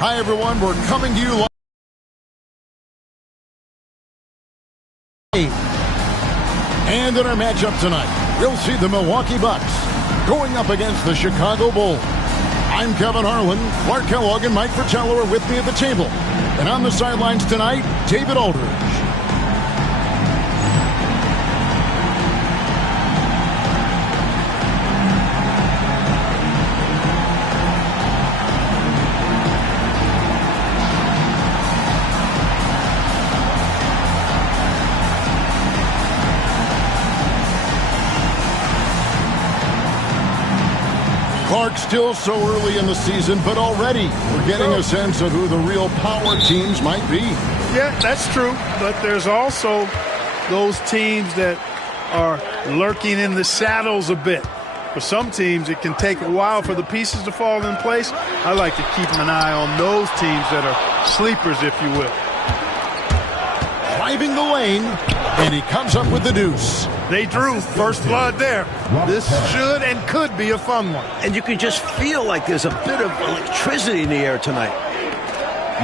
Hi, everyone. We're coming to you live. And in our matchup tonight, we'll see the Milwaukee Bucks going up against the Chicago Bulls. I'm Kevin Harlan. Clark Kellogg and Mike Fratello are with me at the table. And on the sidelines tonight, David Aldridge. Clark, still so early in the season, but already we're getting a sense of who the real power teams might be. Yeah, that's true. But there's also those teams that are lurking in the shadows a bit. For some teams, it can take a while for the pieces to fall in place. I like to keep an eye on those teams that are sleepers, if you will. Driving the lane, and he comes up with the deuce. They drew first blood there. This should and could be a fun one. And you can just feel like there's a bit of electricity in the air tonight.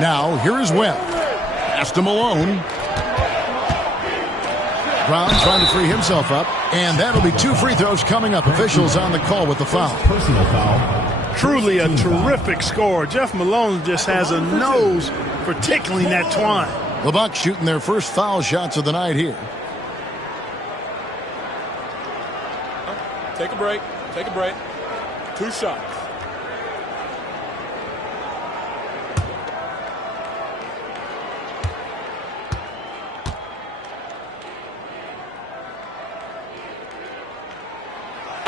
Now, here is Webb. Pass to Malone. Brown trying to free himself up. And that'll be 2 free throws coming up. Officials on the call with the foul. Personal foul. Truly a terrific score. Jeff Malone just has a nose for tickling that twine. The Bucks shooting their first foul shots of the night here. Take a break. Take a break. 2 shots.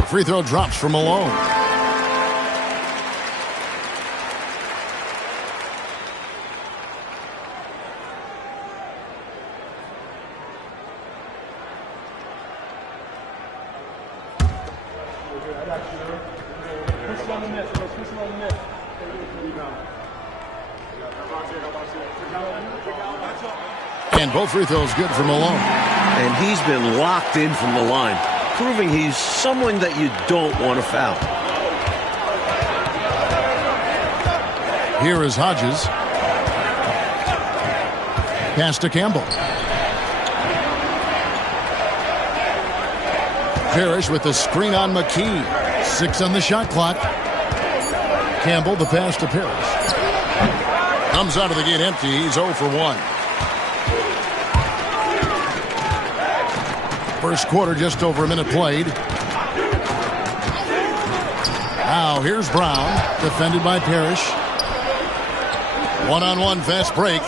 Free throw drops for Malone. And both free throws good for Malone. And he's been locked in from the line, proving he's someone that you don't want to foul. Here is Hodges. Pass to Campbell. Parrish with the screen on McKee. 6 on the shot clock. Campbell, the pass to Parrish. Comes out of the gate empty. He's 0 for 1. First quarter, just over a minute played. Now here's Brown, defended by Parrish. One-on-one fast break.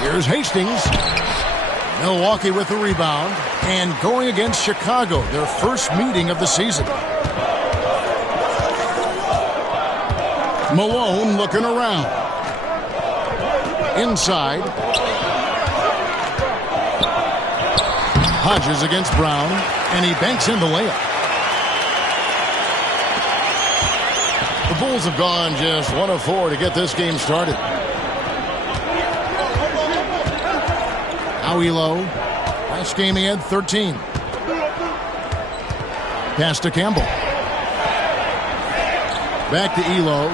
Here's Hastings. Milwaukee with the rebound and going against Chicago, their first meeting of the season. Malone looking around. Inside. Hodges against Brown, and he banks in the layup. The Bulls have gone just 1 of 4 to get this game started. Now Elo. Last game he had 13. Pass to Campbell. Back to Elo.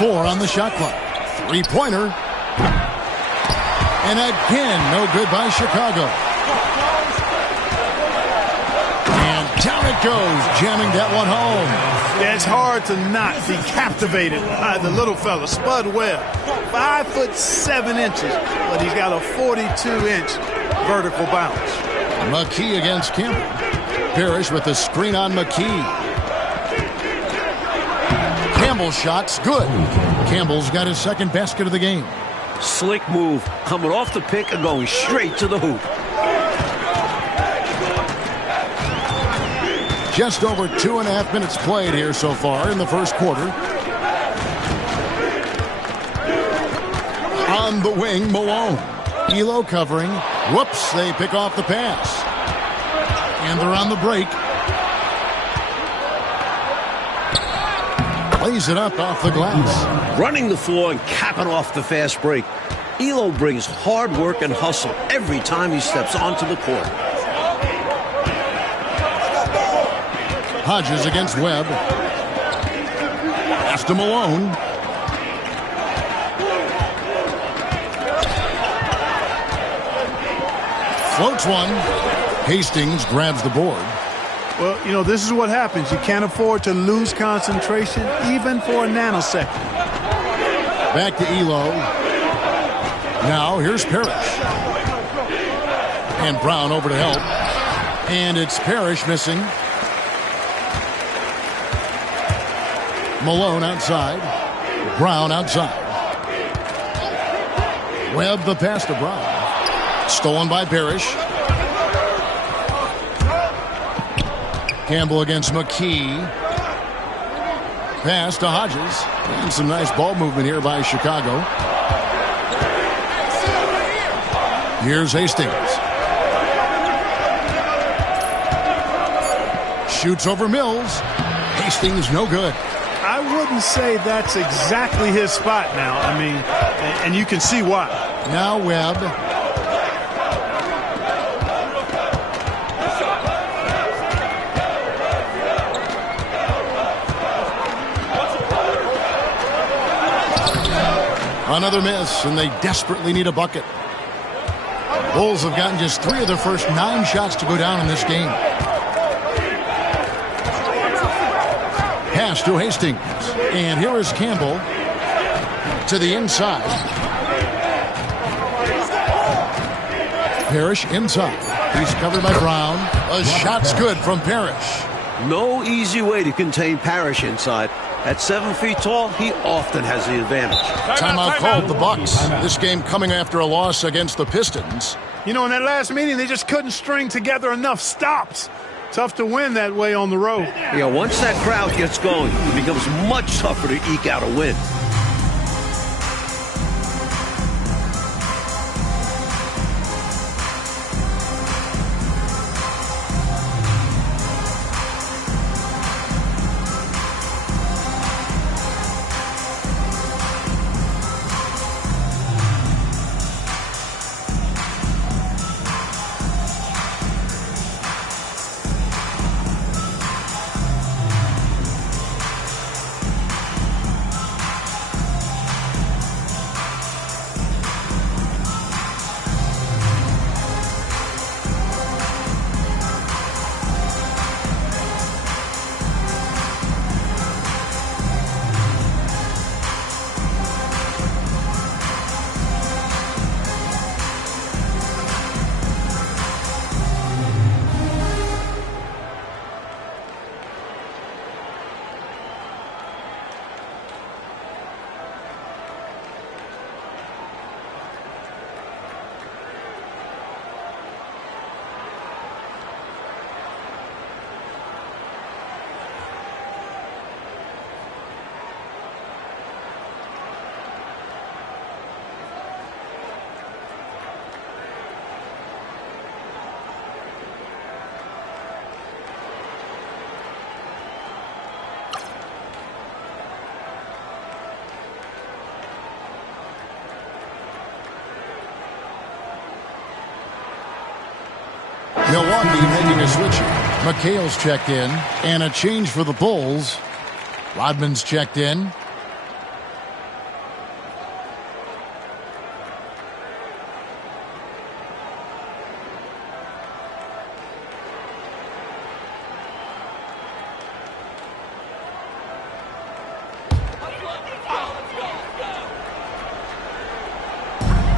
4 on the shot clock. 3-pointer. And again, no good by Chicago. And down it goes, jamming that one home. Yeah, it's hard to not be captivated by the little fella, Spud Webb. 5'7", but he's got a 42-inch vertical bounce. McKee against Campbell. Parrish with the screen on McKee. Campbell's shot's good. Campbell's got his second basket of the game. Slick move, coming off the pick and going straight to the hoop. Just over 2.5 minutes played here so far in the first quarter. On the wing, Malone. Elo covering. Whoops, they pick off the pass. And they're on the break. Lays it up off the glass. Running the floor and capping off the fast break. Elo brings hard work and hustle every time he steps onto the court. Hodges against Webb. Pass to Malone. Floats one. Hastings grabs the board. Well, you know, this is what happens. You can't afford to lose concentration even for a nanosecond. Back to Elo. Now here's Parrish. And Brown over to help. And it's Parrish missing. Malone outside. Brown outside. Webb the pass to Brown. Stolen by Parrish. Campbell against McKee. Pass to Hodges. And some nice ball movement here by Chicago. Here's Hastings. Shoots over Mills. Hastings no good. I wouldn't say that's exactly his spot now. I mean, and you can see why. Now Webb. Another miss, and they desperately need a bucket. Bulls have gotten just 3 of their first 9 shots to go down in this game. Pass to Hastings. And here is Campbell to the inside. Parrish inside. He's covered by Brown. A shot's good from Parrish. No easy way to contain Parrish inside. At 7 feet tall, he often has the advantage. Timeout called the Bucks. This game coming after a loss against the Pistons. You know, in that last meeting, they just couldn't string together enough stops. Tough to win that way on the road. You know, once that crowd gets going, it becomes much tougher to eke out a win. Milwaukee making a switch. McHale's checked in. And a change for the Bulls. Rodman's checked in.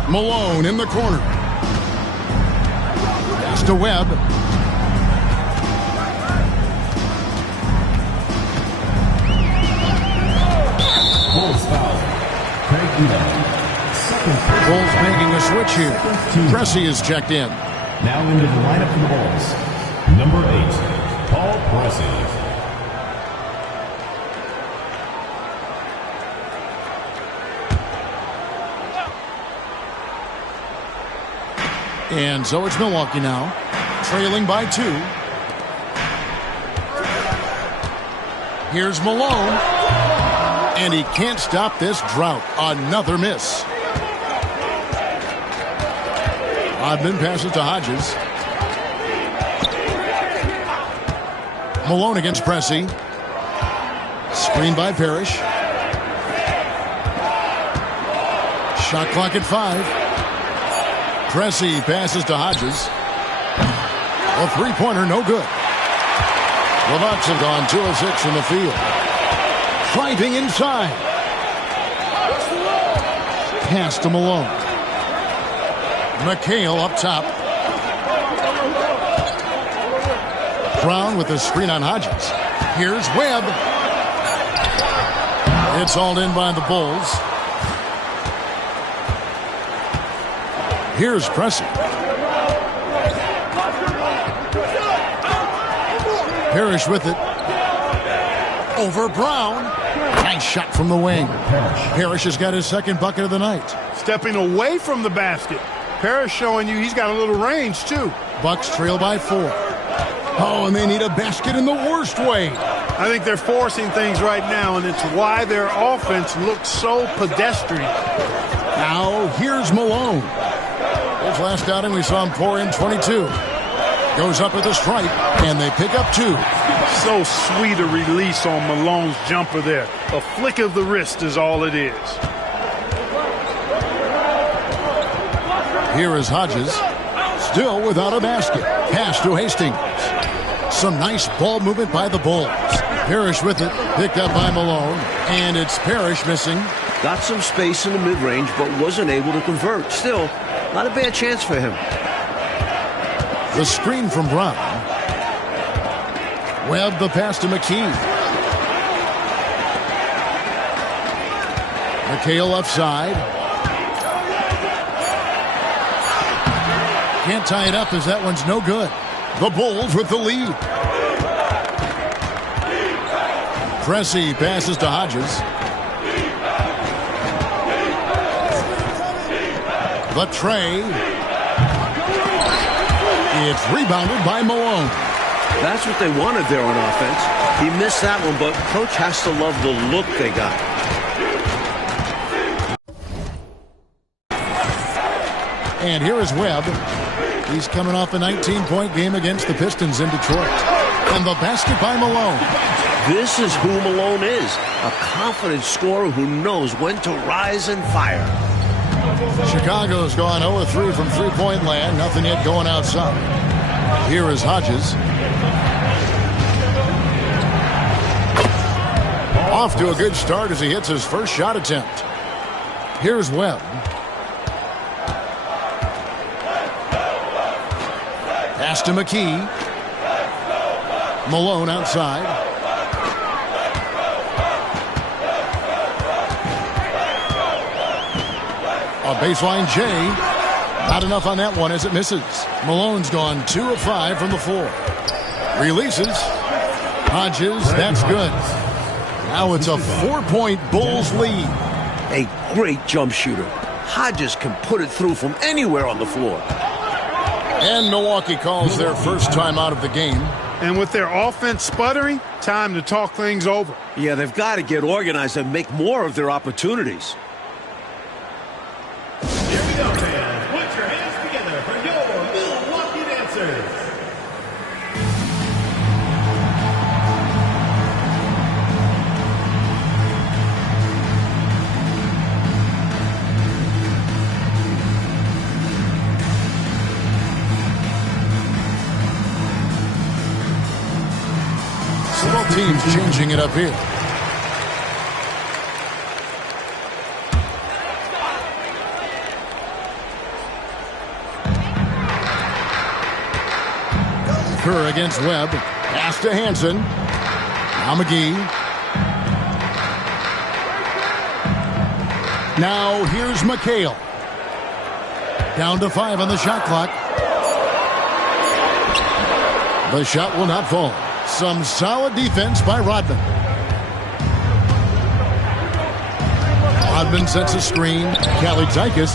Malone in the corner. Pass to Webb. Bulls making a switch here. Pressey is checked in. Now into the lineup for the Bulls. Number 8, Paul Pressey. And so it's Milwaukee now, trailing by 2. Here's Malone. And he can't stop this drought. Another miss. Rodman passes to Hodges. Malone against Pressey. Screen by Parrish. Shot clock at 5. Pressey passes to Hodges. A three-pointer, no good. The Bucks have gone 2 of 6 from the field. Driving inside. Pass to Malone. McHale up top. Brown with the screen on Hodges. Here's Webb. It's hauled in by the Bulls. Here's Pressey. Parrish with it. Over Brown. Nice shot from the wing. Parrish has got his second bucket of the night. Stepping away from the basket. Parrish showing you he's got a little range, too. Bucks trail by 4. Oh, and they need a basket in the worst way. I think they're forcing things right now, and it's why their offense looks so pedestrian. Now, here's Malone. His last outing, we saw him pour in 22. Goes up at the stripe, and they pick up 2. So sweet a release on Malone's jumper there. A flick of the wrist is all it is. Here is Hodges, still without a basket. Pass to Hastings. Some nice ball movement by the Bulls. Parrish with it, picked up by Malone, and it's Parrish missing. Got some space in the mid-range, but wasn't able to convert. Still, not a bad chance for him. The screen from Brown. Webb the pass to McKee. McHale left side. Can't tie it up as that one's no good. The Bulls with the lead. Pressey passes to Hodges. The tray. It's rebounded by Malone. That's what they wanted there on offense. He missed that one, but coach has to love the look they got. And here is Webb. He's coming off a 19-point game against the Pistons in Detroit. And the basket by Malone. This is who Malone is. A confident scorer who knows when to rise and fire. Chicago's gone 0-3 from three-point land. Nothing yet going outside. Here is Hodges. Off to a good start as he hits his first shot attempt. Here's Webb. Pass to McKee. Malone outside. A baseline J. Not enough on that one as it misses. Malone's gone 2 of 5 from the floor. Releases. Hodges, that's good. Now it's a 4-point Bulls lead. A great jump shooter. Hodges can put it through from anywhere on the floor. And Milwaukee calls their first time out of the game. And with their offense sputtering, time to talk things over. Yeah, they've got to get organized and make more of their opportunities. Here we go, fans. Put your hands together for your Milwaukee dancers. Both teams changing it up here. Kerr against Webb. Pass to Hansen. Now McGee. Now here's McHale. Down to 5 on the shot clock. The shot will not fall. Some solid defense by Rodman. Rodman sets a screen. Kalaitzakis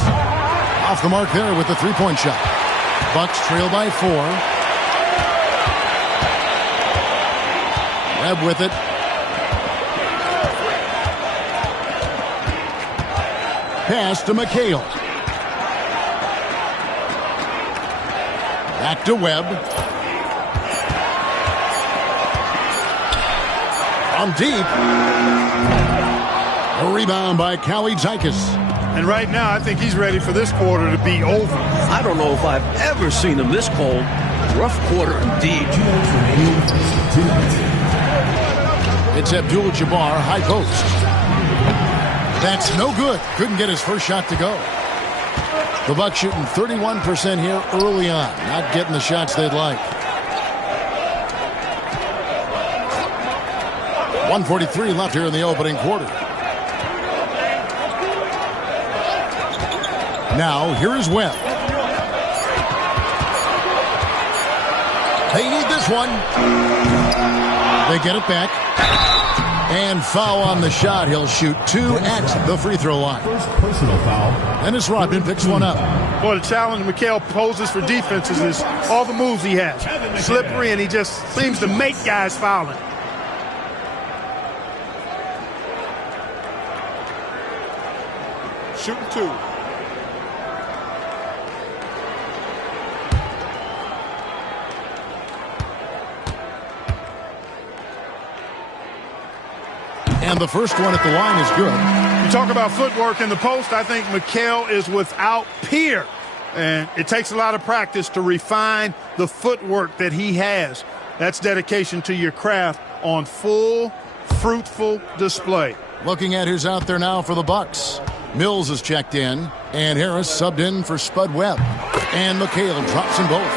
off the mark there with the three-point shot. Bucks trail by 4. Webb with it. Pass to McHale. Back to Webb. From deep. A rebound by Callie Zykas. And right now, I think he's ready for this quarter to be over. I don't know if I've ever seen him this cold. Rough quarter indeed. It's Abdul-Jabbar, high post. That's no good. Couldn't get his first shot to go. The Bucks shooting 31% here early on. Not getting the shots they'd like. 1:43 left here in the opening quarter. Now, here is Webb. They need this one. They get it back. And foul on the shot. He'll shoot 2 at the free throw line. First personal foul. Dennis Rodman picks one up. Boy, the challenge Mikal poses for defenses is all the moves he has. Slippery, and he just seems to make guys fouling. Shooting 2. And the first one at the line is good. You talk about footwork in the post. I think Mikal is without peer. And it takes a lot of practice to refine the footwork that he has. That's dedication to your craft on full, fruitful display. Looking at who's out there now for the Bucks. Mills is checked in, and Harris subbed in for Spud Webb. And Mikal drops them both.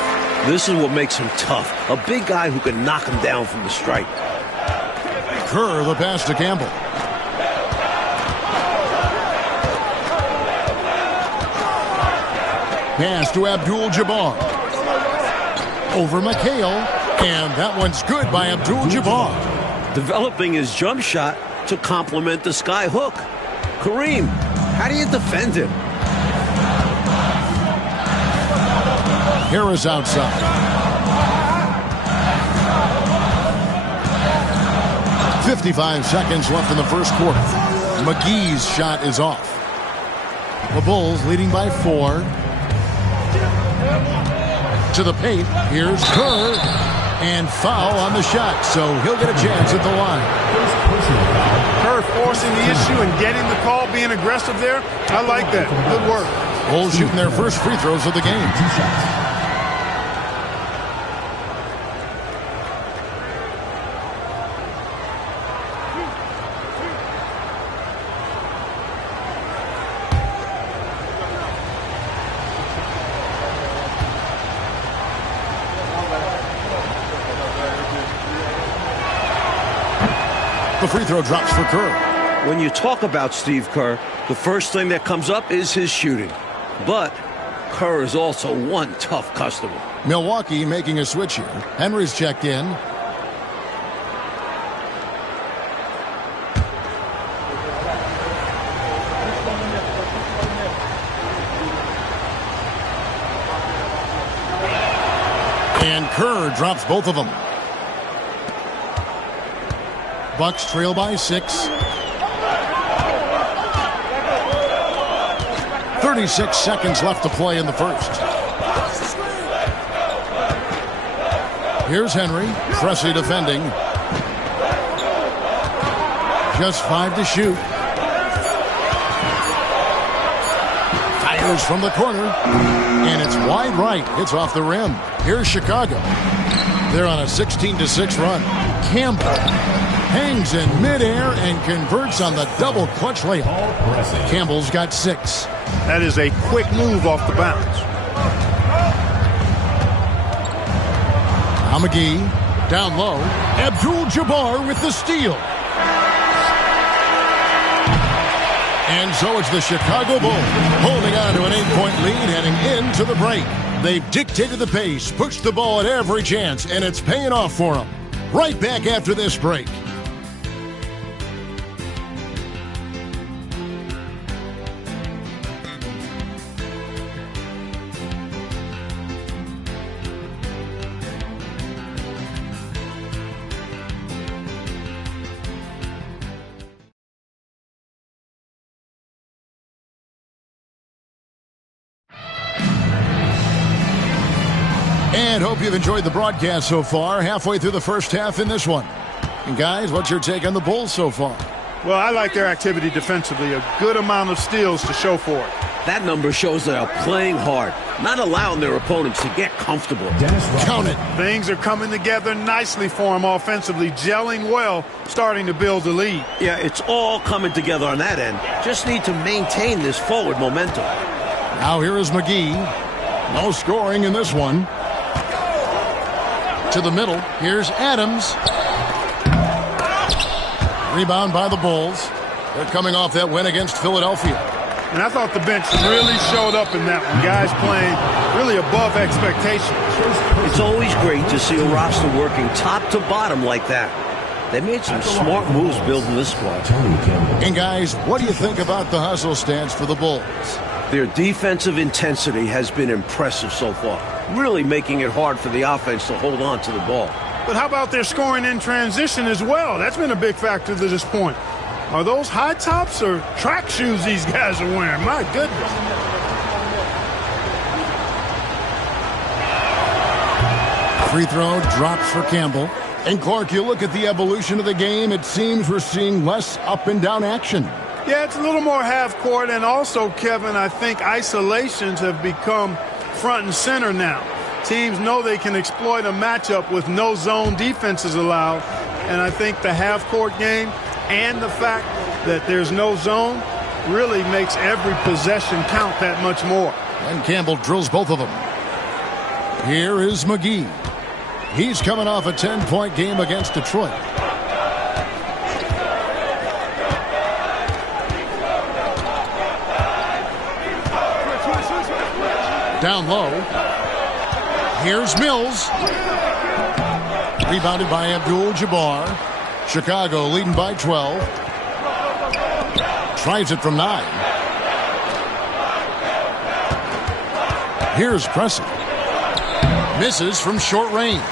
This is what makes him tough. A big guy who can knock him down from the stripe. Kerr, the pass to Campbell. Pass to Abdul-Jabbar. Over Mikal, and that one's good by Abdul-Jabbar. Developing his jump shot to complement the sky hook. Kareem, how do you defend him? Harris outside. .55 seconds left in the first quarter. McGee's shot is off. The Bulls leading by 4. To the paint. Here's Kerr. And foul on the shot, so he'll get a chance at the line. Kerr forcing the issue and getting the call, being aggressive there. I like that. Good work. Bulls shooting their first free throws of the game. The free throw drops for Kerr. When you talk about Steve Kerr, the first thing that comes up is his shooting. But Kerr is also one tough customer. Milwaukee making a switch here. Henry's checked in. And Kerr drops both of them. Bucks trail by 6. 36 seconds left to play in the first. Here's Henry. Pressey defending. Just 5 to shoot. Fires from the corner. And it's wide right. It's off the rim. Here's Chicago. They're on a 16-6 run. Campbell hangs in midair and converts on the double clutch layup. Campbell's got 6. That is a quick move off the bounce. McGee down low. Abdul-Jabbar with the steal. And so it's the Chicago Bulls holding on to an 8-point lead heading into the break. They've dictated the pace, pushed the ball at every chance, and it's paying off for them. Right back after this break. And hope you've enjoyed the broadcast so far. Halfway through the first half in this one. And guys, what's your take on the Bulls so far? Well, I like their activity defensively. A good amount of steals to show for it. That number shows they are playing hard, not allowing their opponents to get comfortable. Count it. Things are coming together nicely for them offensively, gelling well, starting to build the lead. Yeah, it's all coming together on that end. Just need to maintain this forward momentum. Now here is McGee. No scoring in this one. To the middle. Here's Adams. Rebound by the Bulls. They're coming off that win against Philadelphia. And I thought the bench really showed up in that one. Guys playing really above expectations. It's always great to see a roster working top to bottom like that. They made some smart moves building this squad. And guys, what do you think about the hustle stance for the Bulls? Their defensive intensity has been impressive so far, really making it hard for the offense to hold on to the ball. But how about their scoring in transition as well? That's been a big factor to this point. Are those high tops or track shoes these guys are wearing? My goodness. Free throw drops for Campbell. And Clark, you look at the evolution of the game, it seems we're seeing less up and down action. Yeah, it's a little more half court, and also, Kevin, I think isolations have become front and center now. Teams know they can exploit a matchup with no zone defenses allowed, and I think the half court game and the fact that there's no zone really makes every possession count that much more. And Campbell drills both of them. Here is McGee. He's coming off a 10-point game against Detroit. Down low. Here's Mills. Rebounded by Abdul-Jabbar. Chicago leading by 12. Tries it from 9. Here's Pressey. Misses from short range.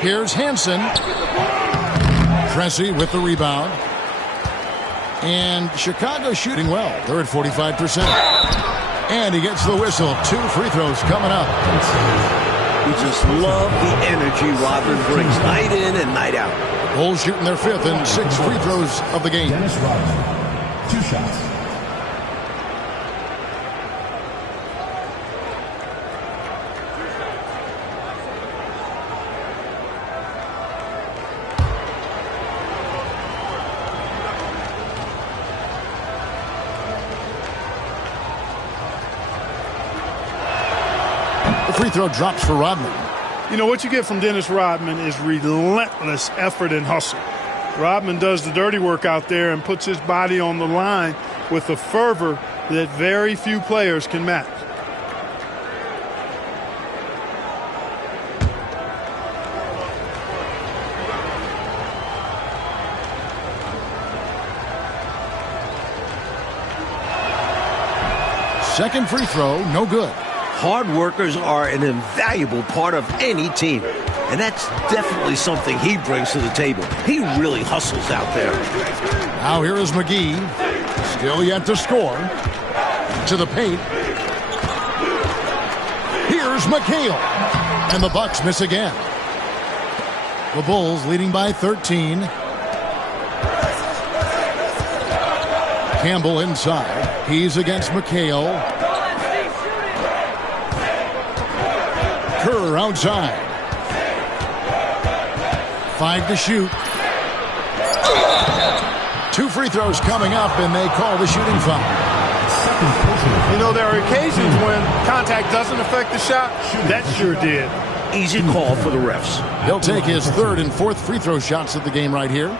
Here's Hansen. Pressey with the rebound. And Chicago shooting well. They're at 45%. And he gets the whistle. 2 free throws coming up. We just love the energy Rodman brings night in and night out. Bulls shooting their 5th and 6 free throws of the game. Dennis Rodman, 2 shots. Free throw drops for Rodman. You know, what you get from Dennis Rodman is relentless effort and hustle. Rodman does the dirty work out there and puts his body on the line with a fervor that very few players can match. Second free throw, no good. Hard workers are an invaluable part of any team. And that's definitely something he brings to the table. He really hustles out there. Now here is McGee. Still yet to score. To the paint. Here's McHale. And the Bucks miss again. The Bulls leading by 13. Campbell inside. He's against McHale. Kerr outside. 5 to shoot. 2 free throws coming up, and they call the shooting foul. You know, there are occasions when contact doesn't affect the shot. That sure did. Easy call for the refs. He'll take his 3rd and 4th free throw shots of the game right here.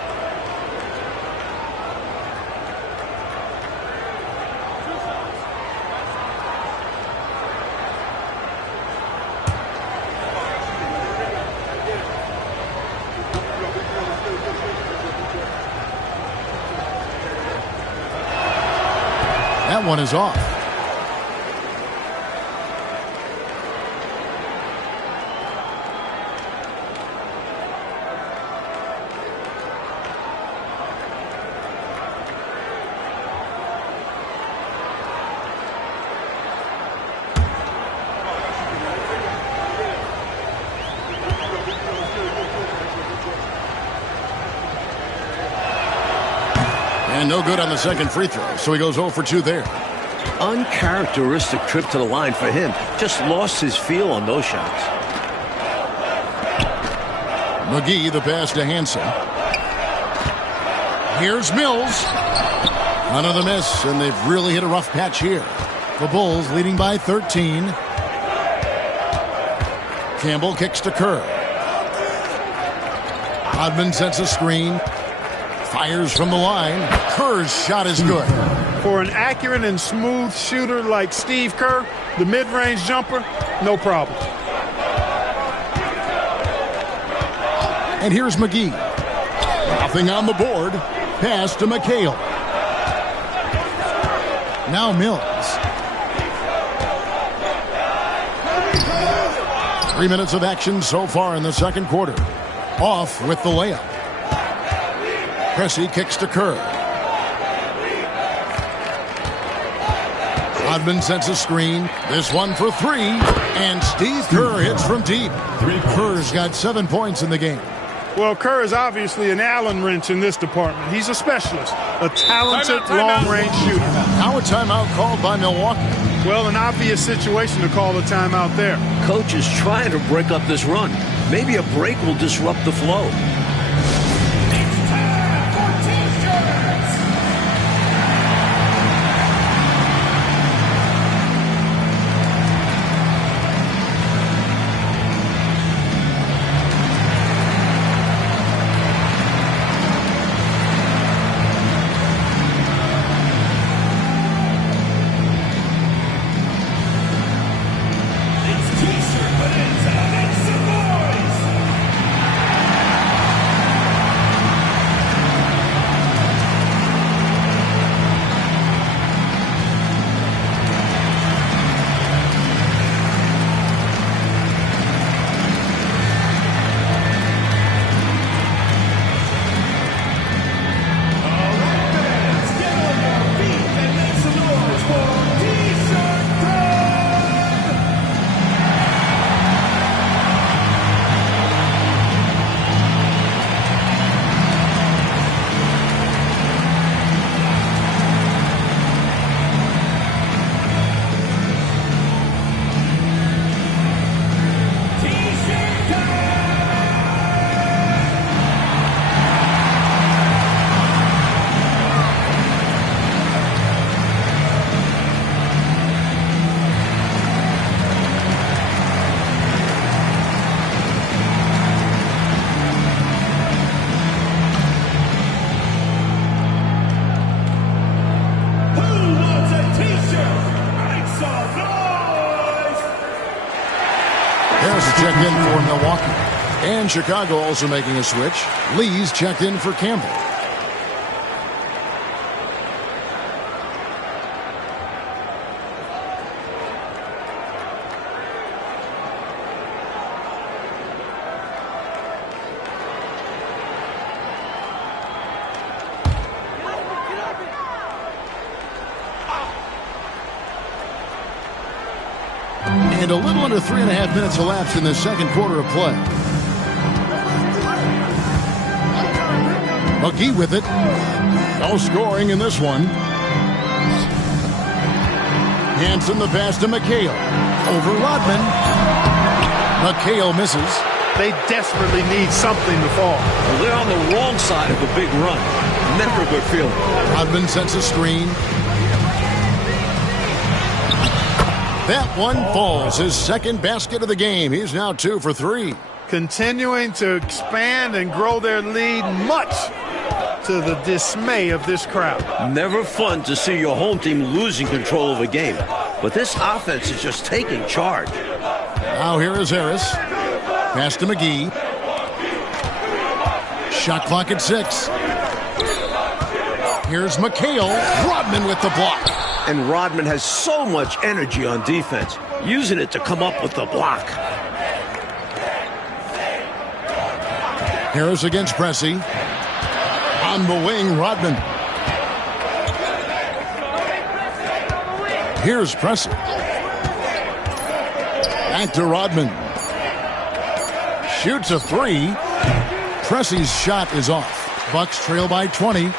That one is off. And no good on the second free throw, so he goes 0 for 2 there. Uncharacteristic trip to the line for him. Just lost his feel on those shots. McGee, the pass to Hansen. Here's Mills. Another miss, and they've really hit a rough patch here. The Bulls leading by 13. Campbell kicks to Kerr. Rodman sets a screen. Fires from the line. Kerr's shot is good. For an accurate and smooth shooter like Steve Kerr, the mid-range jumper, no problem. And here's McGee. Nothing on the board. Pass to McHale. Now Mills. 3 minutes of action so far in the second quarter. Off with the layup. Pressey kicks to Kerr. Rodman sets a screen. This one for 3. And Steve Kerr hits from deep. Kerr's got 7 points in the game. Well, Kerr is obviously an Allen wrench in this department. He's a specialist, a talented long-range shooter. Now a timeout called by Milwaukee. Well, an obvious situation to call a timeout there. Coach is trying to break up this run. Maybe a break will disrupt the flow. Checked in for Milwaukee. And Chicago also making a switch. Lee's checked in for Campbell. And a little under 3.5 minutes elapsed in the second quarter of play. McGee with it. No scoring in this one. Hansen the pass to McHale. Over Rodman. McHale misses. They desperately need something to fall. Well, they're on the wrong side of a big run. Never a good feeling. Rodman sets a screen. That one falls. His second basket of the game. He's now 2 for 3. Continuing to expand and grow their lead, much to the dismay of this crowd. Never fun to see your home team losing control of a game. But this offense is just taking charge. Now here is Harris. Pass to McGee. Shot clock at 6. Here's McHale. Rodman with the block. And Rodman has so much energy on defense, using it to come up with the block. Harris against Pressey. On the wing, Rodman. Here's Pressey. Back to Rodman. Shoots a 3. Pressey's shot is off. Bucks trail by 20.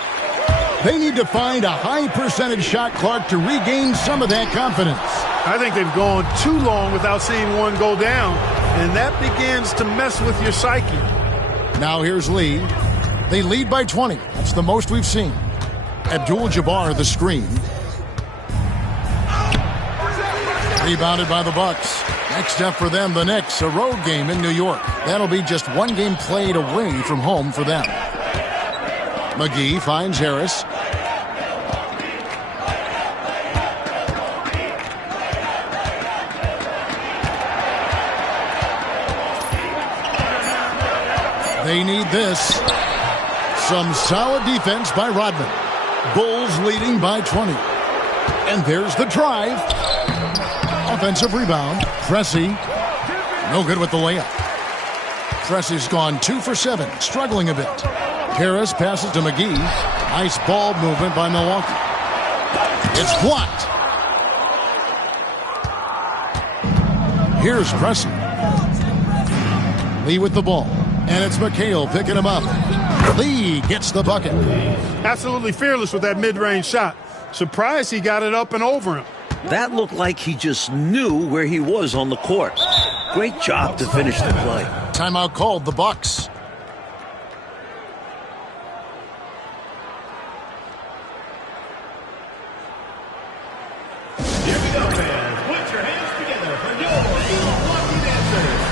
They need to find a high percentage shot, Clark, to regain some of that confidence. I think they've gone too long without seeing one go down, and that begins to mess with your psyche. Now here's Lee. They lead by 20. That's the most we've seen. Abdul-Jabbar the screen. Rebounded by the Bucks. Next up for them, the Knicks, a road game in New York. That'll be just one game played away from home for them. McGee finds Harris. They need this. Some solid defense by Rodman. Bulls leading by 20. And there's the drive. Offensive rebound. Pressey. No good with the layup. Pressey's gone 2 for 7. Struggling a bit. Harris passes to McGee. Nice ball movement by Milwaukee. It's blocked. Here's Pressey. Lee with the ball. And it's McHale picking him up. Lee gets the bucket. Absolutely fearless with that mid-range shot. Surprised he got it up and over him. That looked like he just knew where he was on the court. Great job to finish the play. Timeout called, the Bucks. Here we go, fans. Put your hands together for your Milwaukee Dancers.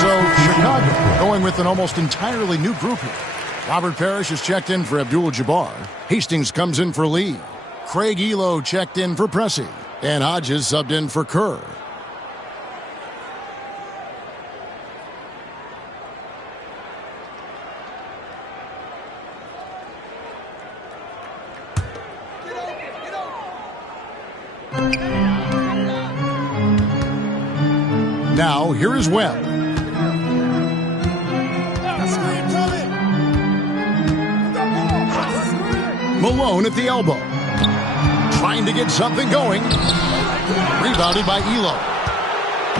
So Chicago going with an almost entirely new group here. Robert Parrish has checked in for Abdul-Jabbar. Hastings comes in for Lee. Craig Elo checked in for Pressey. And Hodges subbed in for Kerr. Now, here is Webb. Malone at the elbow. Trying to get something going. Rebounded by Elo.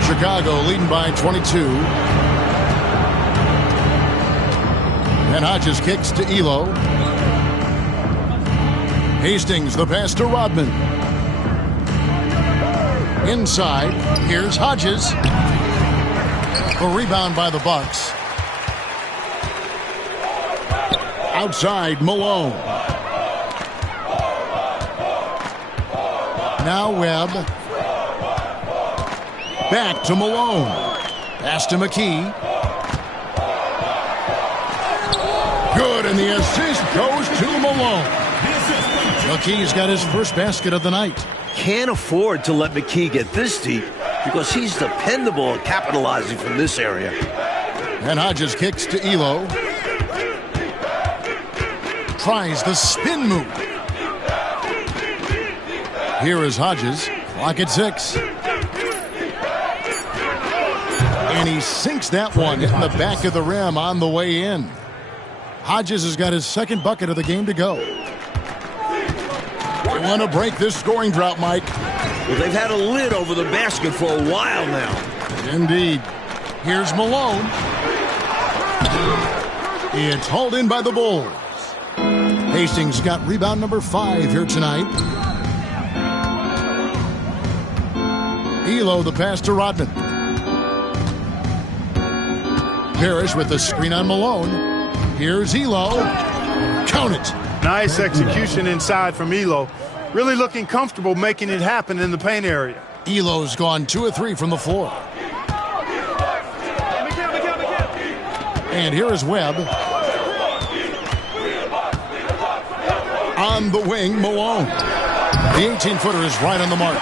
Chicago leading by 22. And Hodges kicks to Elo. Hastings, the pass to Rodman. Inside, here's Hodges. A rebound by the Bucks. Outside, Malone. Now Webb. Back to Malone. Pass to McKee. Good, and the assist goes to Malone. McKee's got his first basket of the night. Can't afford to let McKee get this deep because he's dependable at capitalizing from this area. And Hodges kicks to Elo. Tries the spin move. Here is Hodges. Clock at 6. And he sinks that one in the back of the rim on the way in. Hodges has got his second bucket of the game to go. They want to break this scoring drought, Mike. Well, they've had a lid over the basket for a while now. Indeed. Here's Malone. It's hauled in by the Bulls. Hastings got rebound number 5 here tonight. Elo the pass to Rodman. Parrish with the screen on Malone. Here's Elo. Count it. Nice execution inside from Elo. Really looking comfortable making it happen in the paint area. Elo's gone 2 of 3 from the floor. And here is Webb. On the wing, Malone. The 18-footer is right on the mark.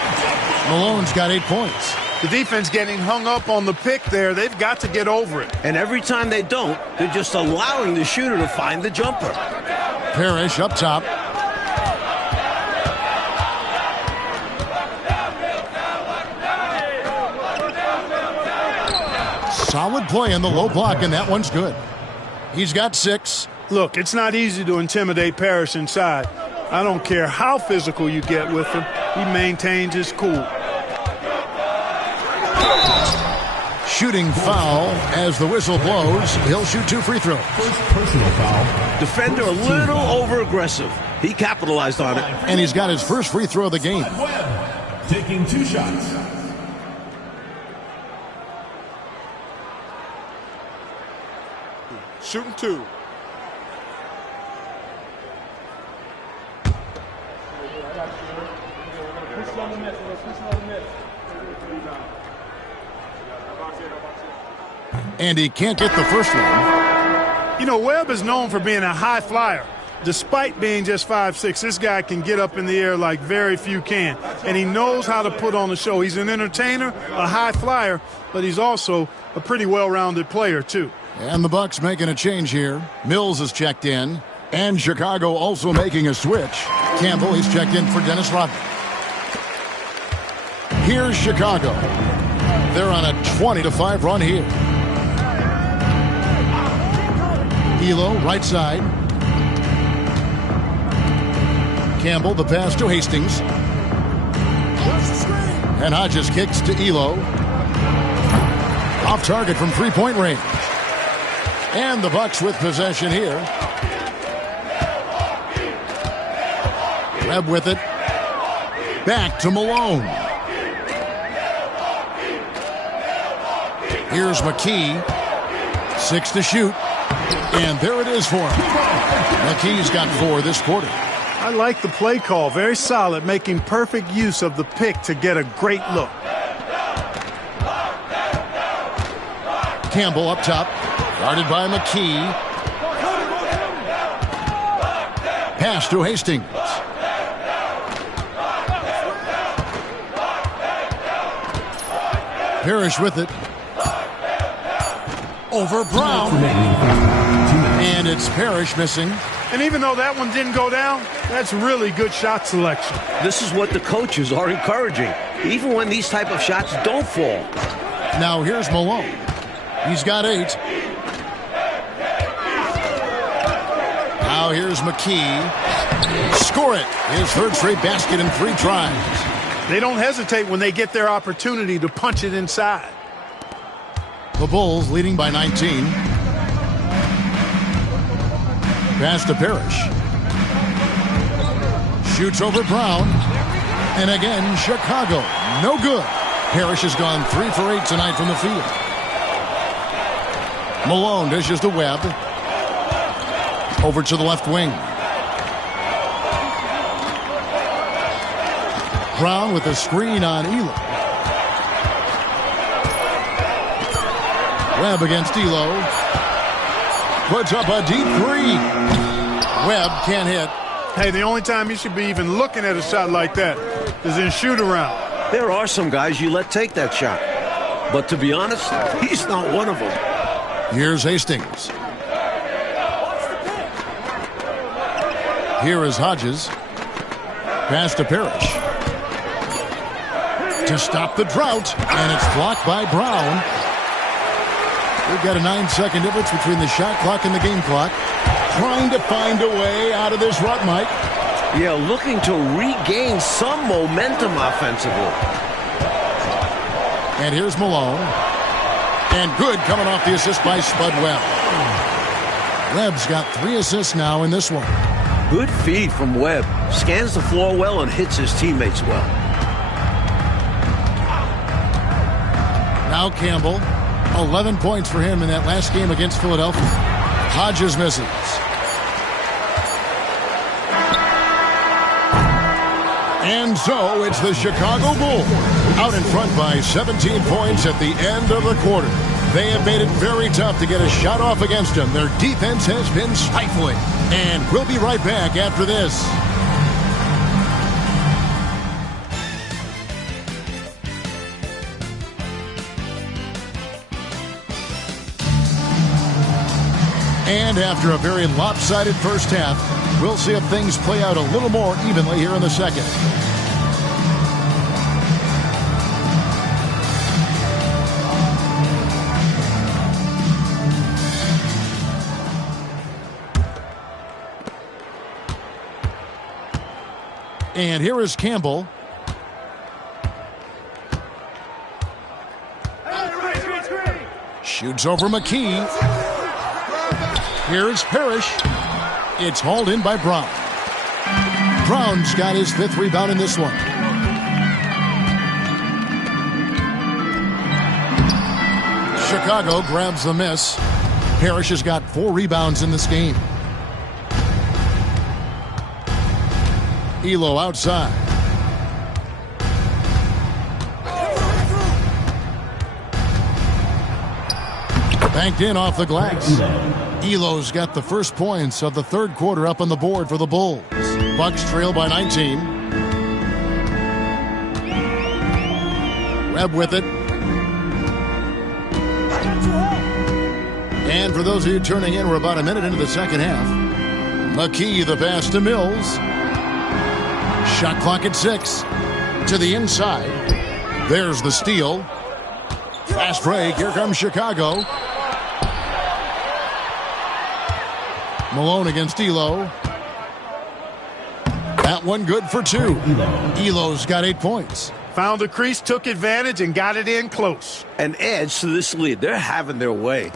Malone's got 8 points. The defense getting hung up on the pick there. They've got to get over it. And every time they don't, they're just allowing the shooter to find the jumper. Parrish up top. Solid play in the low block, and that one's good. He's got 6. Look, it's not easy to intimidate Parrish inside. I don't care how physical you get with him. He maintains his cool. Shooting foul as the whistle blows. He'll shoot 2 free throws. First personal foul. Defender a little over-aggressive. He capitalized on it. And he's got his first free throw of the game. Webb taking 2 shots. Shooting 2. And he can't get the first one. You know, Webb is known for being a high flyer. Despite being just 5'6", this guy can get up in the air like very few can. And he knows how to put on the show. He's an entertainer, a high flyer, but he's also a pretty well-rounded player, too. And the Bucks making a change here. Mills is checked in. And Chicago also making a switch. Campbell, he's checked in for Dennis Rodman. Here's Chicago. They're on a 20-5 run here. Elo, right side. Campbell, the pass to Hastings. And Hodges kicks to Elo. Off target from three-point range. And the Bucks with possession here. Webb with it. Back to Malone. Here's McKee. 6 to shoot. And there it is for him. McKee's got 4 this quarter. I like the play call. Very solid, making perfect use of the pick to get a great look. Campbell up top. Guarded by McKee. Pass to Hastings. Parrish with it. Over Brown. And it's Parrish missing. And even though that one didn't go down, that's really good shot selection. This is what the coaches are encouraging, even when these type of shots don't fall. Now here's Malone. He's got 8. Now here's McKee. Score it. His third straight basket in 3 tries. They don't hesitate when they get their opportunity to punch it inside. The Bulls leading by 19. Pass to Parrish. Shoots over Brown. And again, Chicago. No good. Parrish has gone 3 for 8 tonight from the field. Malone dishes to Webb. Over to the left wing. Brown with a screen on Elo. Webb against Elo. Puts up a deep 3. Webb can't hit. Hey, the only time you should be even looking at a shot like that is in shoot-around. There are some guys you let take that shot. But to be honest, he's not one of them. Here's Hastings. Here is Hodges. Pass to Parrish. To stop the drought. And it's blocked by Brown. We've got a 9-second difference between the shot clock and the game clock. Trying to find a way out of this rut, Mike. Yeah, looking to regain some momentum offensively. And here's Malone. And good coming off the assist by Spud Webb. Webb's got 3 assists now in this one. Good feed from Webb. Scans the floor well and hits his teammates well. Now Campbell. 11 points for him in that last game against Philadelphia. Hodges misses. And so it's the Chicago Bulls out in front by 17 points at the end of the quarter. They have made it very tough to get a shot off against them. Their defense has been stifling. And we'll be right back after this. And after a very lopsided first half, we'll see if things play out a little more evenly here in the second. And here is Campbell. Shoots over McKee. Here's Parrish. It's hauled in by Brown. Brown's got his 5th rebound in this one. Chicago grabs the miss. Parrish has got 4 rebounds in this game. Elo outside. Banked in off the glass. Elo's got the first points of the third quarter up on the board for the Bulls. Bucks trail by 19. Webb with it. And for those of you turning in, we're about a minute into the second half. McKee, the pass to Mills. Shot clock at 6. To the inside. There's the steal. Fast break. Here comes Chicago. Malone against Elo. That one good for 2. Elo's got 8 points. Found the crease, took advantage, and got it in close. An edge to this lead. They're having their way.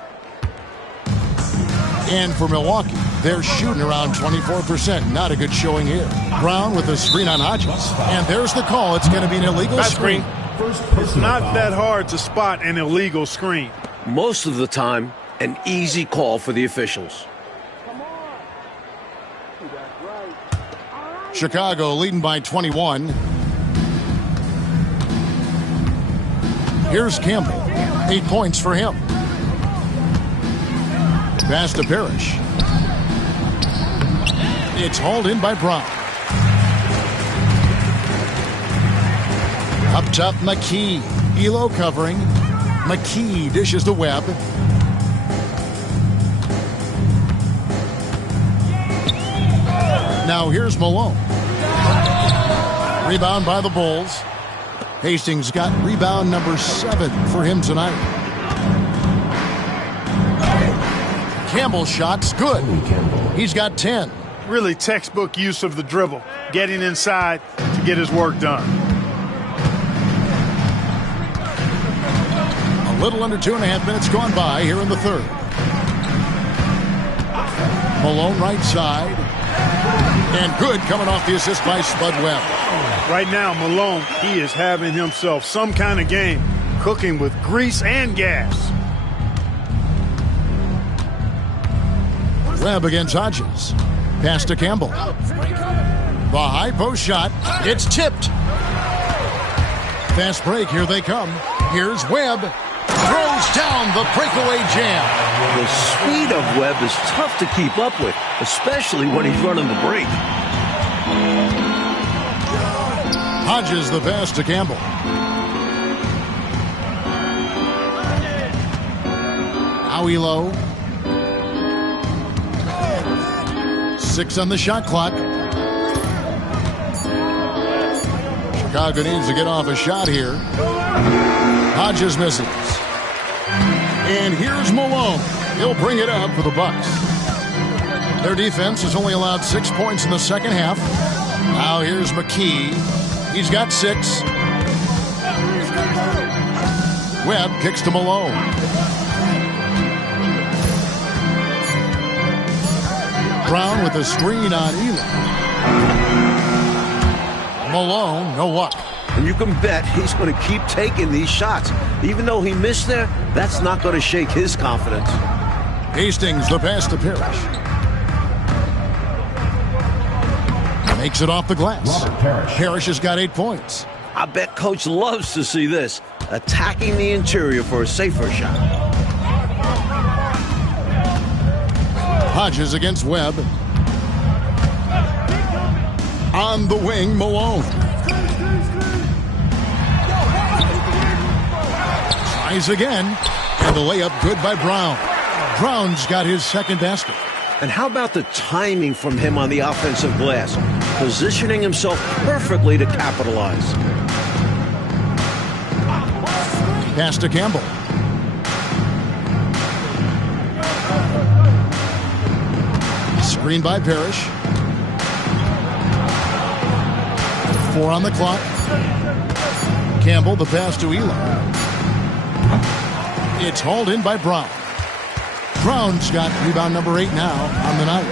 And for Milwaukee, they're shooting around 24%. Not a good showing here. Brown with a screen on Hodges. And there's the call. It's going to be an illegal screen. It's not that hard to spot an illegal screen. Most of the time, an easy call for the officials. Chicago leading by 21. Here's Campbell. 8 points for him. Pass to Parrish. It's hauled in by Brown. Up top, McKee. Elo covering. McKee dishes to Webb. Now here's Malone. Rebound by the Bulls. Hastings got rebound number 7 for him tonight. Campbell's shot's good. He's got 10. Really textbook use of the dribble. Getting inside to get his work done. A little under 2.5 minutes gone by here in the third. Malone right side. And good coming off the assist by Spud Webb. Right now, Malone, he is having himself some kind of game. Cooking with grease and gas. Webb against Hodges. Pass to Campbell. The high post shot. It's tipped. Fast break. Here they come. Here's Webb. Throws down the breakaway jam. The speed of Webb is tough to keep up with, especially when he's running the break. Hodges the pass to Campbell. Now Elo. 6 on the shot clock. Chicago needs to get off a shot here. Hodges misses. And here's Malone. He'll bring it up for the Bucks. Their defense has only allowed 6 points in the second half. Now here's McKee. He's got 6. Webb kicks to Malone. Brown with a screen on Eli. Malone, no luck. And you can bet he's going to keep taking these shots. Even though he missed there, that's not going to shake his confidence. Hastings, the pass to Parrish. Makes it off the glass. Robert Parrish. Parrish has got 8 points. I bet Coach loves to see this. Attacking the interior for a safer shot. Hodges against Webb. On the wing, Malone. Tries again. And the layup good by Brown. Brown's got his second basket. And how about the timing from him on the offensive glass? Positioning himself perfectly to capitalize. Pass to Campbell. Screen by Parrish. 4 on the clock. Campbell, the pass to Eli. It's hauled in by Brown. Brown's got rebound number 8 now on the night.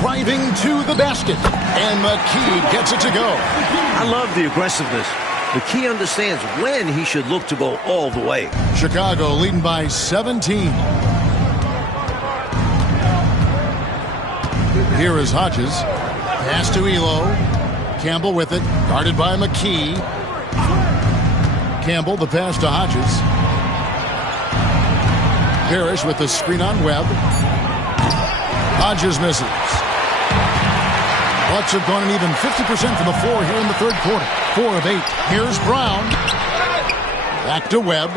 Driving to the basket. And McKee gets it to go. I love the aggressiveness. McKee understands when he should look to go all the way. Chicago leading by 17. Here is Hodges. Pass to Elo. Campbell with it. Guarded by McKee. Campbell, the pass to Hodges. Parrish with the screen on Webb. Hodges misses. Bucks have gone an even 50% from the floor here in the third quarter. 4 of 8. Here's Brown. Back to Webb.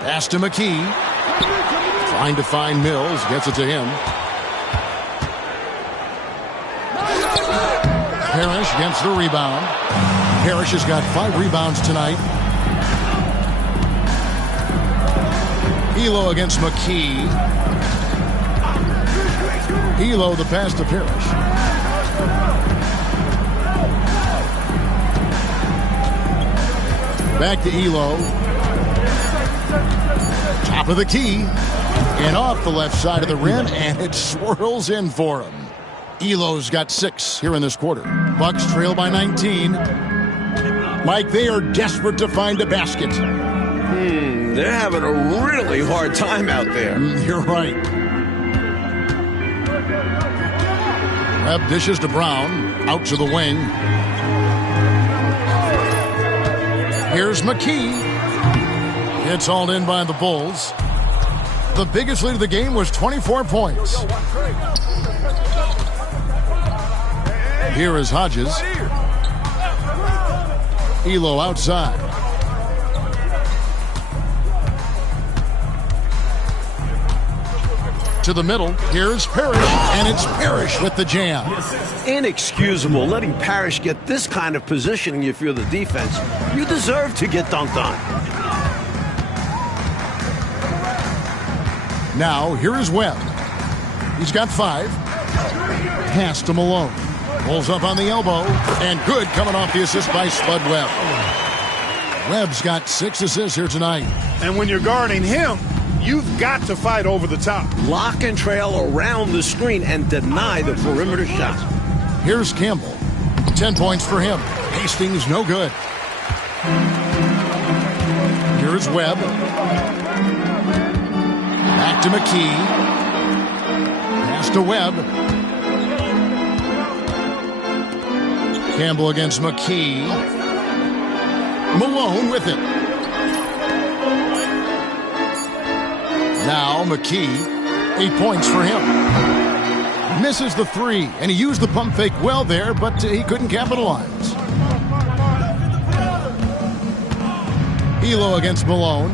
Pass to McKee. Trying to find Mills. Gets it to him. Parrish gets the rebound. Parrish has got 5 rebounds tonight. Elo against McKee. Elo, the pass to Parrish. Back to Elo. Top of the key. And off the left side of the rim, and it swirls in for him. Elo's got 6 here in this quarter. Bucks trail by 19. Mike, they are desperate to find a basket. They're having a really hard time out there. You're right. Webb dishes to Brown. Out to the wing. Here's McKee. It's hauled in by the Bulls. The biggest lead of the game was 24 points. Here is Hodges. Elo outside. To the middle. Here's Parrish. And it's Parrish with the jam. Inexcusable letting Parrish get this kind of positioning if you're the defense. You deserve to get dunked on. Now, here is Webb. He's got 5. Pass to Malone. Pulls up on the elbow. And good coming off the assist by Spud Webb. Webb's got 6 assists here tonight. And when you're guarding him, you've got to fight over the top. Lock and trail around the screen and deny the perimeter shot. Here's Campbell. 10 points for him. Hastings no good. Here's Webb. Back to McKee. Pass to Webb. Campbell against McKee. Malone with it. Now McKee. 8 points for him. Misses the 3, and he used the pump fake well there, but he couldn't capitalize. Elo against Malone.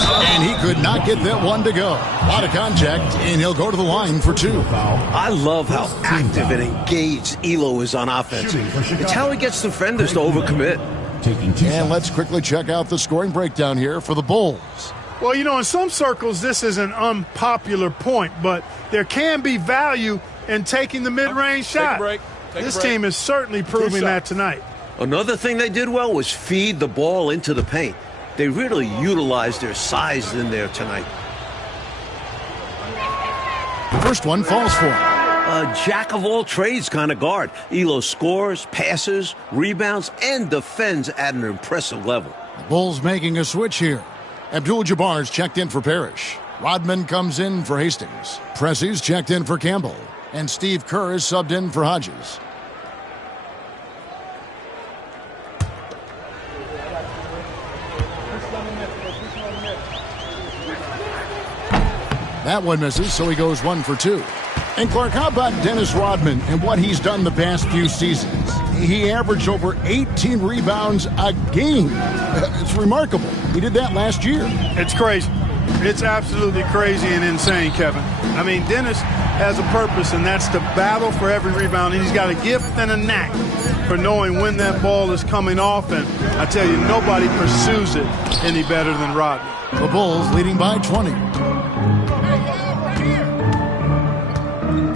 And he could not get that one to go. A lot of contact, and he'll go to the line for 2. I love how active and engaged Elo is on offense. It's how he gets defenders to overcommit. And let's quickly check out the scoring breakdown here for the Bulls. Well, you know, in some circles, this is an unpopular point, but there can be value in taking the mid-range shot. This team is certainly proving that tonight. Another thing they did well was feed the ball into the paint. They really utilized their size in there tonight. The first one falls for him. A jack-of-all-trades kind of guard. Elo scores, passes, rebounds, and defends at an impressive level. The Bulls making a switch here. Abdul-Jabbar's checked in for Parrish. Rodman comes in for Hastings. Pressey's checked in for Campbell. And Steve Kerr is subbed in for Hodges. That one misses, so he goes 1 for 2. And Clark, how about Dennis Rodman and what he's done the past few seasons? He averaged over 18 rebounds a game. It's remarkable. He did that last year. It's crazy. It's absolutely crazy and insane, Kevin. I mean, Dennis has a purpose, and that's to battle for every rebound. And he's got a gift and a knack for knowing when that ball is coming off. And I tell you, nobody pursues it any better than Rodman. The Bulls leading by 20.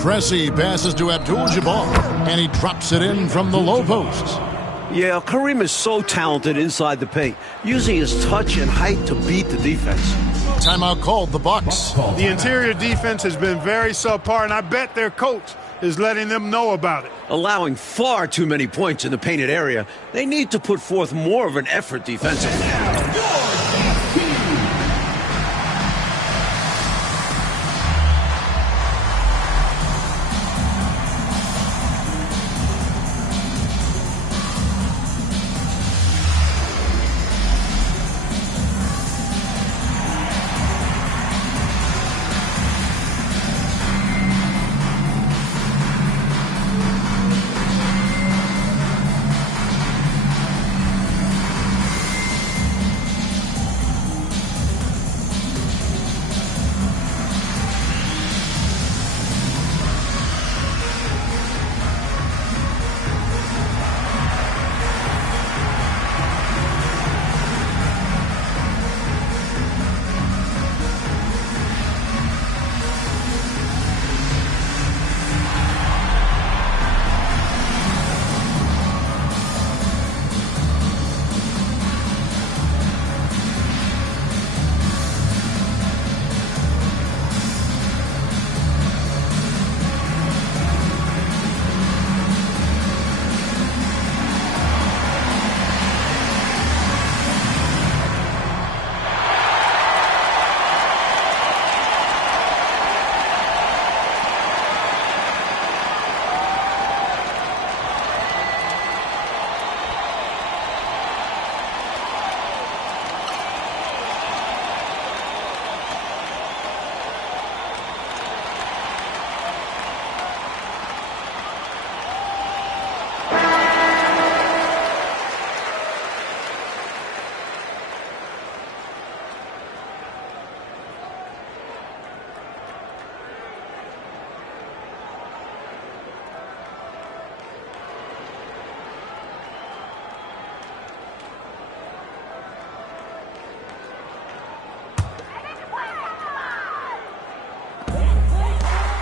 Pressey passes to Abdul-Jabbar, and he drops it in from the low post. Yeah, Kareem is so talented inside the paint, using his touch and height to beat the defense. Timeout called the Bucks. The interior defense has been very subpar, and I bet their coach is letting them know about it. Allowing far too many points in the painted area, they need to put forth more of an effort defensively.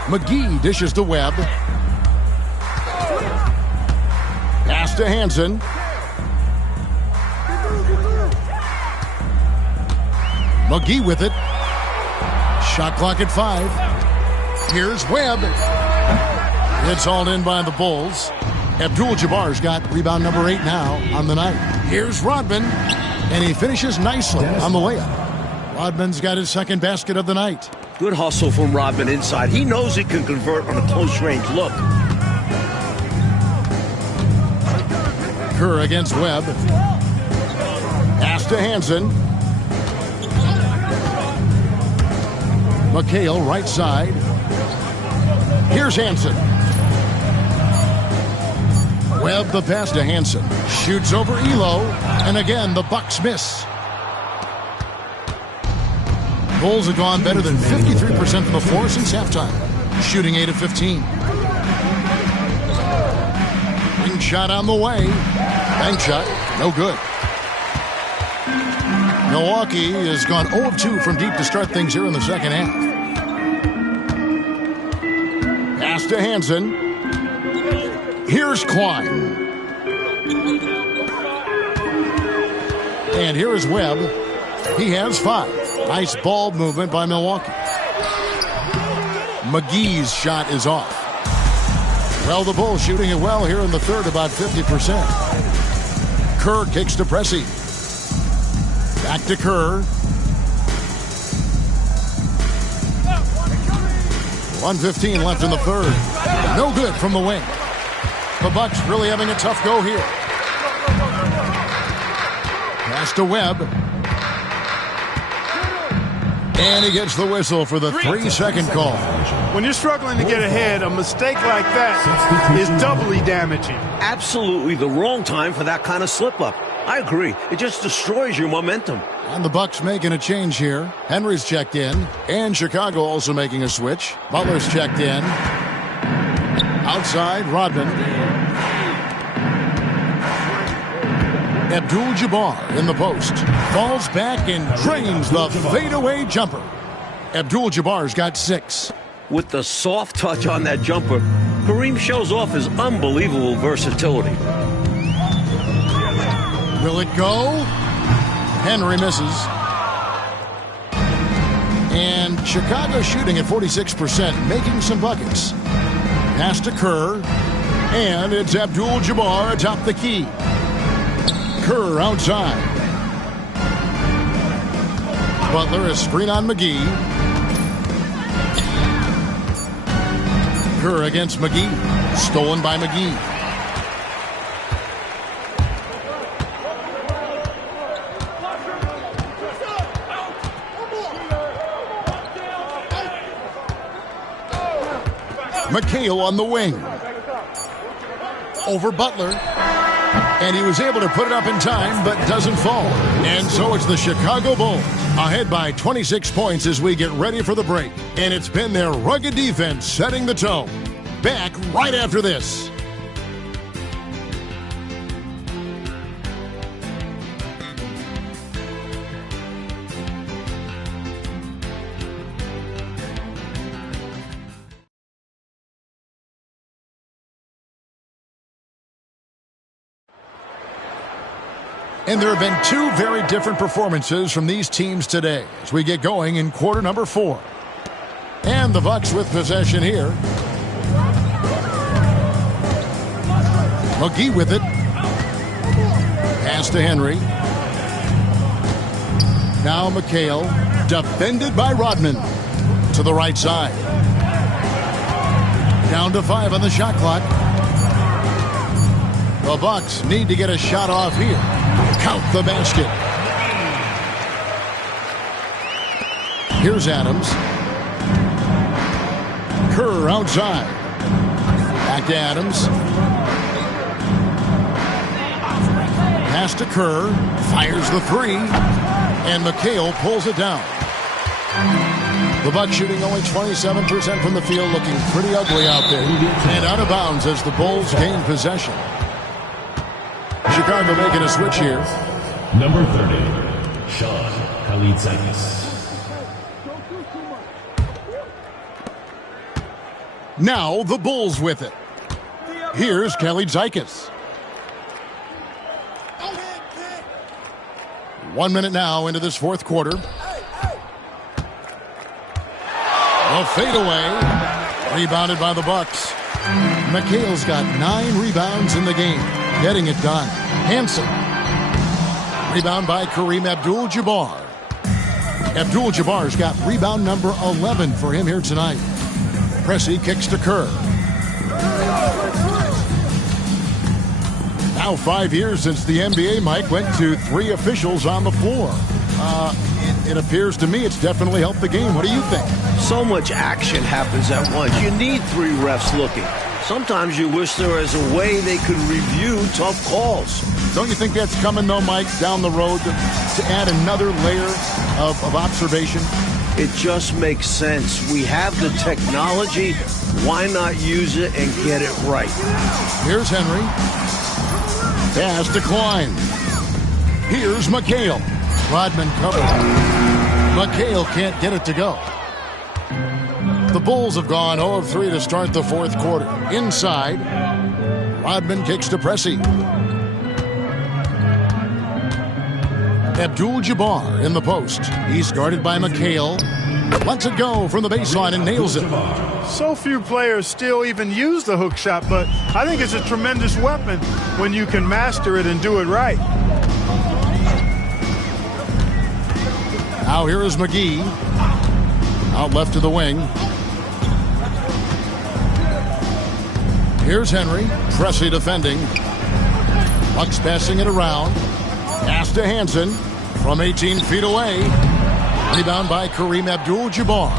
McGee dishes to Webb. Pass to Hansen. McGee with it. Shot clock at 5. Here's Webb. It's hauled in by the Bulls. Abdul-Jabbar's got rebound number 8 now on the night. Here's Rodman, and he finishes nicely on the layup. Rodman's got his second basket of the night. Good hustle from Rodman inside. He knows he can convert on a close-range look. Kerr against Webb. Pass to Hansen. McHale right side. Here's Hansen. Webb the pass to Hansen. Shoots over Elo. And again, the Bucks miss. Bulls have gone better than 53% from the floor since halftime, shooting 8 of 15. Wing shot on the way. Bank shot, no good. Milwaukee has gone 0 of 2 from deep to start things here in the second half. Pass to Hansen. Here's Klein. And here is Webb. He has 5. Nice ball movement by Milwaukee. McGee's shot is off. Well, the Bulls shooting it well here in the third, about 50%. Kerr kicks to Pressey. Back to Kerr. 1:15 left in the third. No good from the wing. The Bucks really having a tough go here. Pass to Webb. And he gets the whistle for the 3-second call. When you're struggling to get ahead, a mistake like that is doubly damaging. Absolutely the wrong time for that kind of slip-up. I agree. It just destroys your momentum. And the Bucks making a change here. Henry's checked in. And Chicago also making a switch. Butler's checked in. Outside, Rodman. Abdul-Jabbar in the post. Falls back and drains the fadeaway jumper. Abdul-Jabbar's got 6. With the soft touch on that jumper, Kareem shows off his unbelievable versatility. Will it go? Henry misses. And Chicago shooting at 46%, making some buckets. Pass to Kerr. And it's Abdul-Jabbar atop the key. Kerr outside. Butler is screen on McGee. Kerr against McGee. Stolen by McGee. McHale on the wing. Over Butler. And he was able to put it up in time, but doesn't fall. And so it's the Chicago Bulls ahead by 26 points as we get ready for the break. And it's been their rugged defense setting the tone. Back right after this. And there have been 2 very different performances from these teams today as we get going in quarter number 4. And the Bucks with possession here. McGee with it. Pass to Henry. Now McHale, defended by Rodman. To the right side. Down to 5 on the shot clock. The Bucks need to get a shot off here. Count the basket. Here's Adams. Kerr outside. Back to Adams. Pass to Kerr. Fires the 3. And McHale pulls it down. The Bucks shooting only 27% from the field, looking pretty ugly out there. And out of bounds as the Bulls gain possession. Chicago making a switch here. Number 30, Sean Kalaitzakis. Now the Bulls with it. Here's Kalaitzakis. 1 minute now into this fourth quarter. A fadeaway. Rebounded by the Bucks. McHale's got 9 rebounds in the game. Getting it done. Hansen. Rebound by Kareem Abdul-Jabbar. Abdul-Jabbar's got rebound number 11 for him here tonight. Pressey kicks to Kerr. Now 5 years since the NBA, Mike, went to 3 officials on the floor. It appears to me it's definitely helped the game. What do you think? So much action happens at once. You need 3 refs looking. Sometimes you wish there was a way they could review tough calls. Don't you think that's coming, though, Mike, down the road to add another layer of observation? It just makes sense. We have the technology. Why not use it and get it right? Here's Henry. Pass to Klein. Here's McHale. Rodman covers. McHale can't get it to go. The Bulls have gone 0 of 3 to start the fourth quarter. Inside, Rodman kicks to Pressey. Abdul-Jabbar in the post. He's guarded by McHale. Lets it go from the baseline and nails it. So few players still even use the hook shot, but I think it's a tremendous weapon when you can master it and do it right. Now here is McGee. Out left to the wing. Here's Henry. Pressey defending. Bucks passing it around. Pass to Hansen from 18 feet away. Rebound by Kareem Abdul-Jabbar.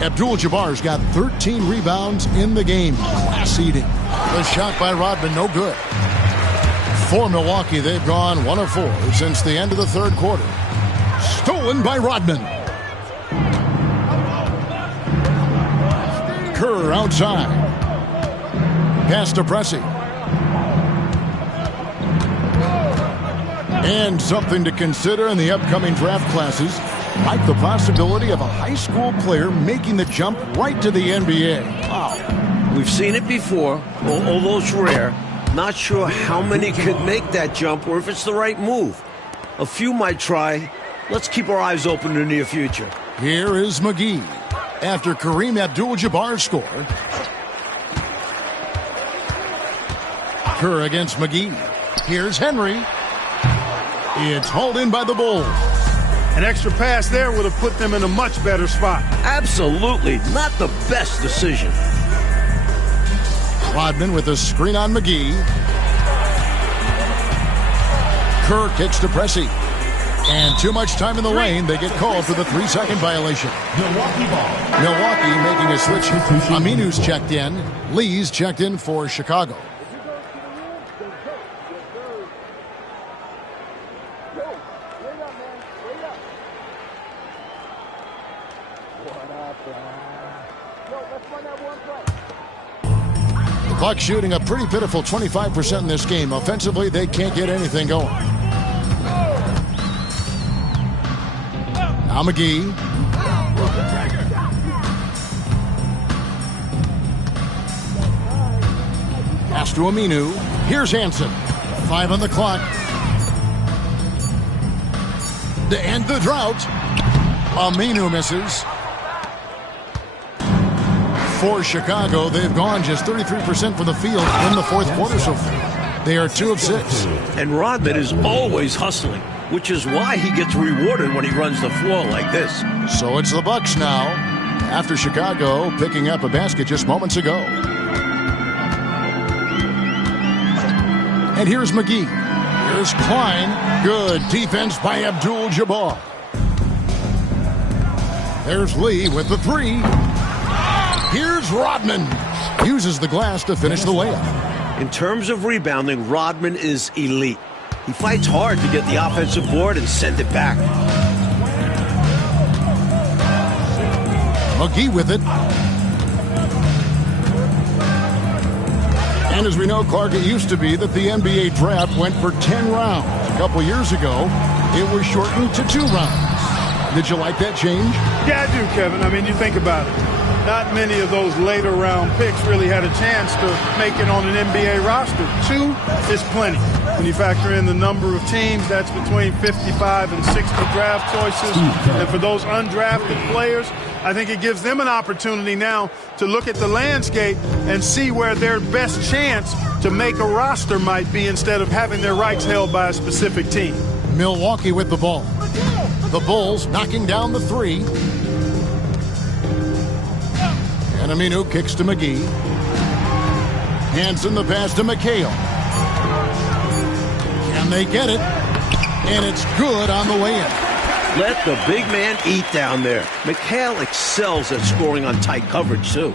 Abdul-Jabbar's got 13 rebounds in the game. Class-eating. The shot by Rodman, no good. For Milwaukee, they've gone 1 of 4 since the end of the third quarter. Stolen by Rodman. Kerr outside. Pass to Pressey. And something to consider in the upcoming draft classes, like the possibility of a high school player making the jump right to the NBA. Wow. We've seen it before, although it's rare. Not sure how many could make that jump or if it's the right move. A few might try. Let's keep our eyes open in the near future. Here is McGee after Kareem Abdul-Jabbar scored. Kerr against McGee. Here's Henry. It's hauled in by the Bulls. An extra pass there would have put them in a much better spot. Absolutely. Not the best decision. Rodman with a screen on McGee. Kerr kicks to Pressey. And too much time in the lane. They get called for the 3-second violation. Milwaukee ball. Milwaukee making a switch. Aminu's checked in. Lee's checked in for Chicago. The Bucks shooting a pretty pitiful 25% in this game. Offensively, they can't get anything going. Now McGee. Pass to Aminu. Here's Hansen. 5 on the clock. To end the drought. Aminu misses. For Chicago, they've gone just 33% from the field in the fourth quarter so far. They are 2 of 6. And Rodman is always hustling, which is why he gets rewarded when he runs the floor like this. So it's the Bucks now, after Chicago picking up a basket just moments ago. And here's McGee. Here's Klein. Good defense by Abdul-Jabbar. There's Lee with the 3. Here's Rodman. Uses the glass to finish the layup. In terms of rebounding, Rodman is elite. He fights hard to get the offensive board and send it back. McGee with it. And as we know, Clark, it used to be that the NBA draft went for 10 rounds. A couple years ago, it was shortened to 2 rounds. Did you like that change? Yeah, I do, Kevin. I mean, you think about it. Not many of those later round picks really had a chance to make it on an NBA roster. 2 is plenty. When you factor in the number of teams, that's between 55 and 60 draft choices. And for those undrafted players, I think it gives them an opportunity now to look at the landscape and see where their best chance to make a roster might be instead of having their rights held by a specific team. Milwaukee with the ball. The Bulls knocking down the 3. And Aminu kicks to McGee. Hansen the pass to McHale. Can they get it? And it's good on the way in. Let the big man eat down there. McHale excels at scoring on tight coverage, too.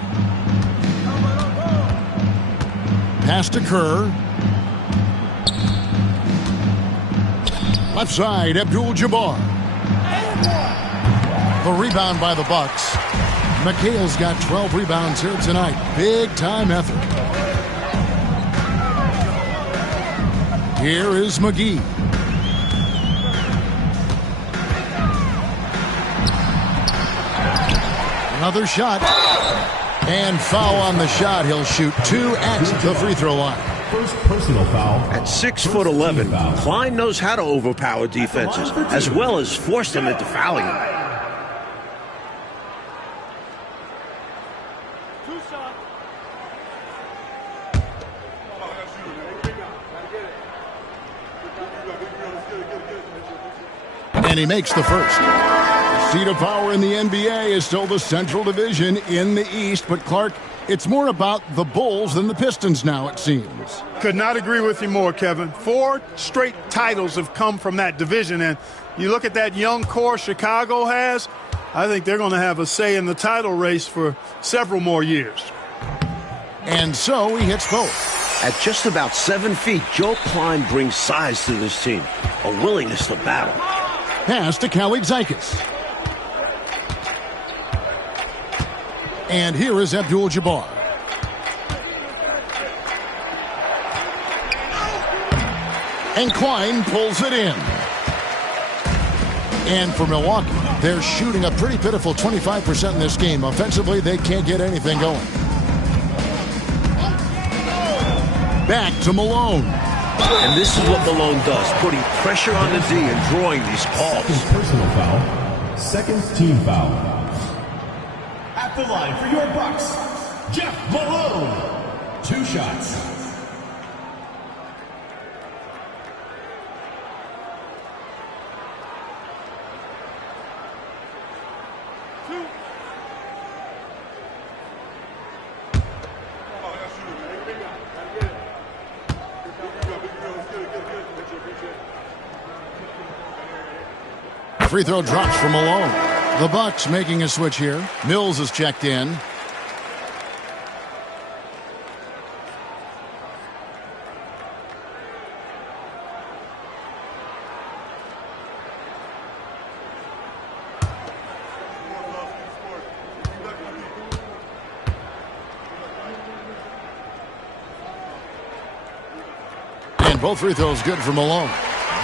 Pass to Kerr. Left side, Abdul-Jabbar. The rebound by the Bucks. McHale's got 12 rebounds here tonight. Big-time effort. Here is McGee. Another shot. And foul on the shot. He'll shoot 2 at the free throw line. First personal foul. At 6'11", Klein knows how to overpower defenses, as well as force them into fouling. And he makes the first. Seat of power in the NBA is still the Central Division in the East, but Clark, it's more about the Bulls than the Pistons now, it seems. Could not agree with you more, Kevin. 4 straight titles have come from that division, and you look at that young core Chicago has, I think they're going to have a say in the title race for several more years. And so he hits both. At just about 7 feet, Joe Klein brings size to this team, a willingness to battle. Pass to Kalaitzakis. And here is Abdul-Jabbar. And Klein pulls it in. And for Milwaukee, they're shooting a pretty pitiful 25% in this game. Offensively, they can't get anything going. Back to Malone. And this is what Malone does, putting pressure on the D and drawing these calls. Second personal foul. Second team foul. At the line for your Bucks, Jeff Malone. 2 shots. Free throw drops for Malone. The Bucks making a switch here. Mills is checked in. And both free throws good for Malone.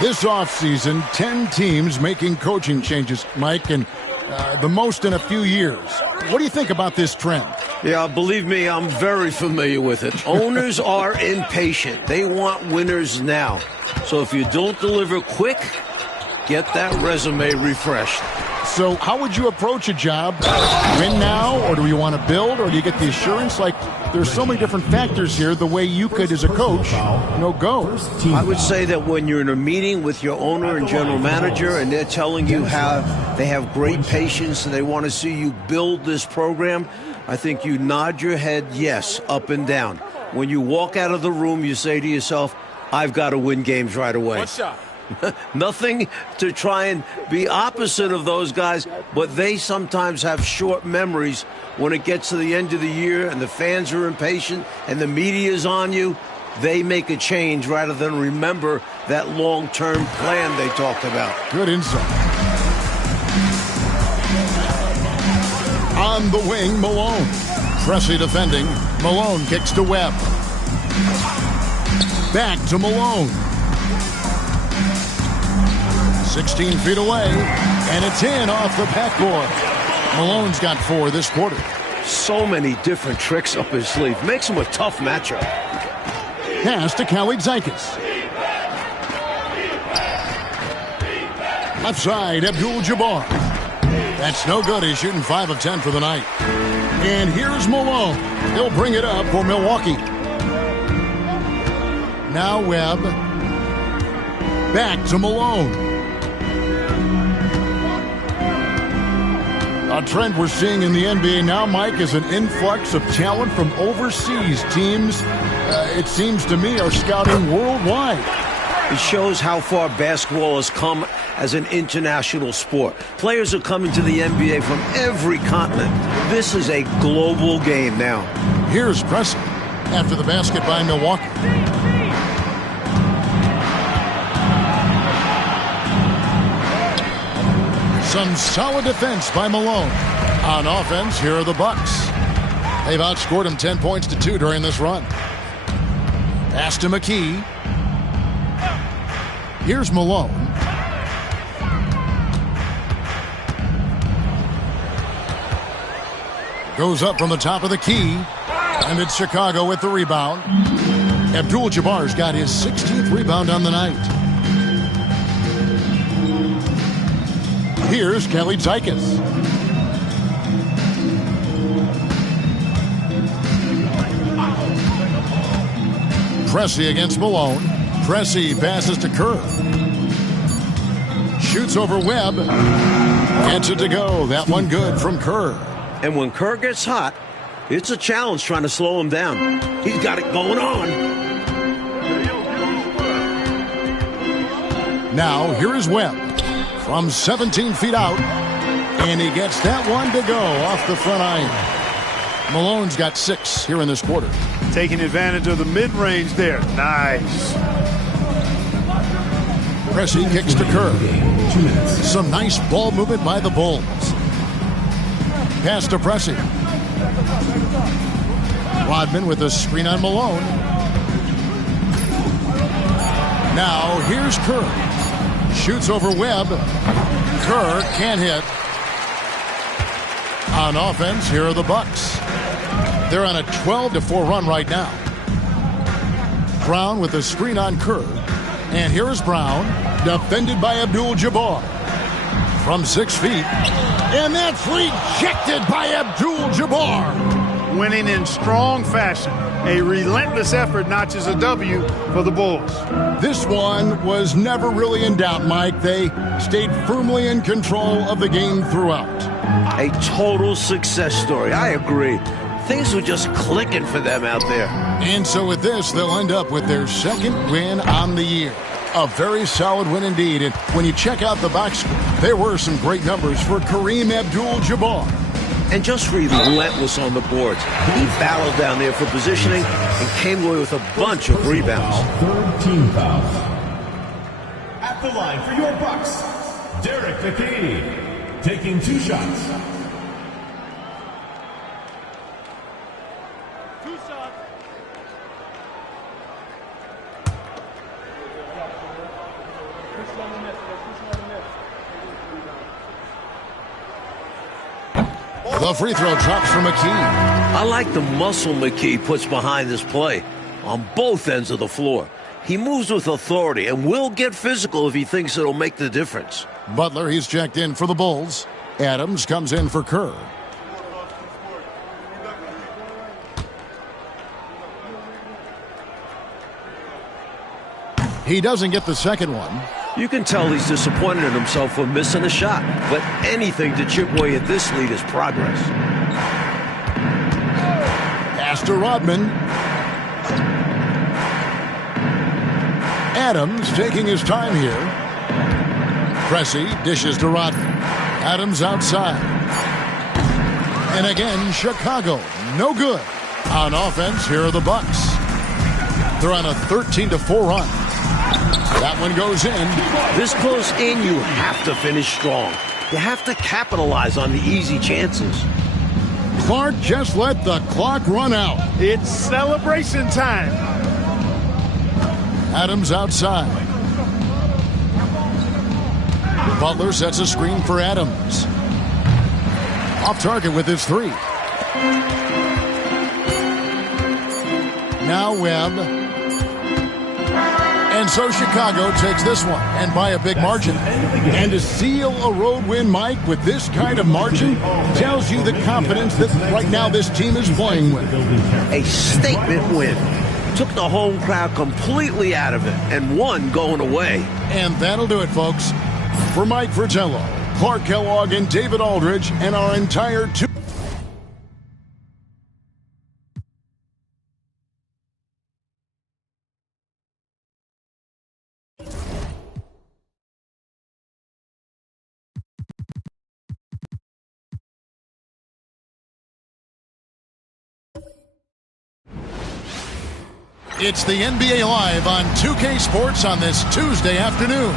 This offseason, 10 teams making coaching changes, Mike, and the most in a few years. What do you think about this trend? Yeah, believe me, I'm very familiar with it. Owners are impatient. They want winners now. So if you don't deliver quick, get that resume refreshed. So how would you approach a job? Win now, or do you want to build, or do you get the assurance? Like, there's so many different factors here, the way you could, as a coach, go. I would say that when you're in a meeting with your owner and general manager and they're telling you how they have great patience and they want to see you build this program, I think you nod your head yes, up and down. When you walk out of the room, you say to yourself, I've got to win games right away. One shot. Nothing to try and be opposite of those guys, but they sometimes have short memories when it gets to the end of the year and the fans are impatient and the media is on you. They make a change rather than remember that long-term plan they talked about. Good insight. On the wing, Malone. Presley defending. Malone kicks to Webb. Back to Malone. 16 feet away, and it's in off the backboard. Malone's got 4 this quarter. So many different tricks up his sleeve. Makes him a tough matchup. Pass to Kalaitzakis. Left side, Abdul-Jabbar. That's no good. He's shooting 5 of 10 for the night. And here's Malone. He'll bring it up for Milwaukee. Now Webb. Back to Malone. A trend we're seeing in the NBA now, Mike, is an influx of talent from overseas. Teams, it seems to me, are scouting worldwide. It shows how far basketball has come as an international sport. Players are coming to the NBA from every continent. This is a global game now. Here's Presley after the basket by Milwaukee. Some solid defense by Malone. On offense, here are the Bucks. They've outscored him 10 points to 2 during this run. Pass to McKee. Here's Malone. Goes up from the top of the key. And it's Chicago with the rebound. Abdul-Jabbar's got his 16th rebound on the night. Here's Kelly Tykes. Pressey against Malone. Pressey passes to Kerr. Shoots over Webb. Gets it to go. That one good from Kerr. And when Kerr gets hot, it's a challenge trying to slow him down. He's got it going on. Now, here is Webb from 17 feet out. And he gets that one to go off the front iron. Malone's got 6 here in this quarter. Taking advantage of the mid-range there. Nice. Pressey kicks to Kerr. Some nice ball movement by the Bulls. Pass to Pressey. Rodman with a screen on Malone. Now here's Kerr. Shoots over Webb. Kerr can't hit. On offense, here are the Bucks. They're on a 12-4 run right now. Brown with a screen on Kerr. And here is Brown, defended by Abdul-Jabbar. From 6 feet. And that's rejected by Abdul-Jabbar. Winning in strong fashion. A relentless effort notches a W for the Bulls. This one was never really in doubt, Mike. They stayed firmly in control of the game throughout. A total success story. I agree. Things were just clicking for them out there. And so with this, they'll end up with their 2nd win on the year. A very solid win indeed. And when you check out the box score, there were some great numbers for Kareem Abdul-Jabbar. And just relentless on the boards. He battled down there for positioning and came away with a bunch of rebounds. 3rd team foul. At the line for your Bucks, Derek McKee, taking 2 shots. The free throw drops for McKee. I like the muscle McKee puts behind this play on both ends of the floor. He moves with authority and will get physical if he thinks it'll make the difference. Butler, he's checked in for the Bulls. Adams comes in for Kerr. He doesn't get the second one. You can tell he's disappointed in himself for missing a shot, but anything to chip away at this lead is progress. Pass to Rodman. Adams taking his time here. Pressey dishes to Rodman. Adams outside. And again, Chicago, no good. On offense, here are the Bucks. They're on a 13-4 run. That one goes in. This close in, you have to finish strong. You have to capitalize on the easy chances. Clark just let the clock run out. It's celebration time. Adams outside. Butler sets a screen for Adams. Off target with his 3. Now Webb. And so Chicago takes this one, and by a big margin. And to seal a road win, Mike, with this kind of margin, tells you the confidence that right now this team is playing with. A statement win. Took the home crowd completely out of it, and won going away. And that'll do it, folks. For Mike Fratello, Clark Kellogg, and David Aldridge, and our entire two. It's the NBA Live on 2K Sports on this Tuesday afternoon.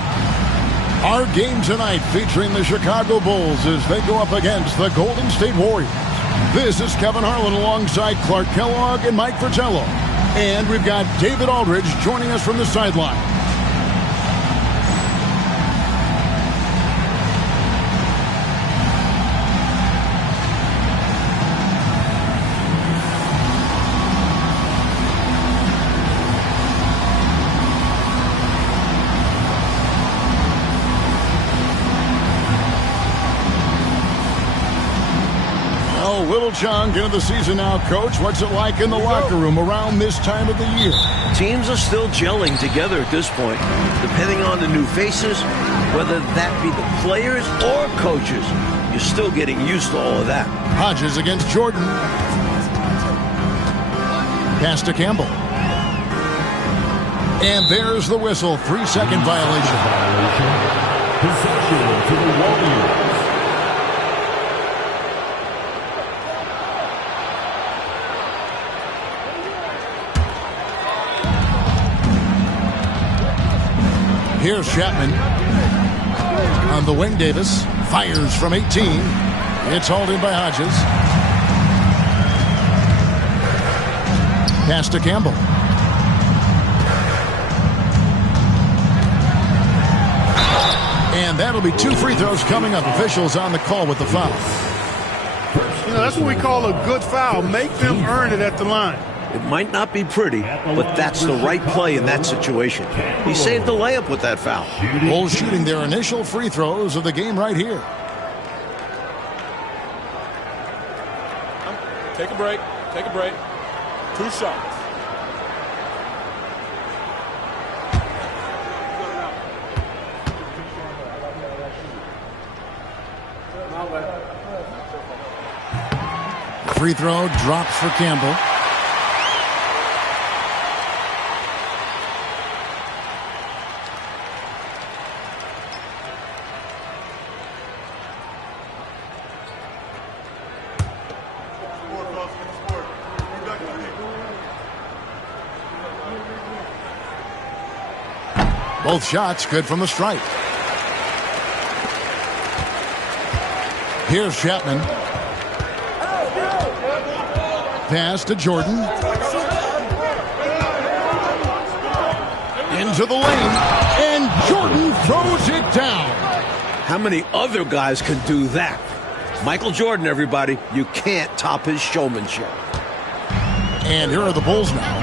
Our game tonight featuring the Chicago Bulls as they go up against the Golden State Warriors. This is Kevin Harlan alongside Clark Kellogg and Mike Fratello. And we've got David Aldridge joining us from the sideline. Little chunk into the season now, Coach. What's it like in the locker room around this time of the year? Teams are still gelling together at this point, depending on the new faces, whether that be the players or coaches. You're still getting used to all of that. Hodges against Jordan. Pass to Campbell. And there's the whistle. 3-second violation. Possession to the Warriors. Here's Chapman on the wing. Davis fires from 18. It's hauled in by Hodges. Pass to Campbell. And that'll be 2 free throws coming up. Officials on the call with the foul. You know, that's what we call a good foul. Make them earn it at the line. It might not be pretty, but that's the right play in that situation. He saved the layup with that foul. Bulls shooting their initial free throws of the game right here. Take a break. Take a break. 2 shots. Free throw drops for Campbell. Both shots good from the stripe. Here's Chapman. Pass to Jordan. Into the lane. And Jordan throws it down. How many other guys can do that? Michael Jordan, everybody. You can't top his showmanship. And here are the Bulls now.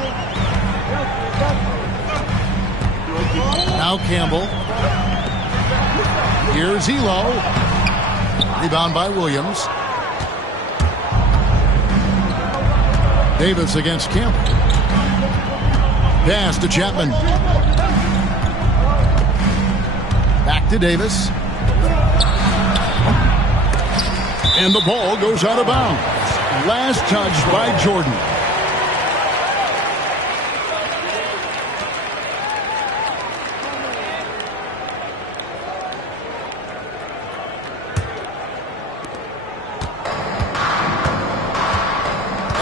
Now Campbell. Here's Elo. Rebound by Williams. Davis against Campbell. Pass to Chapman. Back to Davis. And the ball goes out of bounds. Last touch by Jordan.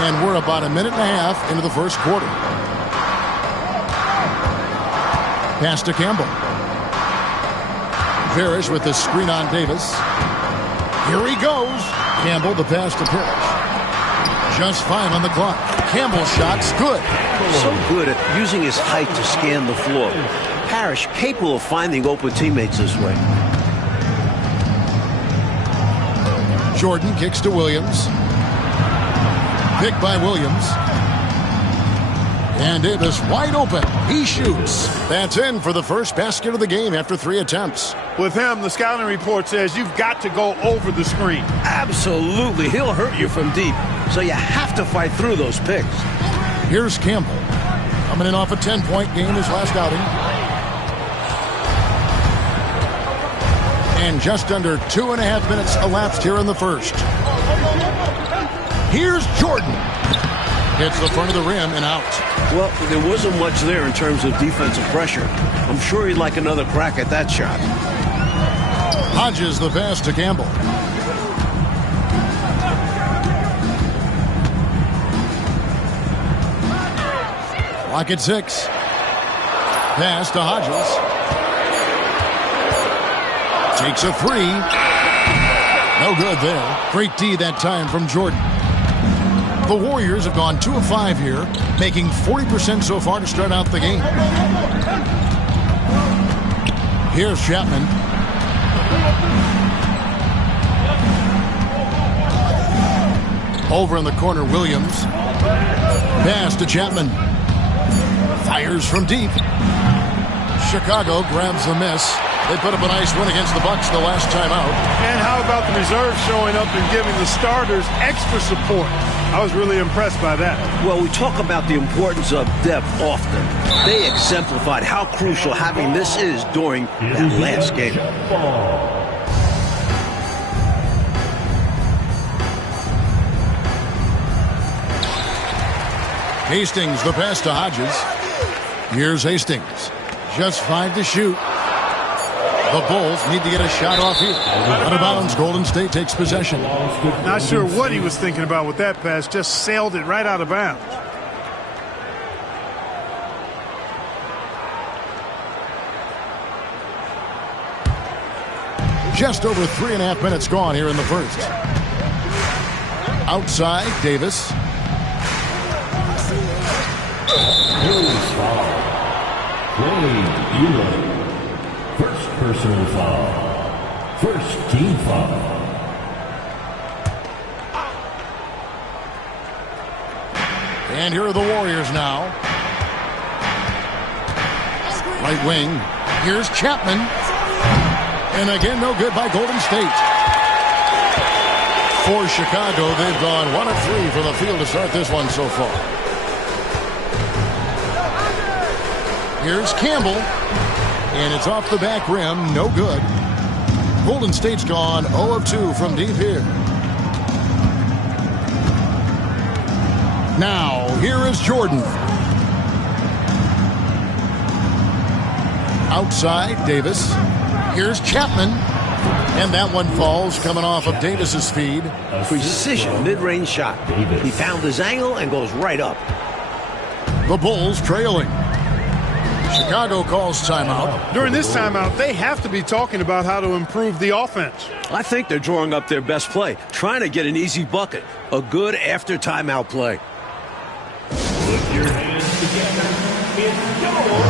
And we're about 1.5 minutes into the first quarter. Pass to Campbell. Parrish with the screen on Davis. Here he goes. Campbell, the pass to Parrish. Just 5 on the clock. Campbell's shot's good. So good at using his height to scan the floor. Parrish capable of finding open teammates this way. Jordan kicks to Williams. Pick by Williams. And Davis wide open. He shoots. That's in for the first basket of the game after 3 attempts. With him, the scouting report says you've got to go over the screen. Absolutely. He'll hurt you from deep. So you have to fight through those picks. Here's Campbell. Coming in off a 10-point game his last outing. And just under 2.5 minutes elapsed here in the first. Here's Jordan. Hits the front of the rim and out. Well, there wasn't much there in terms of defensive pressure. I'm sure he'd like another crack at that shot. Hodges the pass to Campbell. Clock at 6. Pass to Hodges. Takes a three. No good there. Great D that time from Jordan. The Warriors have gone 2 of 5 here, making 40% so far to start out the game. Here's Chapman. Over in the corner, Williams. Pass to Chapman. Fires from deep. Chicago grabs the miss. They put up a nice win against the Bucks the last time out. And how about the reserves showing up and giving the starters extra support? I was really impressed by that. Well, we talk about the importance of depth often. They exemplified how crucial having this is during that last game. Hastings, the pass to Hodges. Here's Hastings. Just 5 to shoot. The Bulls need to get a shot off here. Out of bounds, Golden State takes possession. Not sure what he was thinking about with that pass. Just sailed it right out of bounds. Just over 3.5 minutes gone here in the first. Outside, Davis. Bills foul. Clay Ewing. First personal foul. First team foul. And here are the Warriors now. Right wing. Here's Chapman. And again, no good by Golden State. For Chicago, they've gone 1 of 3 from the field to start this one so far. Here's Campbell. And it's off the back rim. No good. Golden State's gone 0 of 2 from deep here. Now, here is Jordan. Outside, Davis. Here's Chapman. And that one falls coming off of Davis's feed. Precision mid-range shot. He found his angle and goes right up. The Bulls trailing. Chicago calls timeout. During this timeout, they have to be talking about how to improve the offense. I think they're drawing up their best play, trying to get an easy bucket. A good after timeout play. Put your hands together. It's your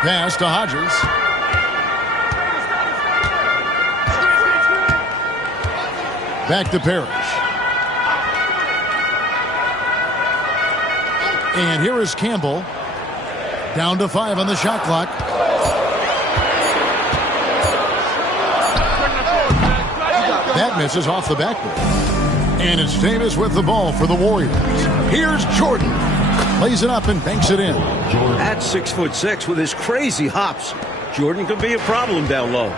Pass to Hodges. Back to Parrish. And here is Campbell. Down to 5 on the shot clock. That misses off the backboard. And it's Davis with the ball for the Warriors. Here's Jordan. Lays it up and banks it in. At 6'6" with his crazy hops, Jordan could be a problem down low.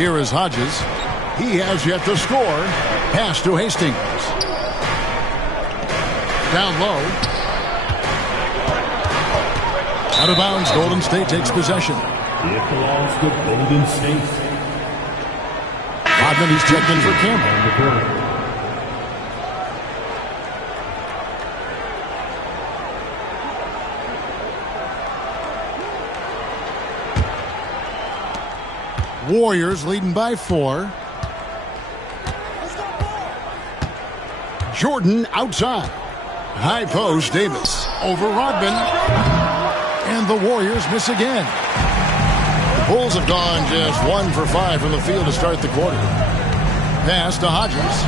Here is Hodges. He has yet to score. Pass to Hastings. Down low. Out of bounds, Golden State takes possession. It belongs to Golden State. Rodman, he's checked in for Campbell. Warriors leading by 4. Jordan outside. High post, Davis over Rodman. And the Warriors miss again. The Bulls have gone just 1 for 5 from the field to start the quarter. Pass to Hodges.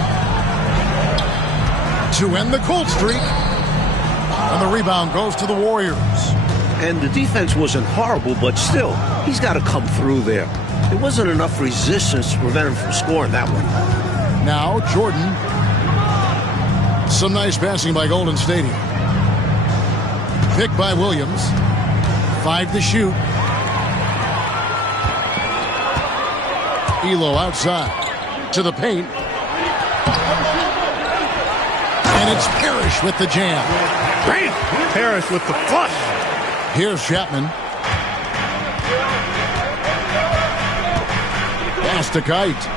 To end the cold streak. And the rebound goes to the Warriors. And the defense wasn't horrible, but still, he's got to come through there. There wasn't enough resistance to prevent him from scoring that one. Now Jordan. Some nice passing by Golden State. Picked by Williams. 5 to shoot. Elo outside. To the paint. And it's Parrish with the jam. Bam! Parrish with the flush. Here's Chapman. Pass to Kite.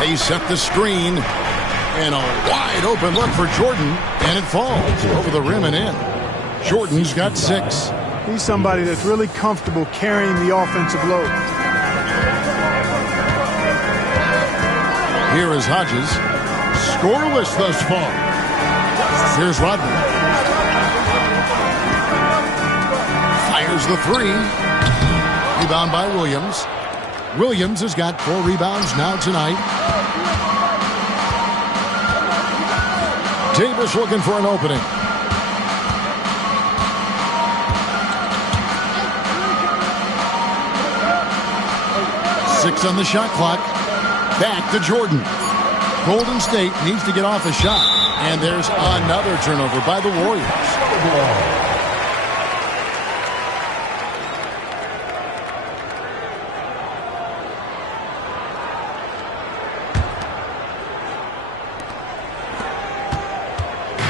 They set the screen. And a wide open look for Jordan. And it falls over the rim and in. Jordan's got 6. He's somebody that's really comfortable carrying the offensive load. Here is Hodges. Scoreless thus far. Here's Rodman. Fires the 3. Rebound by Williams. Williams has got 4 rebounds now tonight. Davis looking for an opening. Six on the shot clock. Back to Jordan. Golden State needs to get off a shot. And there's another turnover by the Warriors.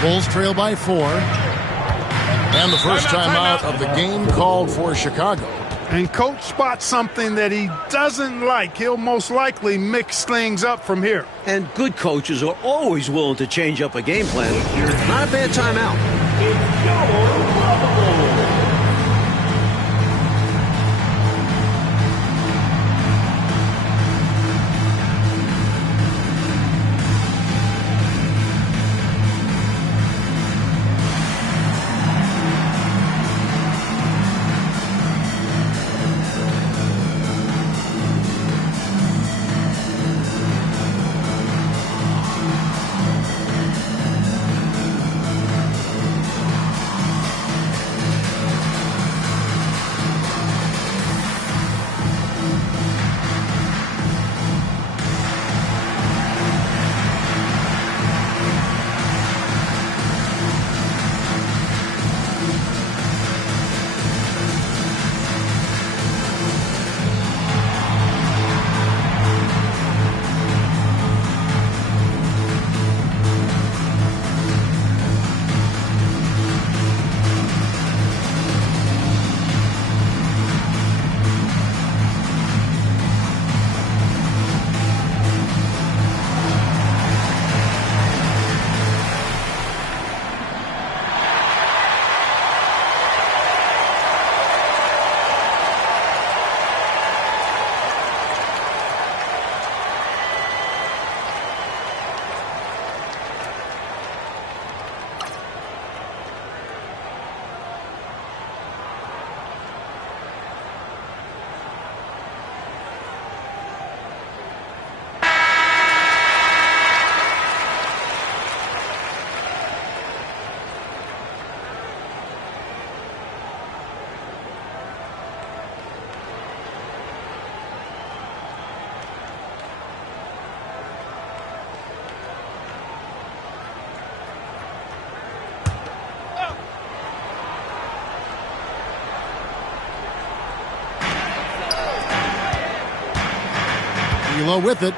Bulls trail by 4. And the first timeout of the game called for Chicago. And coach spots something that he doesn't like. He'll most likely mix things up from here. And good coaches are always willing to change up a game plan. Not a bad timeout. Elo with it.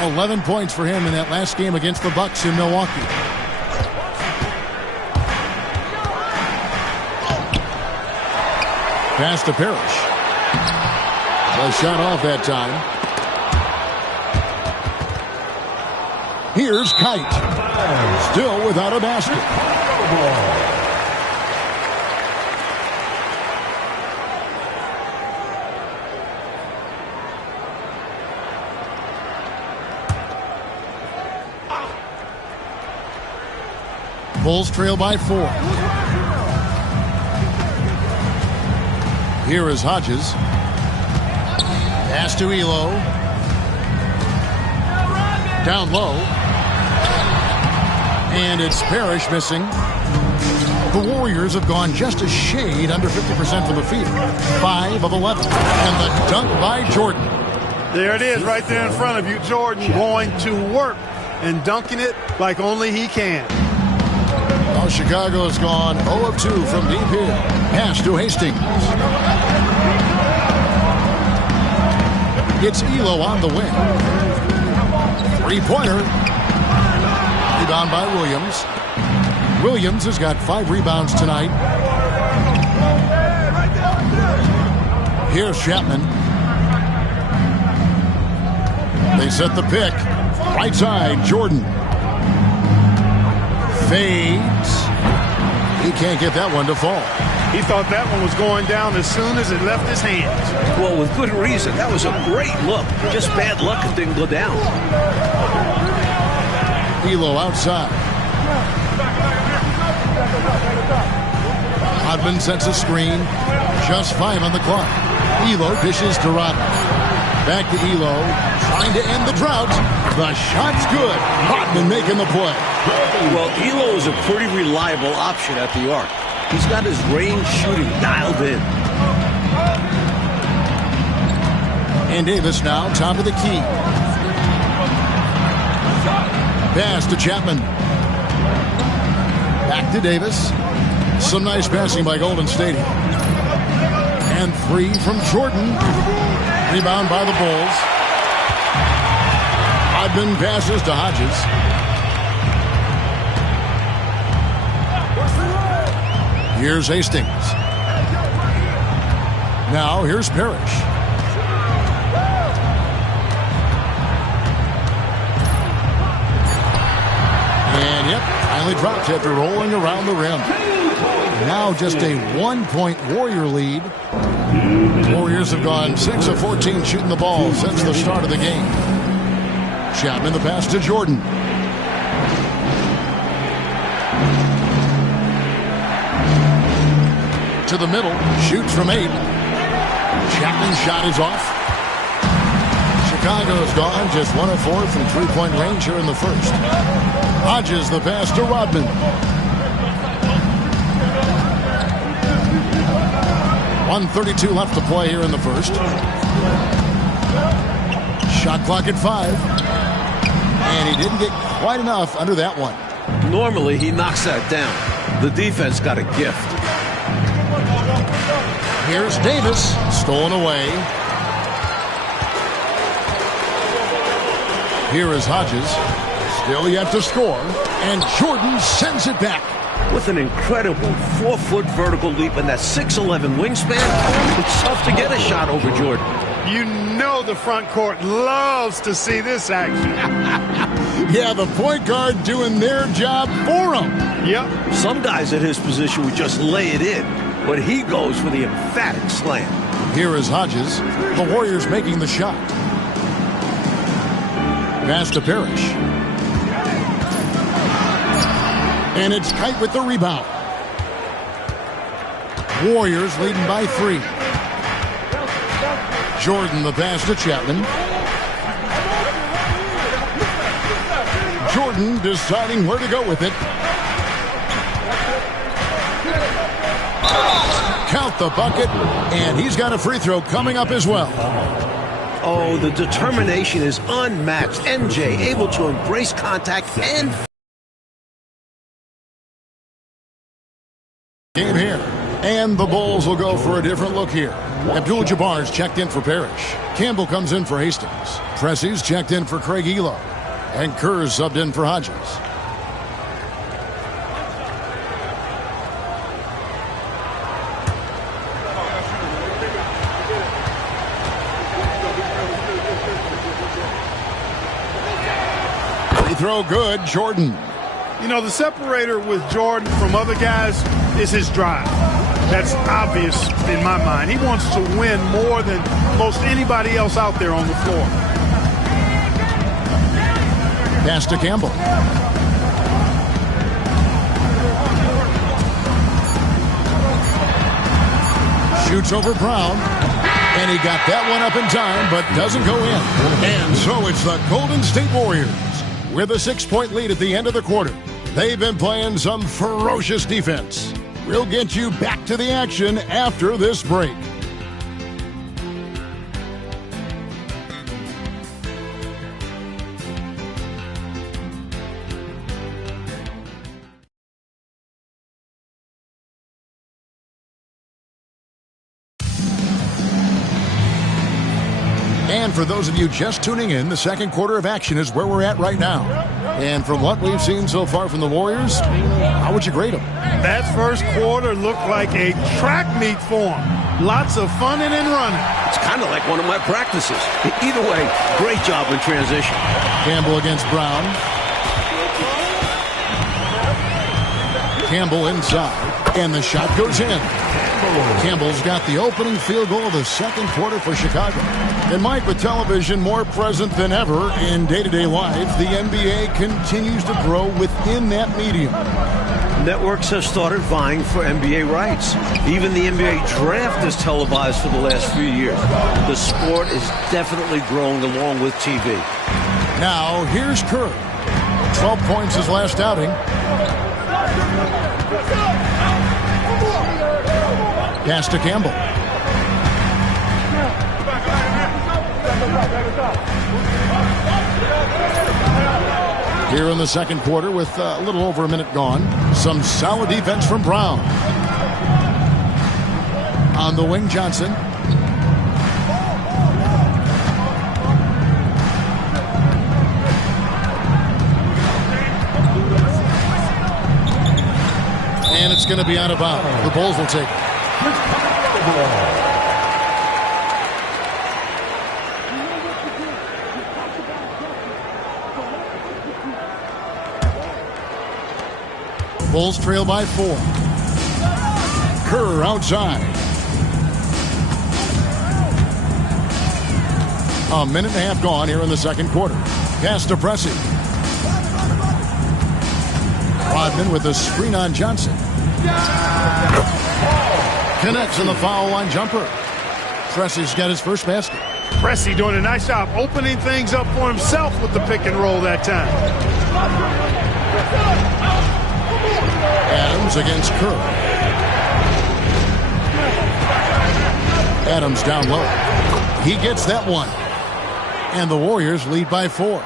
11 points for him in that last game against the Bucks in Milwaukee. Pass to Parrish. A shot off that time. Here's Kite. Still without a basket. Bulls trail by 4. Here is Hodges. Pass to Elo. Down low. And it's Parrish missing. The Warriors have gone just a shade under 50% from the field. 5 of 11. And the dunk by Jordan. There it is right there in front of you. Jordan going to work and dunking it like only he can. Well, Chicago's gone 0 of 2 from deep here. Pass to Hastings. It's Elo on the wing. 3-pointer. Rebound by Williams. Williams has got 5 rebounds tonight. Here's Chapman. They set the pick. Right side, Jordan. Fades. He can't get that one to fall. He thought that one was going down as soon as it left his hands. Well, with good reason. That was a great look. Just bad luck it didn't go down. Elo outside. Rodman sets a screen. Just 5 on the clock. Elo dishes to Rodman. Back to Elo. Trying to end the drought. The shot's good. Rodman making the play. Well, Elo is a pretty reliable option at the arc. He's got his range shooting dialed in. And Davis now top of the key. Pass to Chapman. Back to Davis. Some nice passing by Golden State. And 3 from Jordan. Rebound by the Bulls. Rodman passes to Hodges. Here's Hastings. Now here's Parrish. And yep, finally dropped after rolling around the rim. Now just a 1-point Warrior lead. Warriors have gone 6 of 14 shooting the ball since the start of the game. Chapman the pass to Jordan. To the middle, shoots from 8. Chapman's shot is off. Chicago's gone just 1 of 4 from 3-point range here in the first. Hodges the pass to Rodman. 1:32 left to play here in the first. Shot clock at 5. And he didn't get quite enough under that one. Normally, he knocks that down. The defense got a gift. Here's Davis, stolen away. Here is Hodges, still yet to score, and Jordan sends it back. With an incredible 4-foot vertical leap and that 6'11" wingspan, it's tough to get a shot over Jordan. You know the front court loves to see this action. Yeah, the point guard doing their job for him. Yep. Some guys at his position would just lay it in, but he goes for the emphatic slam. Here is Hodges, the Warriors making the shot. Pass to Parrish. And it's Kite with the rebound. Warriors leading by 3. Jordan the pass to Chapman. Jordan deciding where to go with it. Count the bucket, and he's got a free throw coming up as well. Oh, the determination is unmatched. MJ able to embrace contact and... Game here. And the Bulls will go for a different look here. Abdul-Jabbar's checked in for Parrish. Campbell comes in for Hastings. Pressey's checked in for Craig Elo. And Kerr's subbed in for Hodges. Free throw good, Jordan. You know, the separator with Jordan from other guys is his drive. That's obvious in my mind. He wants to win more than most anybody else out there on the floor. Pass to Campbell. Shoots over Brown. And he got that one up in time, but doesn't go in. And so it's the Golden State Warriors with a 6-point lead at the end of the quarter. They've been playing some ferocious defense. We'll get you back to the action after this break. And for those of you just tuning in, the second quarter of action is where we're at right now. And from what we've seen so far from the Warriors, how would you grade them? That first quarter looked like a track meet for them. Lots of funning and running. It's kind of like one of my practices. Either way, great job in transition. Campbell against Brown. Campbell inside, and the shot goes in. Campbell's got the opening field goal of the second quarter for Chicago. And Mike, with television more present than ever in day-to-day life, the NBA continues to grow within that medium. Networks have started vying for NBA rights. Even the NBA draft is televised for the last few years. The sport is definitely growing along with TV. Now, here's Kerr. 12 points his last outing. Pass to Campbell. Here in the second quarter with a little over a minute gone. Some solid defense from Brown. On the wing, Johnson. And it's going to be out of bounds. The Bulls will take it. Bulls trail by 4. Kerr outside. A minute and a half gone here in the second quarter. Pass to Pressey. Rodman with a screen on Johnson. Connects in the foul line jumper. Pressey's got his first basket. Pressey doing a nice job opening things up for himself with the pick and roll that time. Adams against Kerr. Adams down low. He gets that one. And the Warriors lead by 4.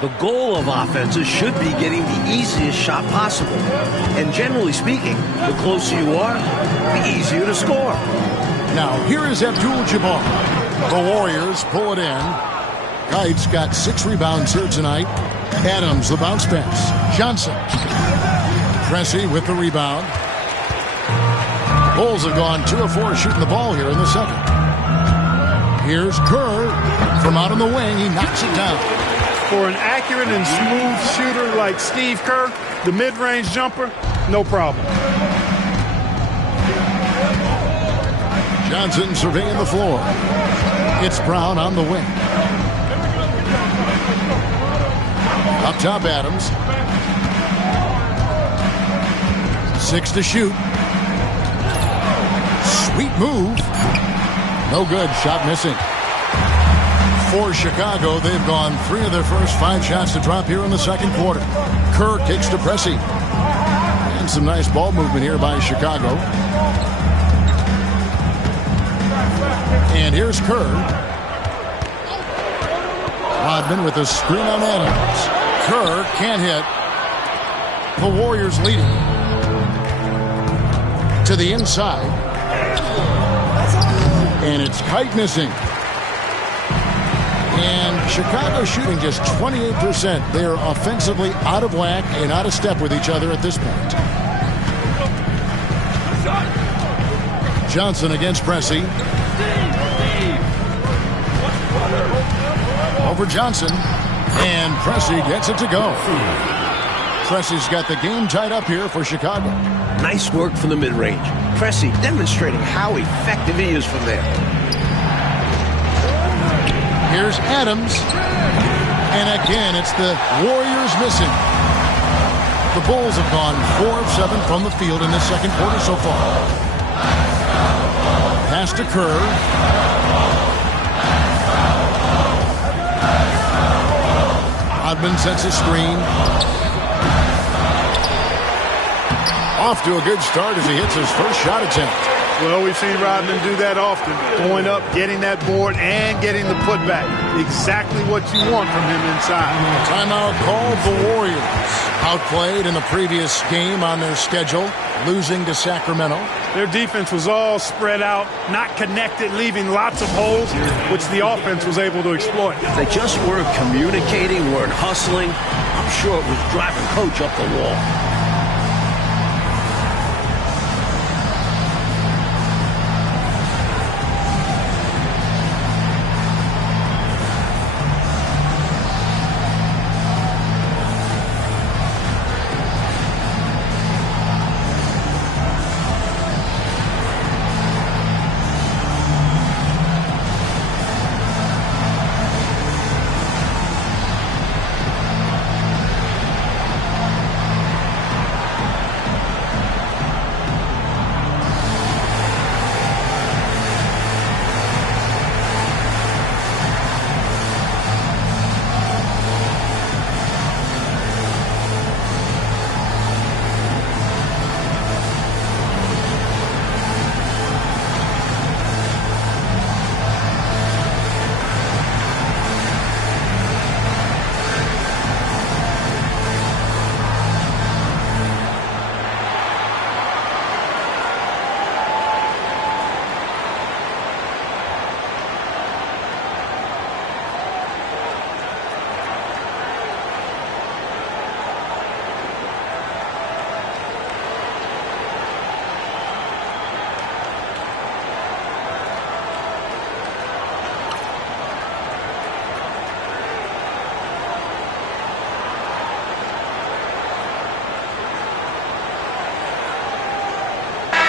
The goal of offenses should be getting the easiest shot possible. And generally speaking, the closer you are, the easier to score. Now, here is Abdul-Jabbar. The Warriors pull it in. Kite's got 6 rebounds here tonight. Adams, the bounce pass. Johnson. Pressey with the rebound. Bulls have gone 2 of 4 shooting the ball here in the second. Here's Kerr from out on the wing. He knocks it down. For an accurate and smooth shooter like Steve Kerr, the mid-range jumper, no problem. Johnson surveying the floor. It's Brown on the wing. Up top, Adams. 6 to shoot. Sweet move. No good. Shot missing. For Chicago, they've gone 3 of their first 5 shots to drop here in the second quarter. Kerr kicks to Pressey. And some nice ball movement here by Chicago. And here's Kerr. Rodman with a screen on Adams. Kerr can't hit. The Warriors leading. To the inside. And it's Kite missing. And Chicago shooting just 28%. They're offensively out of whack and out of step with each other at this point. Johnson against Pressey. Over Johnson. And Pressey gets it to go. Pressey's got the game tied up here for Chicago. Nice work from the mid-range. Pressey demonstrating how effective he is from there. Here's Adams. And again, it's the Warriors missing. The Bulls have gone 4 of 7 from the field in this second quarter so far. Pass to Kerr. Rodman sets a screen. Off to a good start as he hits his first shot attempt. Well, we've seen Rodman do that often. Going up, getting that board, and getting the putback. Exactly what you want from him inside. Timeout called the Warriors. Outplayed in the previous game on their schedule, losing to Sacramento. Their defense was all spread out, not connected, leaving lots of holes, which the offense was able to exploit. They just weren't communicating, weren't hustling. I'm sure it was driving Coach up the wall.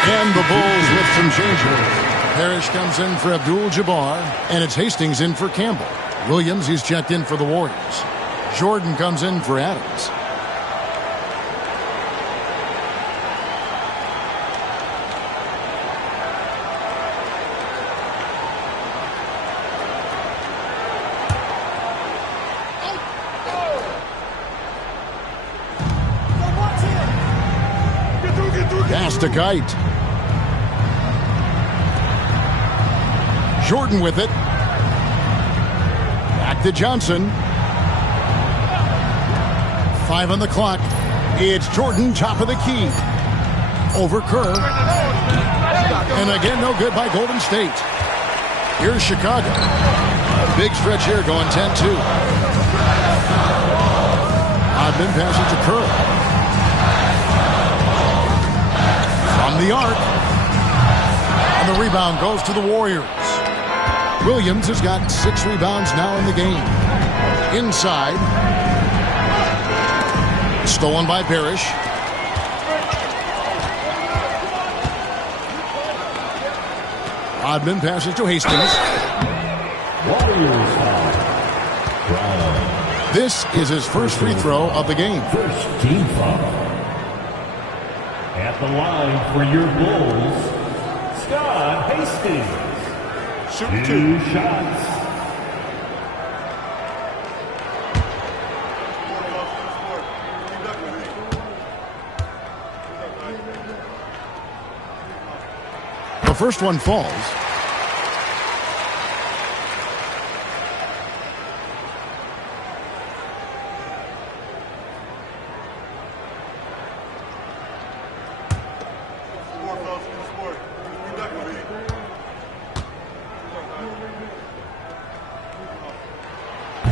And the Bulls with some changes. Parrish comes in for Abdul-Jabbar, and it's Hastings in for Campbell. Williams, he's checked in for the Warriors. Jordan comes in for Adams. Pass to Kite. Jordan with it. Back to Johnson. 5 on the clock. It's Jordan, top of the key. Over Kerr. And again, no good by Golden State. Here's Chicago. A big stretch here going 10-2. Rodman passes to Kerr. From the arc. And the rebound goes to the Warriors. Williams has got 6 rebounds now in the game. Inside. Stolen by Parrish. Rodman passes to Hastings. This is his first free throw of the game. First team foul. At the line for your Bulls, Scott Hastings. Shoot 2 shots. The first one falls.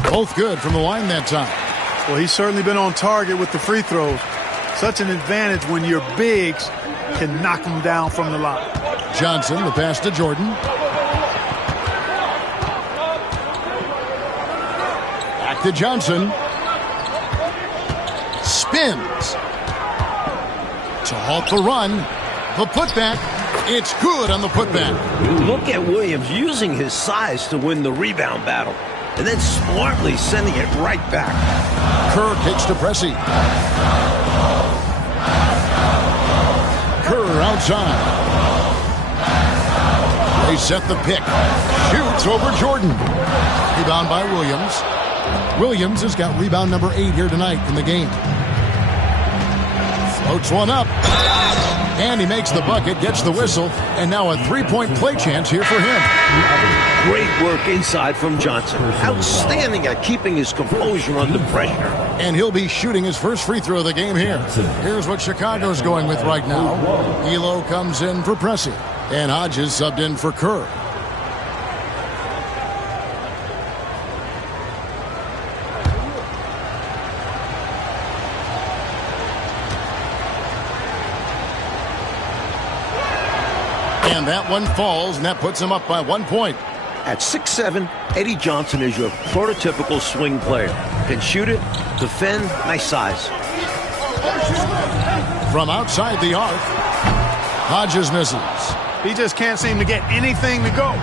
Both good from the line that time. Well, he's certainly been on target with the free throws. Such an advantage when your bigs can knock them down from the line. Johnson, the pass to Jordan. Back to Johnson. Spins. To halt the run. The putback. It's good on the putback. Look at Williams using his size to win the rebound battle, and then smartly sending it right back. Kerr kicks to Pressey. Kerr outside. They set the pick. Shoots over Jordan. Rebound by Williams. Williams has got rebound number 8 here tonight in the game. Floats one up. And he makes the bucket, gets the whistle, and now a three-point play chance here for him. Great work inside from Johnson. Outstanding at keeping his composure under pressure. And he'll be shooting his first free throw of the game here. Here's what Chicago's going with right now. Elo comes in for Pressey, and Hodges subbed in for Kerr. And that one falls, and that puts him up by 1 point. At 6'7", Eddie Johnson is your prototypical swing player. Can shoot it, defend, nice size. From outside the arc, Hodges misses. He just can't seem to get anything to go.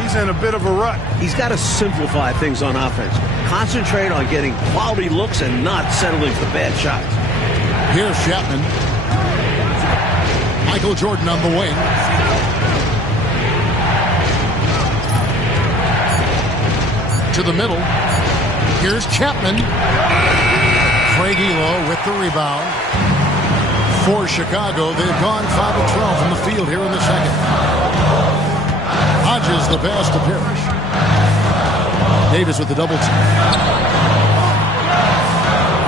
He's in a bit of a rut. He's got to simplify things on offense. Concentrate on getting quality looks and not settling for bad shots. Here's Chapman. Michael Jordan on the wing. To the middle. Here's Chapman. Craig Elo with the rebound. For Chicago, they've gone 5 of 12 from the field here in the second. Hodges the pass to Parrish. Davis with the double team.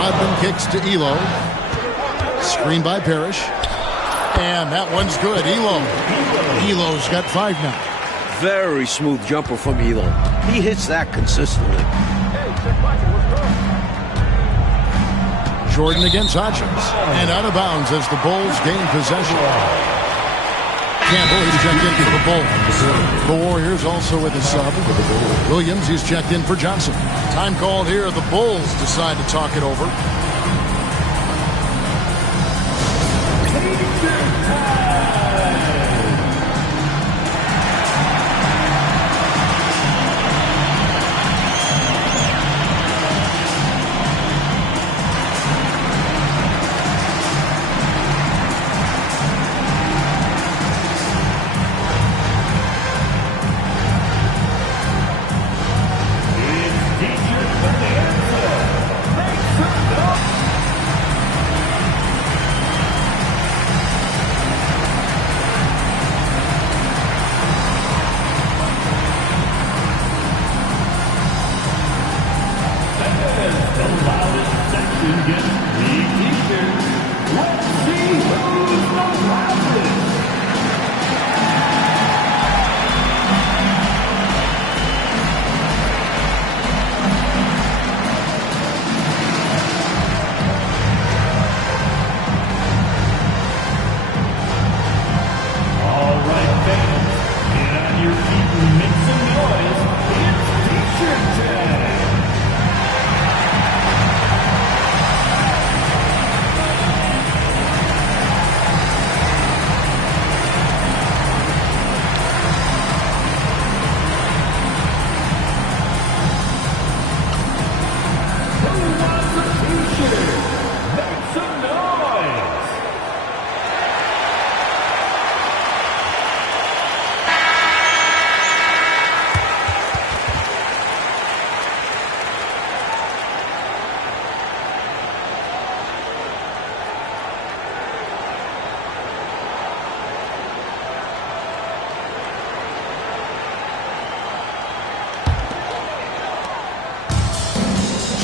Rodman kicks to Elo. Screen by Parrish. And that one's good. Elo's got 5 now. Very smooth jumper from Elo. He hits that consistently. Jordan against Hodges. And out of bounds as the Bulls gain possession. Campbell, he's checked in for the Bulls. The Warriors also with a sub. Williams, he's checked in for Johnson. Time called here. The Bulls decide to talk it over.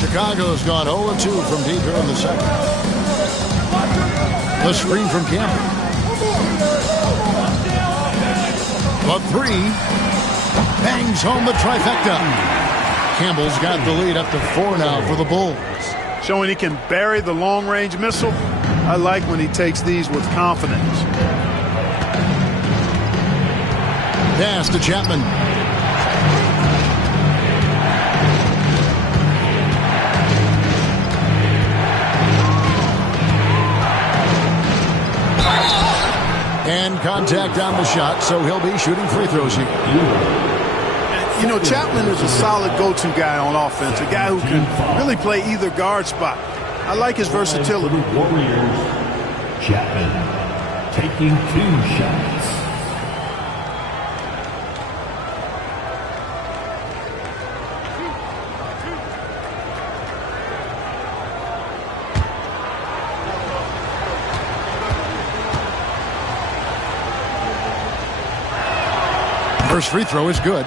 Chicago's gone 0-2 from deep here in the second. The screen from Campbell. The three. Bangs home the trifecta. Campbell's got the lead up to 4 now for the Bulls. Showing he can bury the long-range missile. I like when he takes these with confidence. Pass to Chapman. And contact on the shot, so he'll be shooting free throws here. You know, Chapman is a solid go-to guy on offense, a guy who can really play either guard spot. I like his versatility. Warriors, Chapman taking 2 shots. First free throw is good.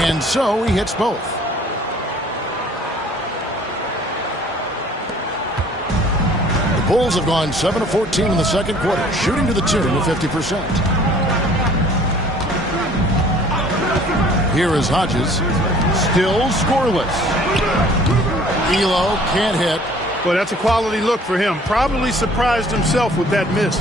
And so he hits both. The Bulls have gone 7 of 14 in the second quarter, shooting to the tune of 50%. Here is Hodges, still scoreless. Elo can't hit. Well, that's a quality look for him. Probably surprised himself with that miss.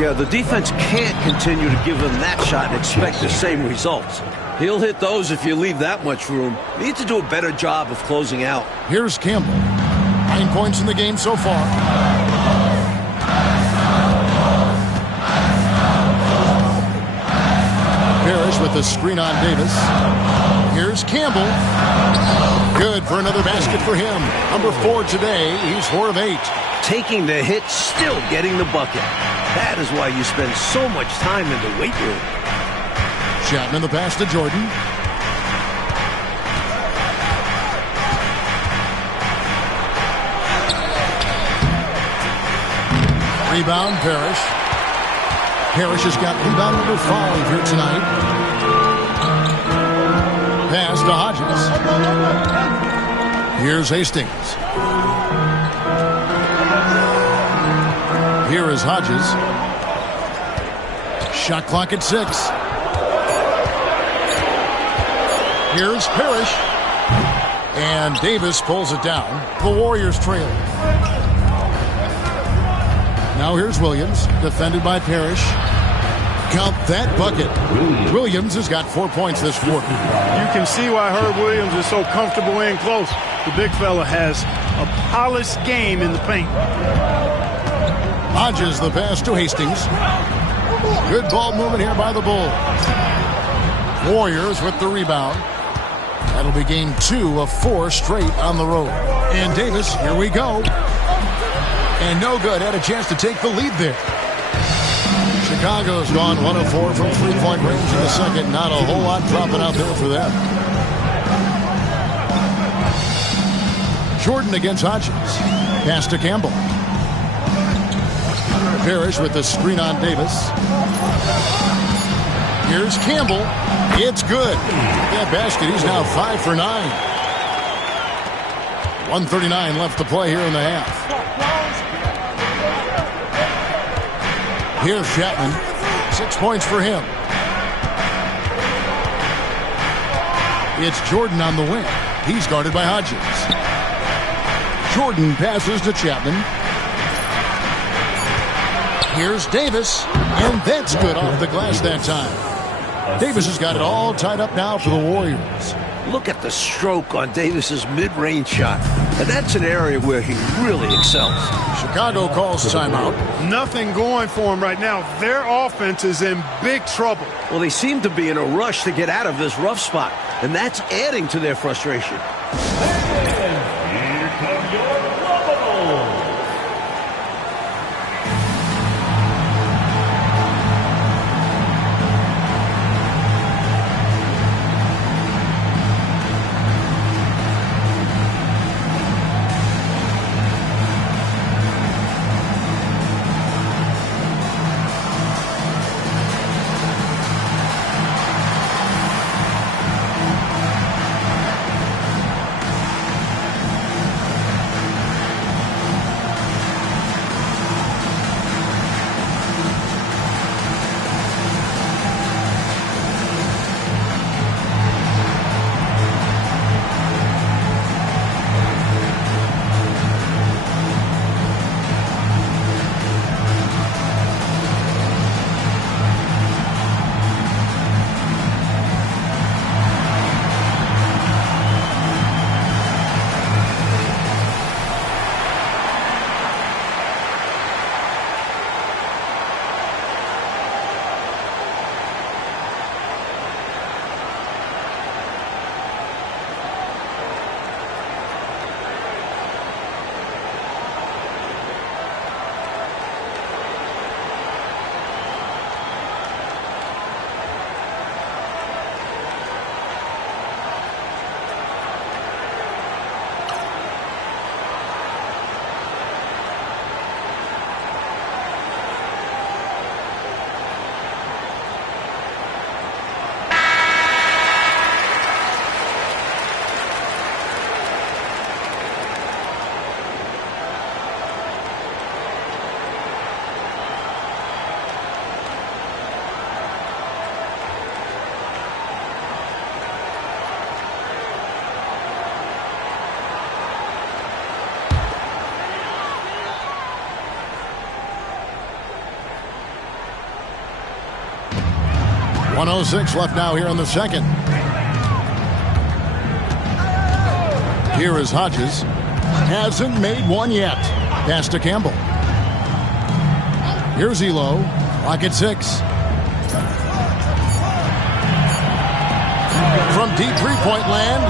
Yeah, the defense can't continue to give him that shot and expect the same results. He'll hit those if you leave that much room. Need to do a better job of closing out. Here's Campbell. 9 points in the game so far. Parrish with the screen on Davis. Here's Campbell. Good for another basket for him. Number 4 today. He's 4 of 8. Taking the hit, still getting the bucket. That is why you spend so much time in the weight room. Chapman the pass to Jordan. Rebound, Parrish. Parrish has got rebound number 5 here tonight. Pass to Hodges. Here's Hastings. Here is Hodges. Shot clock at 6. Here's Parrish. And Davis pulls it down. The Warriors trail. Now here's Williams, defended by Parrish. Count that bucket. Williams has got 4 points this quarter. You can see why Herb Williams is so comfortable in close. The big fella has a polished game in the paint. Hodges the pass to Hastings. Good ball movement here by the Bulls. Warriors with the rebound. That'll be game 2 of 4 straight on the road. And Davis, here we go. And no good. Had a chance to take the lead there. Chicago's gone 1 of 4 from three-point range in the second. Not a whole lot dropping out there for them. Jordan against Hodges. Pass to Campbell. Parrish with the screen on Davis. Here's Campbell. It's good. That basket, he's now 5 for 9. 1:39 left to play here in the half. Here's Chapman. 6 points for him. It's Jordan on the wing. He's guarded by Hodges. Jordan passes to Chapman. Here's Davis. And that's good off the glass that time. Davis has got it all tied up now for the Warriors. Look at the stroke on Davis's mid-range shot. And that's an area where he really excels. Chicago calls timeout. Nothing going for him right now. Their offense is in big trouble. Well, they seem to be in a rush to get out of this rough spot. And that's adding to their frustration. Here come your Bubbles. 1:06 left now here in the second. Here is Hodges. Hasn't made one yet. Pass to Campbell. Here's Elo. Clock at 6. From deep three-point land.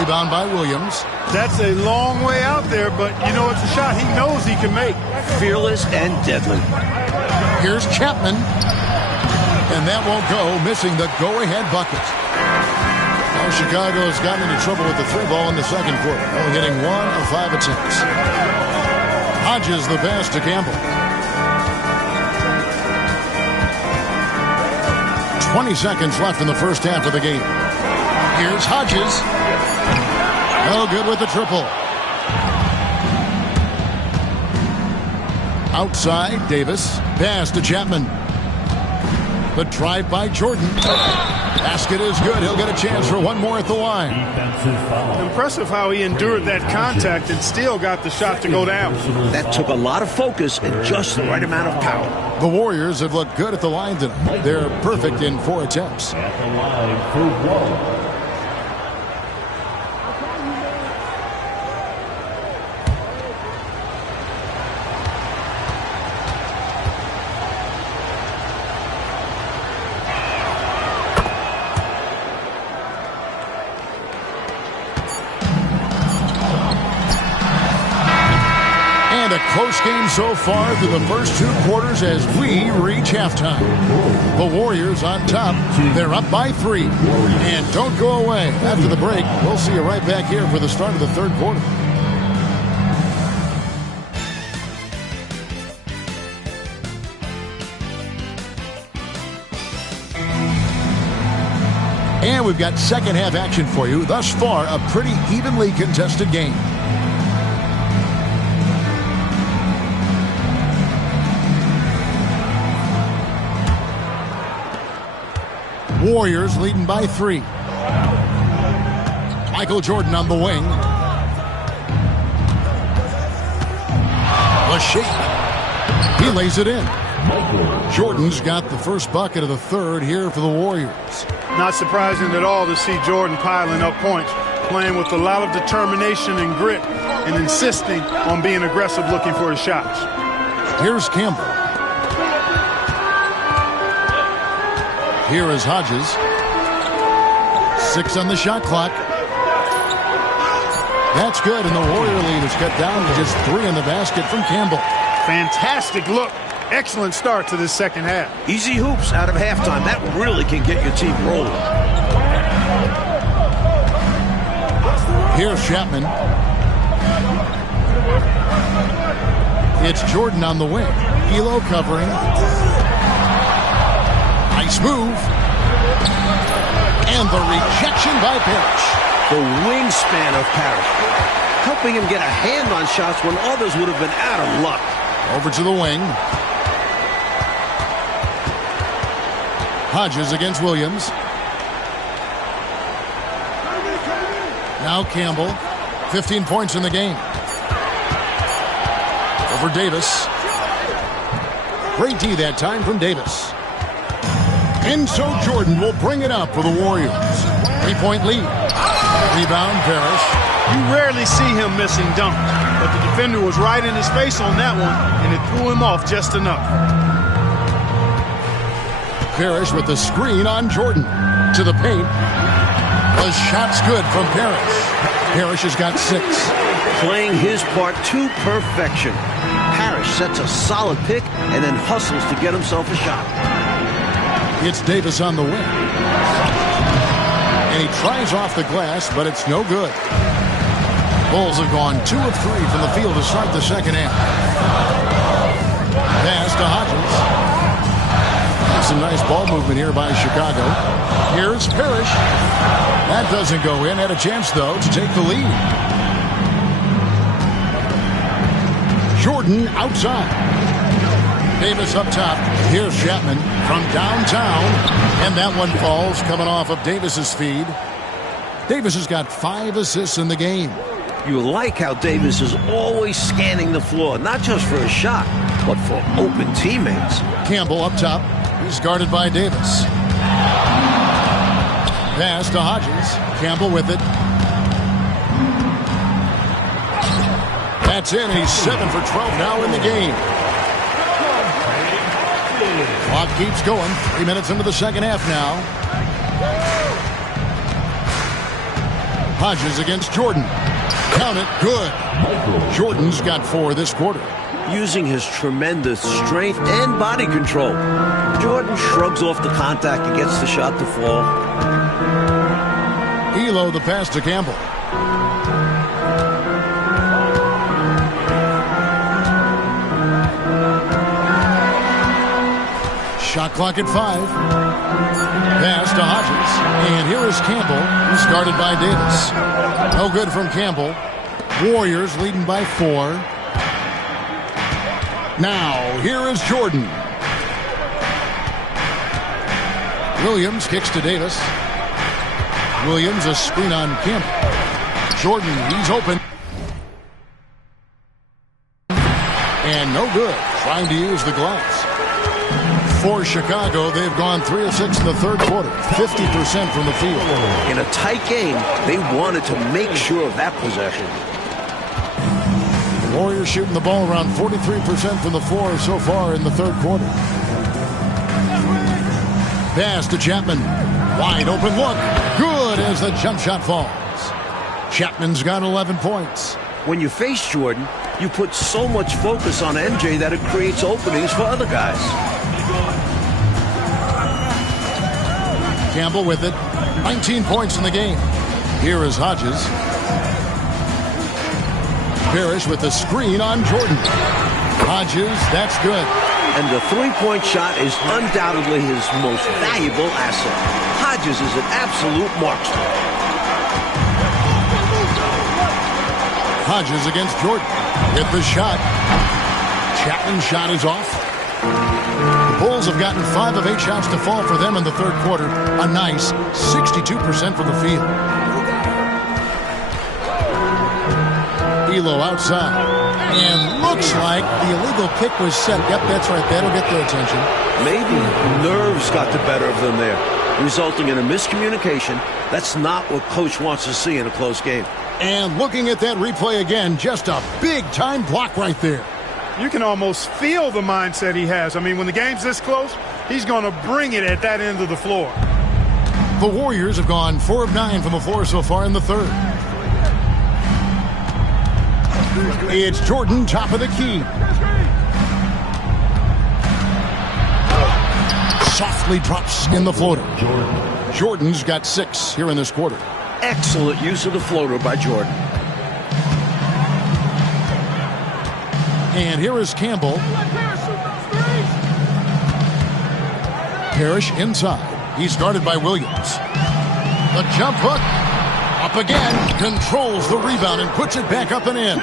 Rebound by Williams. That's a long way out there, but you know it's a shot he knows he can make. Fearless and deadly. Here's Chapman. And that won't go, missing the go-ahead bucket. Well, Chicago's gotten into trouble with the three ball in the second quarter. Only hitting 1 of 5 attempts. Hodges the pass to Campbell. 20 seconds left in the first half of the game. Here's Hodges. No good with the triple. Outside, Davis. Pass to Chapman. The drive by Jordan. Basket is good. He'll get a chance for one more at the line. Impressive how he endured that contact and still got the shot to go down. That took a lot of focus and just the right amount of power. The Warriors have looked good at the line tonight. They're perfect in 4 attempts. At the line for one. Close game so far through the first 2 quarters as we reach halftime. The Warriors on top. They're up by 3. And don't go away. After the break, we'll see you right back here for the start of the third quarter. And we've got second half action for you. Thus far, a pretty evenly contested game. Warriors leading by 3. Michael Jordan on the wing. The shake. He lays it in. Jordan's got the first bucket of the third here for the Warriors. Not surprising at all to see Jordan piling up points, playing with a lot of determination and grit, and insisting on being aggressive looking for his shots. Here's Campbell. Here is Hodges. 6 on the shot clock. That's good, and the Warrior lead is cut down to just 3 in the basket from Campbell. Fantastic look. Excellent start to this second half. Easy hoops out of halftime. That really can get your team rolling. Here's Chapman. It's Jordan on the wing. Elo covering. Nice move. And the rejection by Parrish. The wingspan of Parrish, helping him get a hand on shots when others would have been out of luck. Over to the wing. Hodges against Williams. Now Campbell. 15 points in the game. Over Davis. Great D that time from Davis. And so Jordan will bring it up for the Warriors. 3-point lead. Rebound, Parrish. You rarely see him missing dunks, but the defender was right in his face on that one, and it threw him off just enough. Parrish with the screen on Jordan. To the paint. The shot's good from Parrish. Parrish has got 6. Playing his part to perfection. Parrish sets a solid pick and then hustles to get himself a shot. It's Davis on the wing. And he tries off the glass, but it's no good. Bulls have gone 2 of 3 from the field to start the second half. Pass to Hodges. Some nice ball movement here by Chicago. Here's Parrish. That doesn't go in. Had a chance, though, to take the lead. Jordan outside. Davis up top. Here's Chapman from downtown. And that one falls coming off of Davis's feed. Davis has got 5 assists in the game. You like how Davis is always scanning the floor, not just for a shot, but for open teammates. Campbell up top. He's guarded by Davis. Pass to Hodges. Campbell with it. That's in. He's 7 for 12 now in the game. Clock keeps going. 3 minutes into the second half now. Hodges against Jordan. Count it. Good. Jordan's got 4 this quarter. Using his tremendous strength and body control, Jordan shrugs off the contact and gets the shot to fall. Elo the pass to Campbell. Shot clock at 5. Pass to Hodges. And here is Campbell, who's guarded by Davis. No good from Campbell. Warriors leading by 4. Now, here is Jordan. Williams kicks to Davis. Williams a screen on Campbell. Jordan, he's open. And no good. Trying to use the glass. For Chicago, they've gone 3 of 6 in the third quarter. 50% from the field. In a tight game, they wanted to make sure of that possession. Warriors shooting the ball around 43% from the floor so far in the third quarter. Pass to Chapman. Wide open look. Good as the jump shot falls. Chapman's got 11 points. When you face Jordan, you put so much focus on MJ that it creates openings for other guys. Campbell with it. 19 points in the game. Here is Hodges. Parrish with the screen on Jordan. Hodges, that's good. And the three-point shot is undoubtedly his most valuable asset. Hodges is an absolute marksman. Hodges against Jordan. Get the shot. Chapman's shot is off. The Bulls have gotten 5 of 8 shots to fall for them in the third quarter. A nice 62% from the field. Elo outside. And looks like the illegal kick was set. Yep, that's right. That'll get their attention. Maybe nerves got the better of them there, resulting in a miscommunication. That's not what coach wants to see in a close game. And looking at that replay again, just a big-time block right there. You can almost feel the mindset he has. I mean, when the game's this close, he's going to bring it at that end of the floor. The Warriors have gone 4 of 9 from the floor so far in the third. It's Jordan, top of the key. Softly drops in the floater. Jordan's got 6 here in this quarter. Excellent use of the floater by Jordan. And here is Campbell. Parrish inside. He's guarded by Williams. The jump hook. Up again. Controls the rebound and puts it back up and in.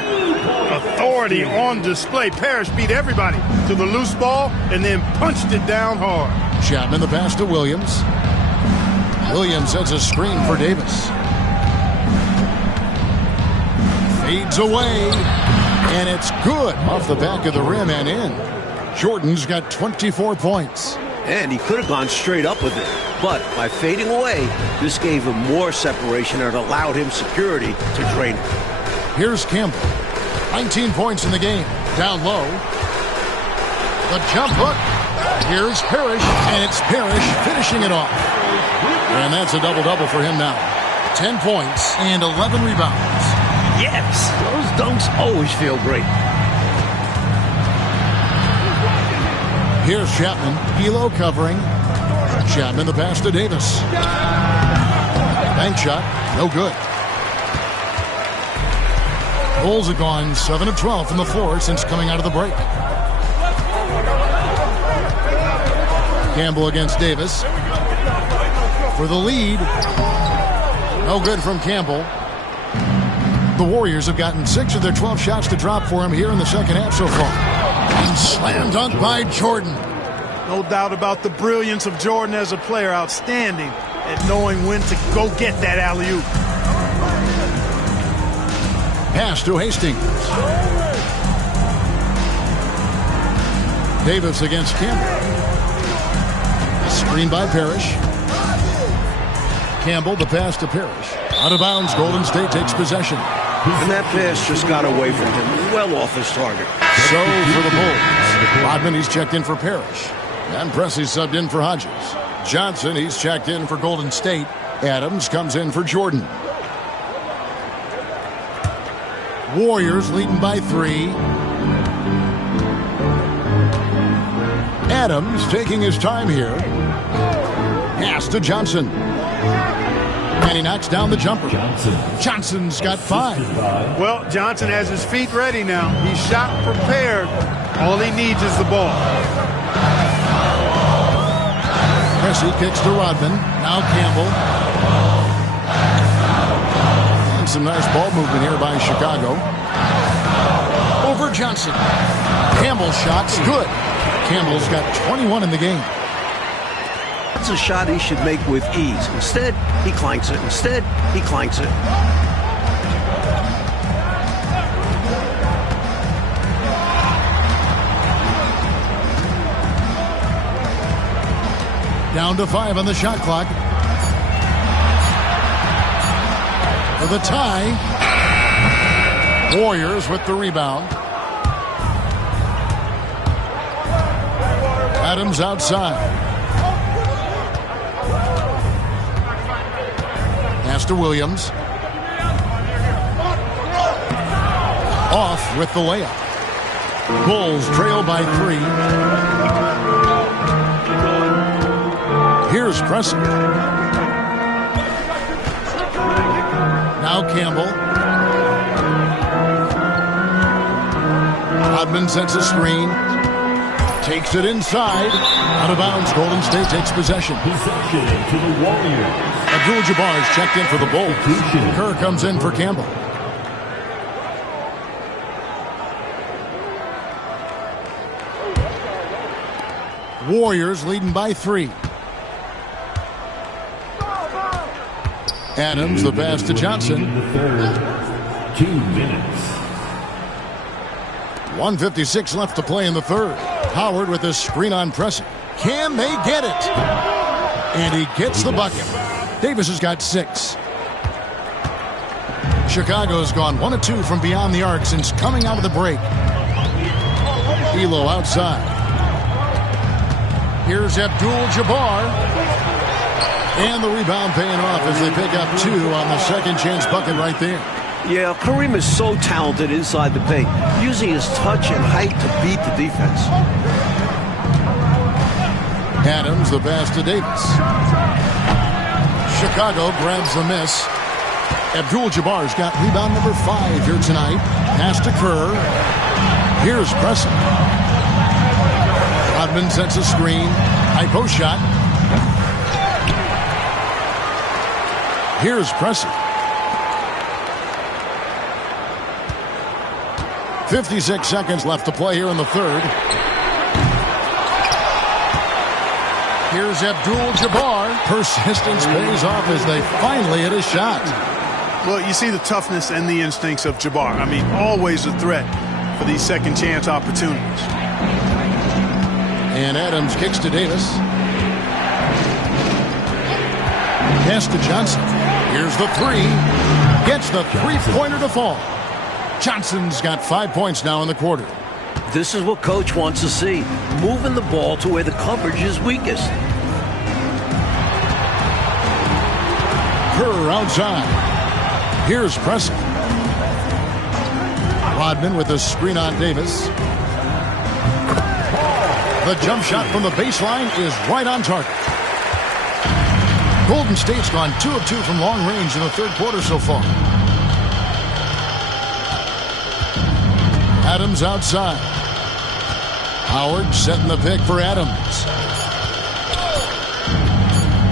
Authority on display. Parrish beat everybody to the loose ball and then punched it down hard. Chapman the pass to Williams. Williams sets a screen for Davis. Fades away. And it's good off the back of the rim and in. Jordan's got 24 points. And he could have gone straight up with it. But by fading away, this gave him more separation and allowed him security to drain it. Here's Campbell. 19 points in the game. Down low. The jump hook. Here's Parrish. And it's Parrish finishing it off. And that's a double-double for him now. 10 points and 11 rebounds. Yes, those dunks always feel great. Here's Chapman. Elo covering. Chapman the pass to Davis. Bank shot. No good. Bulls have gone 7 of 12 from the floor since coming out of the break. Campbell against Davis. For the lead. No good from Campbell. The Warriors have gotten 6 of their 12 shots to drop for him here in the second half so far. And slam dunk by Jordan. No doubt about the brilliance of Jordan as a player. Outstanding at knowing when to go get that alley-oop. Pass to Hastings. Davis against Campbell. Screen by Parrish. Campbell, the pass to Parrish. Out of bounds, Golden State takes possession. And that pass just got away from him, well off his target. So for the Bulls, Rodman, he's checked in for Parrish. And Pressey subbed in for Hodges. Johnson, he's checked in for Golden State. Adams comes in for Jordan. Warriors leading by 3. Adams taking his time here. Pass to Johnson. And he knocks down the jumper. Johnson's got 5. Well, Johnson has his feet ready now. He's shot prepared. All he needs is the ball. Pressey kicks to Rodman. Now Campbell. And some nice ball movement here by Chicago. Over Johnson. Campbell's shot's good. Campbell's got 21 in the game. It's a shot he should make with ease. Instead, he clanks it. Instead, he clanks it. Down to 5 on the shot clock. For the tie. Warriors with the rebound. Adams outside. Pass to Williams. Off with the layup. Bulls trail by 3. Here's Pressey. Now Campbell. Rodman sets a screen. Takes it inside. Out of bounds. Golden State takes possession. Possession to the Warriors. Abdul-Jabbar is checked in for the Bulls. Kerr comes in for Campbell. Warriors leading by 3. Adams, the pass to Johnson. 2 minutes. 1:56 left to play in the third. Howard with his screen on Pressey. Can they get it? And he gets the bucket. Davis has got 6. Chicago's gone 1 of 2 from beyond the arc since coming out of the break. Elo outside. Here's Abdul-Jabbar. And the rebound paying off as they pick up 2 on the second chance bucket right there. Yeah, Kareem is so talented inside the paint, using his touch and height to beat the defense. Adams, the pass to Davis. Chicago grabs the miss. Abdul-Jabbar's got rebound number 5 here tonight. Pass to Kerr. Here's Pressey. Rodman sets a screen. High post shot. Here's Pressey. 56 seconds left to play here in the third. Here's Abdul-Jabbar. Persistence pays off as they finally hit a shot. Well, you see the toughness and the instincts of Jabbar. I mean, always a threat for these second chance opportunities. And Adams kicks to Davis. Pass to Johnson. Here's the 3. Gets the three-pointer to fall. Johnson's got 5 points now in the quarter. This is what Coach wants to see. Moving the ball to where the coverage is weakest. Kerr outside. Here's Pressey. Rodman with a screen on Davis. The jump shot from the baseline is right on target. Golden State's gone 2 of 2 from long range in the third quarter so far. Adams outside. Howard setting the pick for Adams.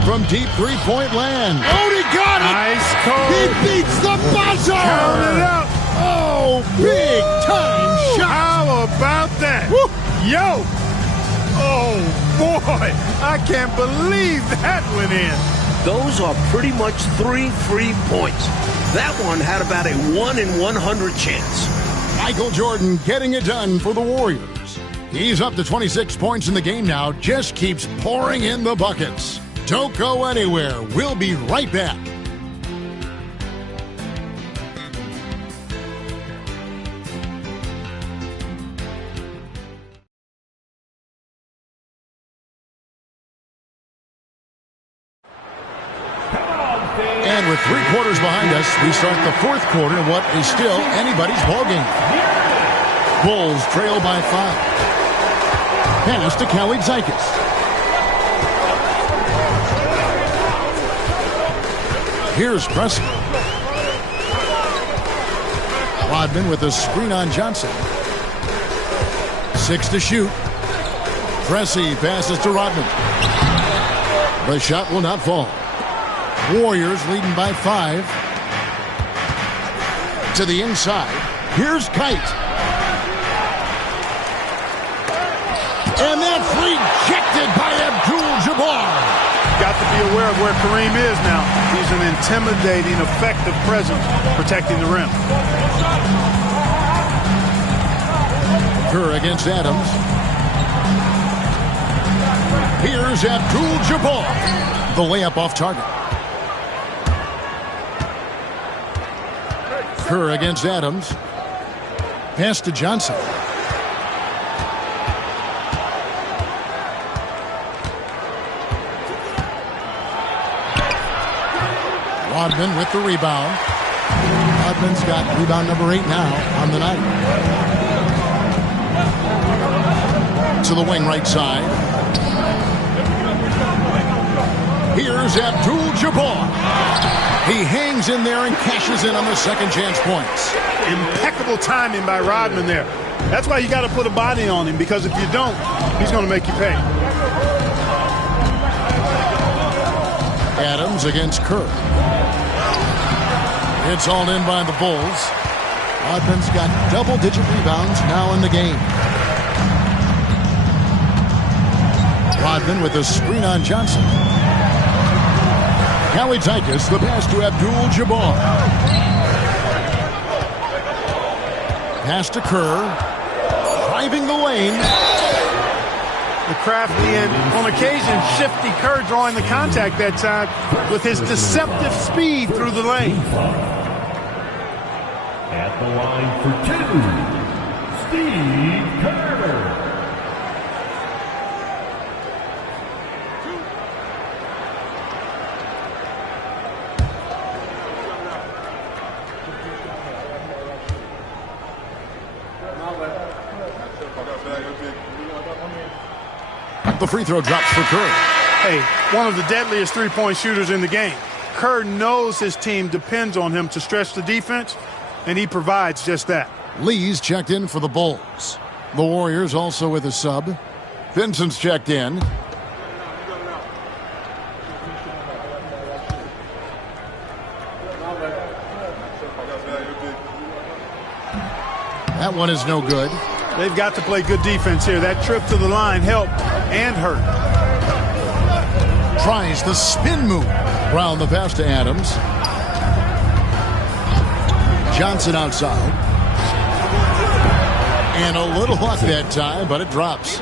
From deep three-point land. Oh, he got it! Nice call. He beats the buzzer! Count it up. Oh, big time shot! How about that? Woo. Yo! Oh, boy. I can't believe that went in. Those are pretty much 3 free points. That one had about a 1 in 100 chance. Michael Jordan getting it done for the Warriors. He's up to 26 points in the game now. Just keeps pouring in the buckets. Don't go anywhere. We'll be right back. And with 3 quarters behind us, we start the 4th quarter in what is still anybody's ballgame. Bulls trail by 5. Pass to Kalaitzakis. Here's Pressey. Rodman with a screen on Johnson. 6 to shoot. Pressey passes to Rodman. The shot will not fall. Warriors leading by 5. To the inside. Here's Kite. And that's rejected by Abdul-Jabbar. Got to be aware of where Kareem is now. He's an intimidating, effective presence protecting the rim. Kerr against Adams. Here's Abdul-Jabbar. The layup off target. Kerr against Adams. Pass to Johnson. Rodman with the rebound. Rodman's got rebound number 8 now on the night. To the wing right side. Here's Abdul-Jabbar. He hangs in there and cashes in on the second chance points. Impeccable timing by Rodman there. That's why you got to put a body on him, because if you don't, he's going to make you pay. Adams against Kerr. It's all in by the Bulls. Rodman's got double-digit rebounds now in the game. Rodman with a screen on Johnson. Kalaitzakis, the pass to Abdul-Jabbar. Pass to Kerr. Driving the lane. The crafty and, on occasion, shifty Kerr drawing the contact that time with his deceptive speed through the lane. At the line for 2, Steve Kerr. The free throw drops for Kerr. Hey, one of the deadliest three-point shooters in the game. Kerr knows his team depends on him to stretch the defense, and he provides just that. Lee's checked in for the Bulls. The Warriors also with a sub. Vincent's checked in. That one is no good. They've got to play good defense here. That trip to the line helped and hurt. Tries the spin move. Brown the pass to Adams. Johnson outside. And a little luck that time, but it drops.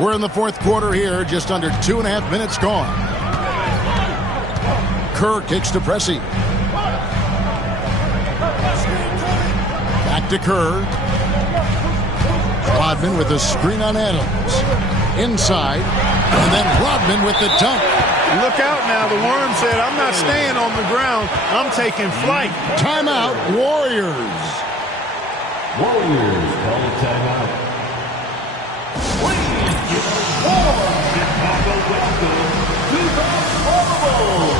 We're in the 4th quarter here, just under 2.5 minutes gone. Kerr kicks to Pressey. Back to Kerr. Rodman with a screen on Adams. Inside. And then Rodman with the dunk. Look out now. The Worm said, I'm not staying on the ground. I'm taking flight. Timeout, Warriors. Warriors call a timeout. Please give a warm Chicago welcome to the Bulls.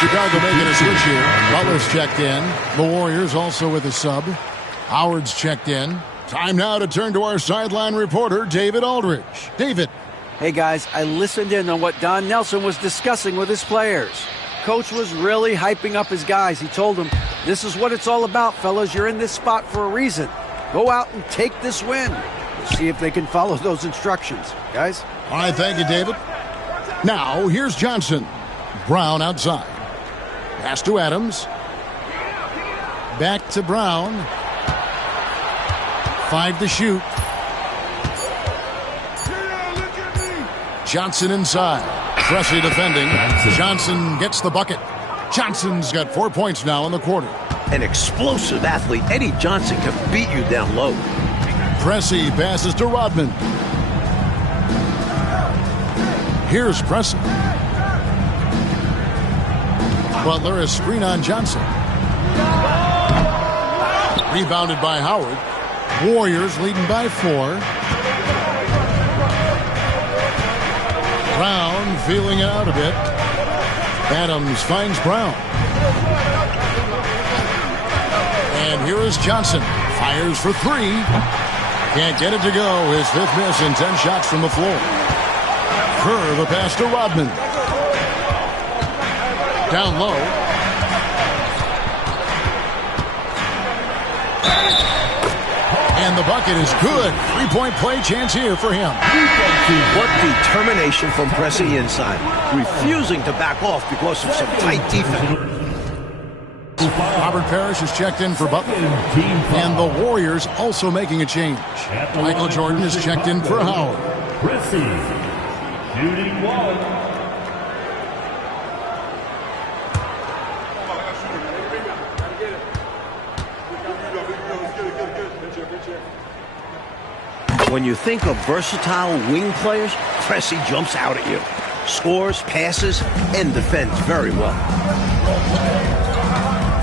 Chicago making a switch here. Butler's checked in. The Warriors also with a sub. Howard's checked in. Time now to turn to our sideline reporter, David Aldridge. David. Hey, guys, I listened in on what Don Nelson was discussing with his players. Coach was really hyping up his guys. He told them, this is what it's all about, fellas. You're in this spot for a reason. Go out and take this win. We'll see if they can follow those instructions. Guys? All right, thank you, David. Now, here's Johnson. Brown outside. Pass to Adams. Back to Brown. 5 to shoot. Johnson inside. Pressey defending. Johnson gets the bucket. Johnson's got 4 points now in the quarter. An explosive athlete. Eddie Johnson can beat you down low. Pressey passes to Rodman. Here's Pressey. Butler, a screen on Johnson. Rebounded by Howard. Warriors leading by 4. Brown feeling it out a bit. Adams finds Brown. And here is Johnson. Fires for 3. Can't get it to go. His 5th miss in 10 shots from the floor. Kerr, the pass to Rodman. Down low. And the bucket is good. 3-point play chance here for him. What determination from Pressey inside. Refusing to back off because of some tight defense. Robert Parrish is checked in for Butler. And the Warriors also making a change. Michael Jordan is checked in for Howard. Pressey, shooting 1. When you think of versatile wing players, Pressey jumps out at you. Scores, passes, and defends very well.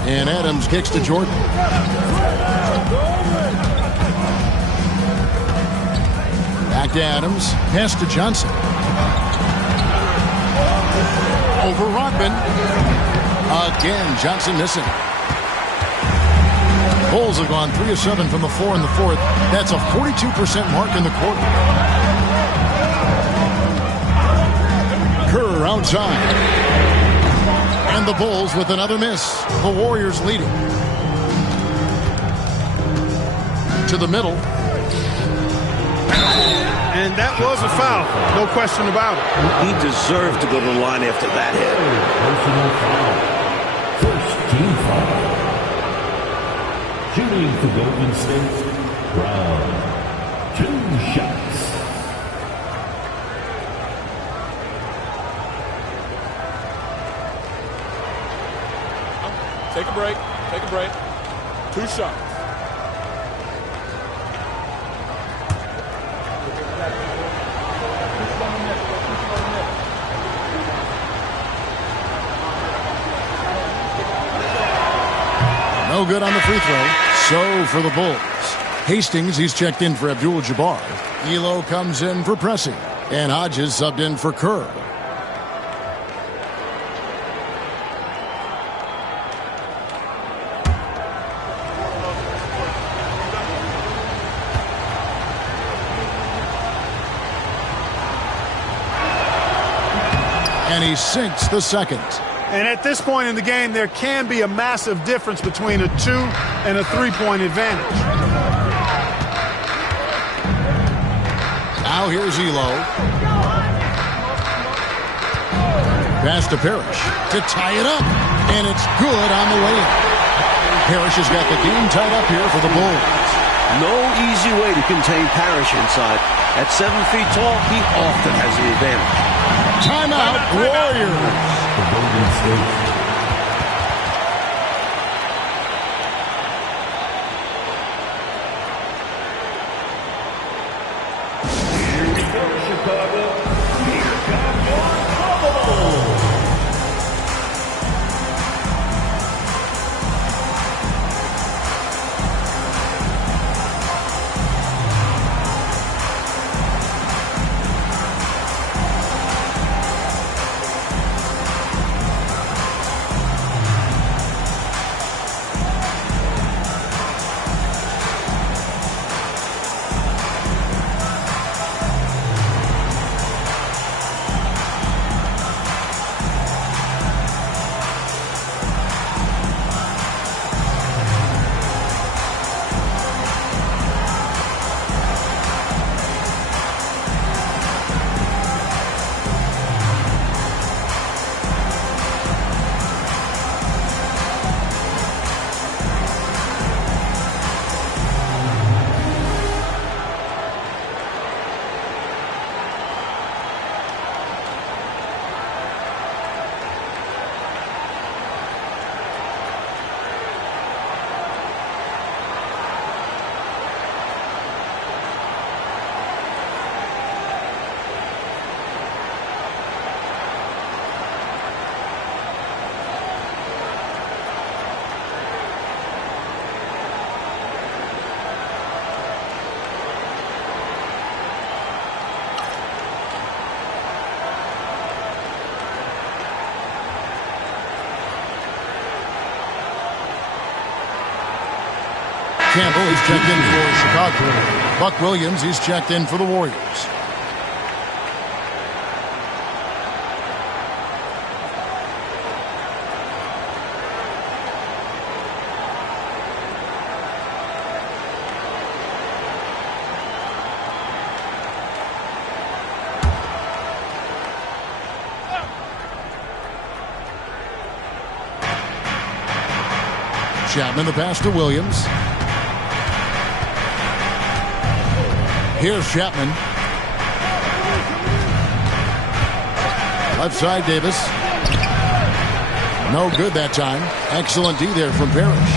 And Adams kicks to Jordan. Back to Adams. Pass to Johnson. Over Rodman. Again, Johnson missing. Bulls have gone 3 of 7 from the floor in the 4th. That's a 42% mark in the quarter. Kerr outside. And the Bulls with another miss. The Warriors leading. To the middle. And that was a foul. No question about it. He deserved to go to the line after that hit. First team foul. Shooting for Golden State, Brown. 2 shots. Take a break. Take a break. 2 shots. No good on the free throw. So for the Bulls. Hastings, he's checked in for Abdul-Jabbar. Elo comes in for Pressey. And Hodges subbed in for Kerr. And he sinks the second. And at this point in the game, there can be a massive difference between a 2 and a 3-point advantage. Now here's Elo. Pass to Parrish to tie it up. And it's good on the way in. Parrish has got the game tied up here for the Bulls. No easy way to contain Parrish inside. At 7 feet tall, he often has the advantage. Timeout, Warriors. For Golden State. Here we go, Chicago. Here comes your trouble. Campbell, he's checked in for Chicago. Buck Williams, he's checked in for the Warriors. Chapman, the pass to Williams. Here's Chapman. Left side, Davis. No good that time. Excellent D there from Parrish.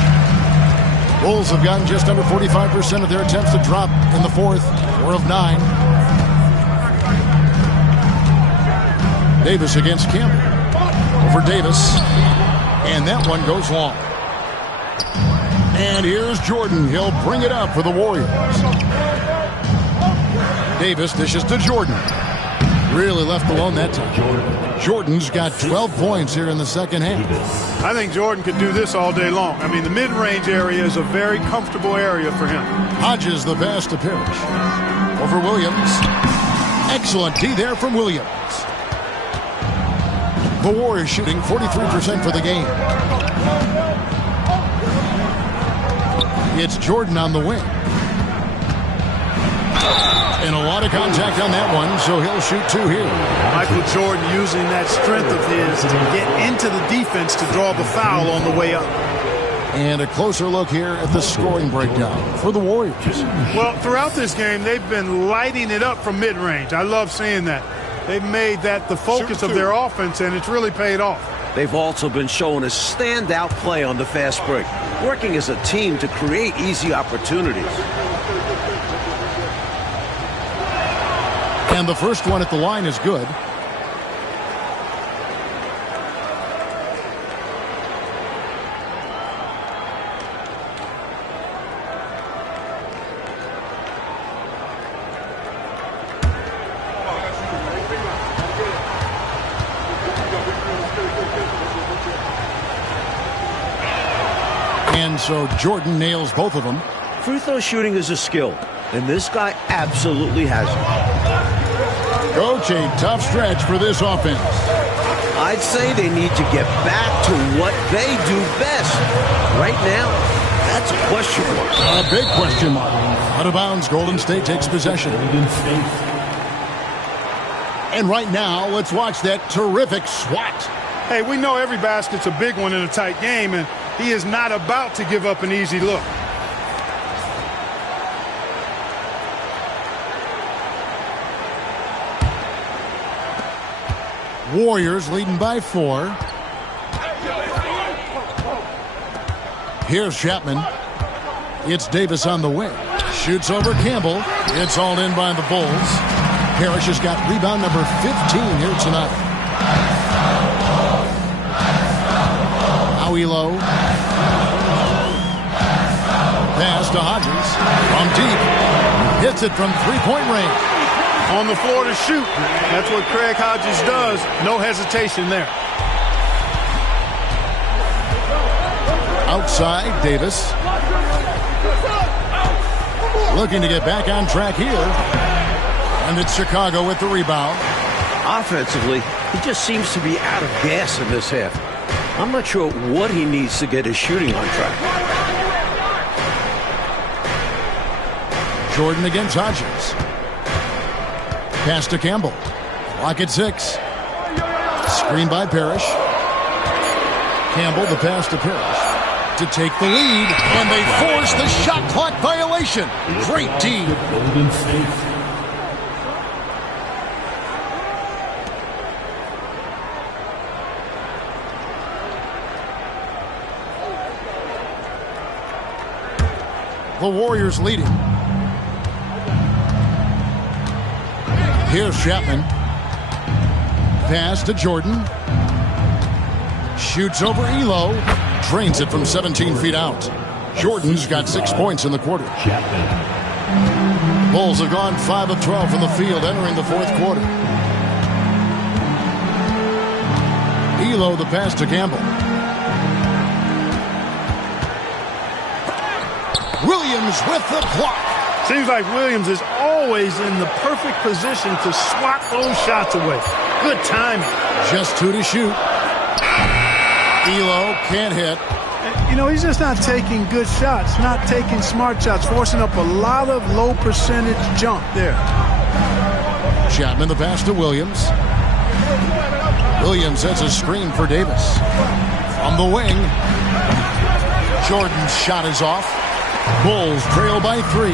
Bulls have gotten just under 45% of their attempts to drop in the fourth. 4 of 9. Davis against Campbell. Over Davis. And that one goes long. And here's Jordan. He'll bring it up for the Warriors. Davis dishes to Jordan. Really left alone that time. Jordan's got 12 points here in the second half. I think Jordan could do this all day long. I mean, the mid-range area is a very comfortable area for him. Hodges the pass to Parrish. Over Williams. Excellent D there from Williams. The Warriors shooting 43% for the game. It's Jordan on the wing. And a lot of contact on that one, so he'll shoot 2 here. Michael Jordan using that strength of his to get into the defense to draw the foul on the way up. And a closer look here at the scoring breakdown for the Warriors. Well, throughout this game, they've been lighting it up from mid-range. I love seeing that. They've made that the focus of their offense, and it's really paid off. They've also been showing a standout play on the fast break, working as a team to create easy opportunities. And the first one at the line is good. And so Jordan nails both of them. Free throw shooting is a skill, and this guy absolutely has it. Coach, a tough stretch for this offense. I'd say they need to get back to what they do best. Right now, that's a question mark. A big question mark. Out of bounds, Golden State takes possession. And right now, let's watch that terrific swat. Hey, we know every basket's a big one in a tight game, and he is not about to give up an easy look. Warriors leading by 4. Here's Chapman. It's Davis on the wing. Shoots over Campbell. It's all in by the Bulls. Parrish has got rebound number 15 here tonight. Elo. Pass to Hodges. From deep. Hits it from three-point range. On the floor to shoot. That's what Craig Hodges does. No hesitation there. Outside, Davis. Looking to get back on track here. And it's Chicago with the rebound. Offensively, he just seems to be out of gas in this half. I'm not sure what he needs to get his shooting on track. Jordan against Hodges. Pass to Campbell. Clock at 6. Screen by Parrish. Campbell, the pass to Parrish to take the lead, and they force the shot clock violation. Great D. Golden State. The Warriors leading. Here's Chapman. Pass to Jordan. Shoots over Elo. Drains it from 17 feet out. Jordan's got 6 points in the quarter. Bulls have gone 5 of 12 from the field entering the fourth quarter. Elo the pass to Campbell. Williams with the block. Seems like Williams is always in the perfect position to swat those shots away. Good timing. Just 2 to shoot. Elo can't hit. You know, he's just not taking good shots, not taking smart shots, forcing up a lot of low percentage jump there. Chapman the pass to Williams. Williams sets a screen for Davis. From the wing. Jordan's shot is off. Bulls trail by 3.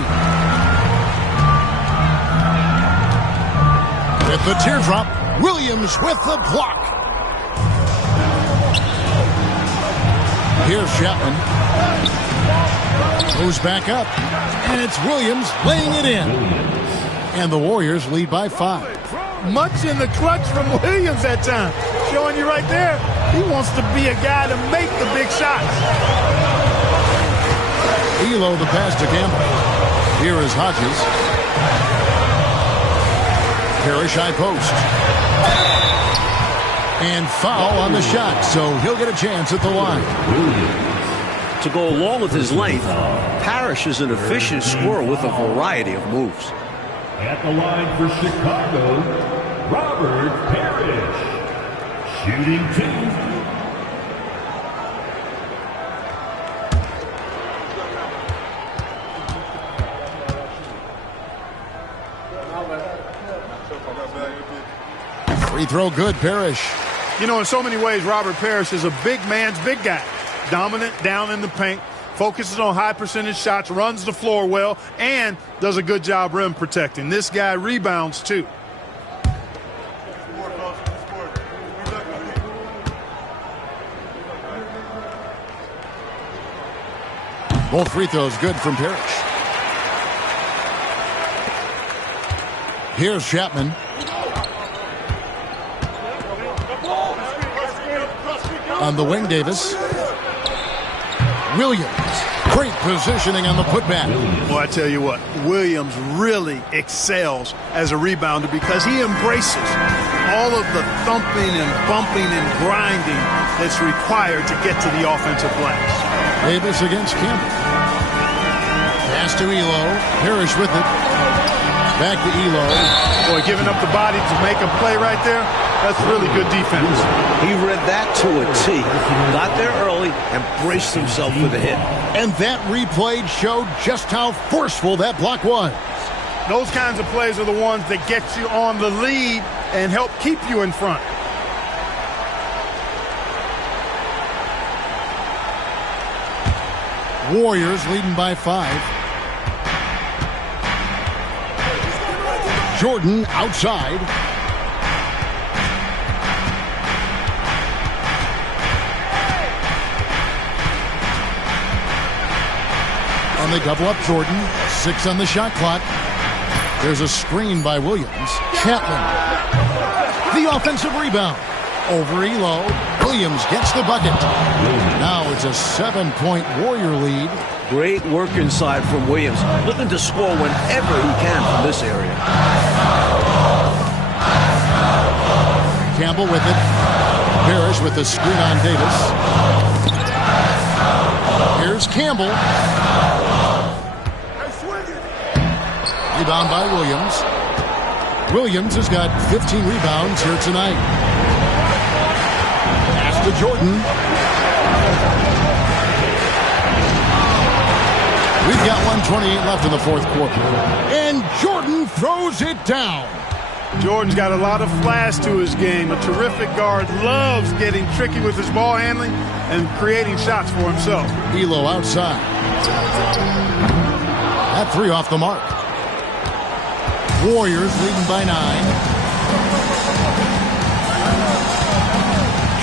With the teardrop, Williams with the block. Here's Chapman. Goes back up. And it's Williams laying it in. And the Warriors lead by 5. Much in the clutch from Williams that time. Showing you right there, he wants to be a guy to make the big shots. Elo the pass to Campbell. Here is Hodges. Parrish high post. And foul on the shot, so he'll get a chance at the line. To go along with his length, Parrish is an efficient scorer with a variety of moves. At the line for Chicago, Robert Parrish. Shooting 2. Free throw good, Parrish. You know, in so many ways, Robert Parrish is a big man's big guy. Dominant down in the paint, focuses on high percentage shots, runs the floor well, and does a good job rim protecting. This guy rebounds, too. Both free throws good from Parrish. Here's Chapman. On the wing, Davis. Williams. Great positioning on the putback. Well, I tell you what, Williams really excels as a rebounder because he embraces all of the thumping and bumping and grinding that's required to get to the offensive glass. Davis against Campbell. Pass to Elo. Parrish with it. Back to Elo. Boy, giving up the body to make a play right there, that's really good defense. He read that to a T. Got there early and braced himself for the hit. And that replay showed just how forceful that block was. Those kinds of plays are the ones that get you on the lead and help keep you in front. Warriors leading by 5. Jordan outside. And they double up Jordan. 6 on the shot clock. There's a screen by Williams. Chapman. The offensive rebound. Over Elo. Williams gets the bucket. Now it's a 7-point Warrior lead. Great work inside from Williams. Looking to score whenever he can from this area. Campbell with it. Parrish with the screen on Davis. Here's Campbell. Rebound by Williams. Williams has got 15 rebounds here tonight. Pass to Jordan. We've got 1:28 left in the fourth quarter. And Jordan throws it down. Jordan's got a lot of flash to his game. A terrific guard, loves getting tricky with his ball handling and creating shots for himself. Elo outside. That 3 off the mark. Warriors leading by 9.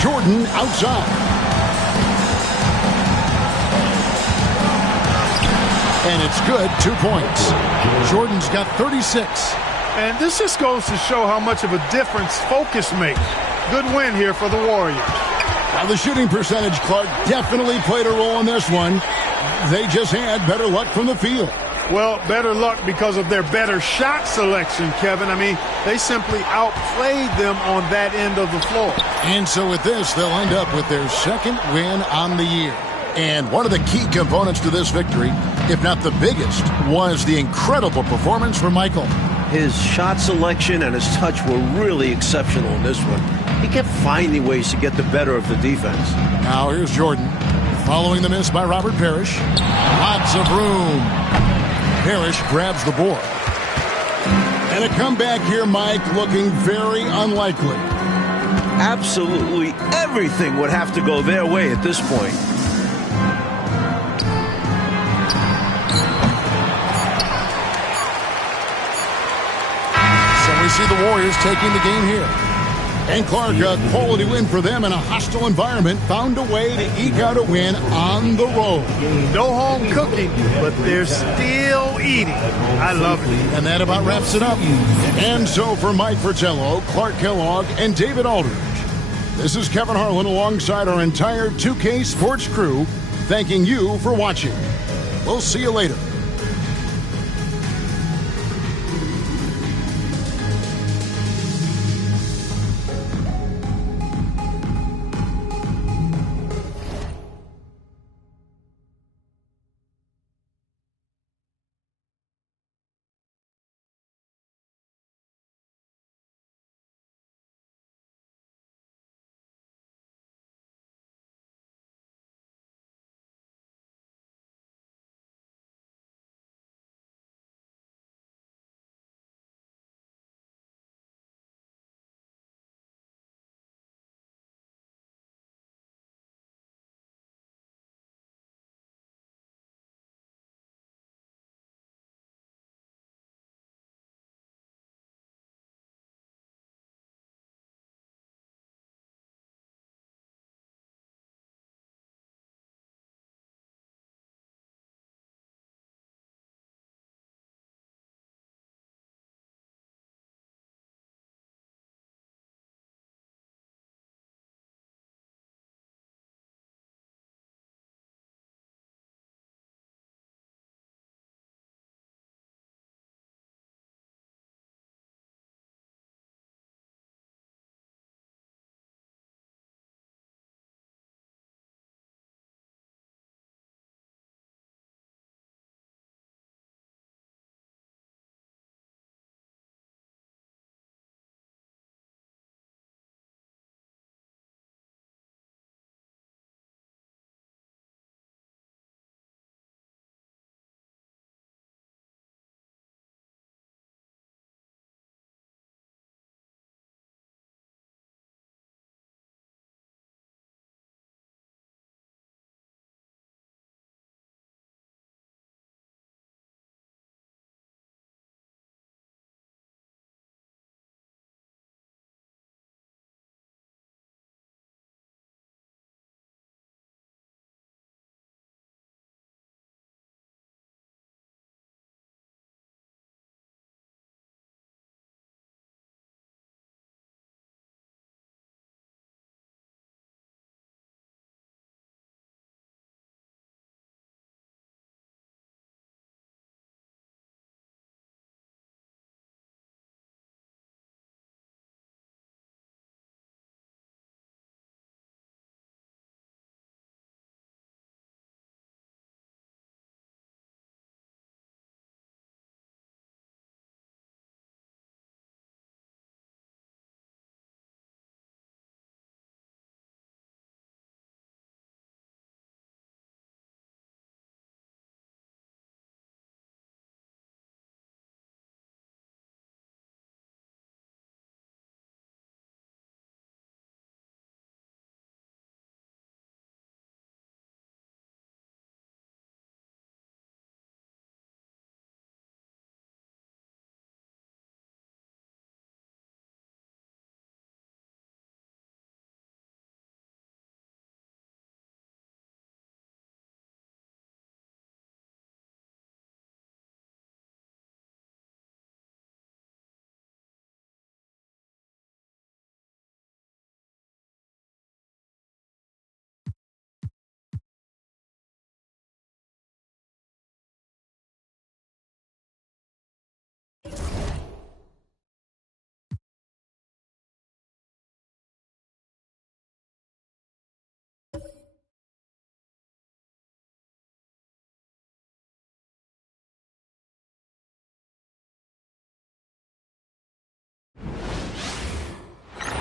Jordan outside. And it's good, 2 points. Jordan's got 36. And this just goes to show how much of a difference focus makes. Good win here for the Warriors. Now the shooting percentage, Clark, definitely played a role in this one. They just had better luck from the field. Well, better luck because of their better shot selection, Kevin. I mean, they simply outplayed them on that end of the floor. And so with this, they'll end up with their second win on the year. And one of the key components to this victory, if not the biggest, was the incredible performance from Michael. His shot selection and his touch were really exceptional in this one. He kept finding ways to get the better of the defense. Now here's Jordan, following the miss by Robert Parrish. Lots of room. Parrish grabs the board. And a comeback here, Mike, looking very unlikely. Absolutely everything would have to go their way at this point. So we see the Warriors taking the game here. And Clark, a quality win for them in a hostile environment, found a way to eke out a win on the road. No home cooking, but they're still eating. I love it. And that about wraps it up. And so for Mike Fratello, Clark Kellogg, and David Aldridge, this is Kevin Harlan alongside our entire 2K Sports crew, thanking you for watching. We'll see you later.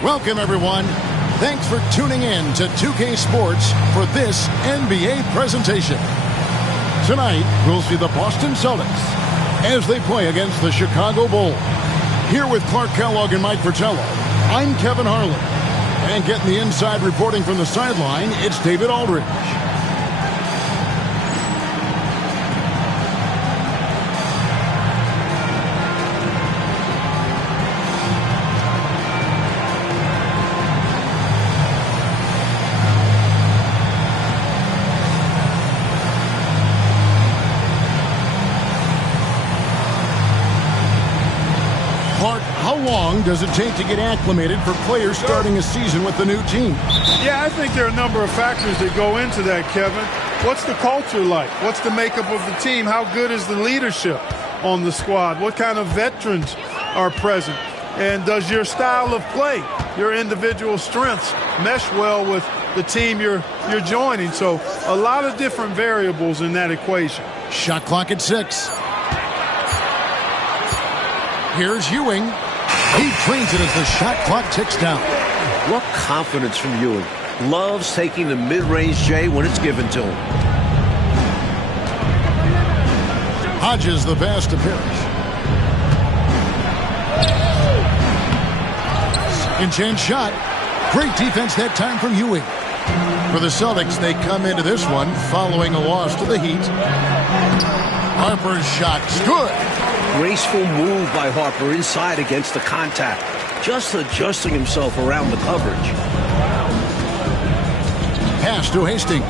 Welcome, everyone. Thanks for tuning in to 2K Sports for this NBA presentation. Tonight, we'll see the Boston Celtics as they play against the Chicago Bulls. Here with Clark Kellogg and Mike Fratello, I'm Kevin Harlan. And getting the inside reporting from the sideline, it's David Aldridge. How long does it take to get acclimated for players starting a season with the new team? Yeah, I think there are a number of factors that go into that, Kevin. What's the culture like? What's the makeup of the team? How good is the leadership on the squad? What kind of veterans are present? And does your style of play, your individual strengths, mesh well with the team you're joining? So a lot of different variables in that equation. Shot clock at 6. Here's Ewing. He trains it as the shot clock ticks down. What confidence from Ewing. Loves taking the mid-range J when it's given to him. Hodges the pass to Parrish. Second chance shot. Great defense that time from Ewing. For the Celtics, they come into this one following a loss to the Heat. Harper's shot's good. Graceful move by Harper inside against the contact. Just adjusting himself around the coverage. Pass to Hastings.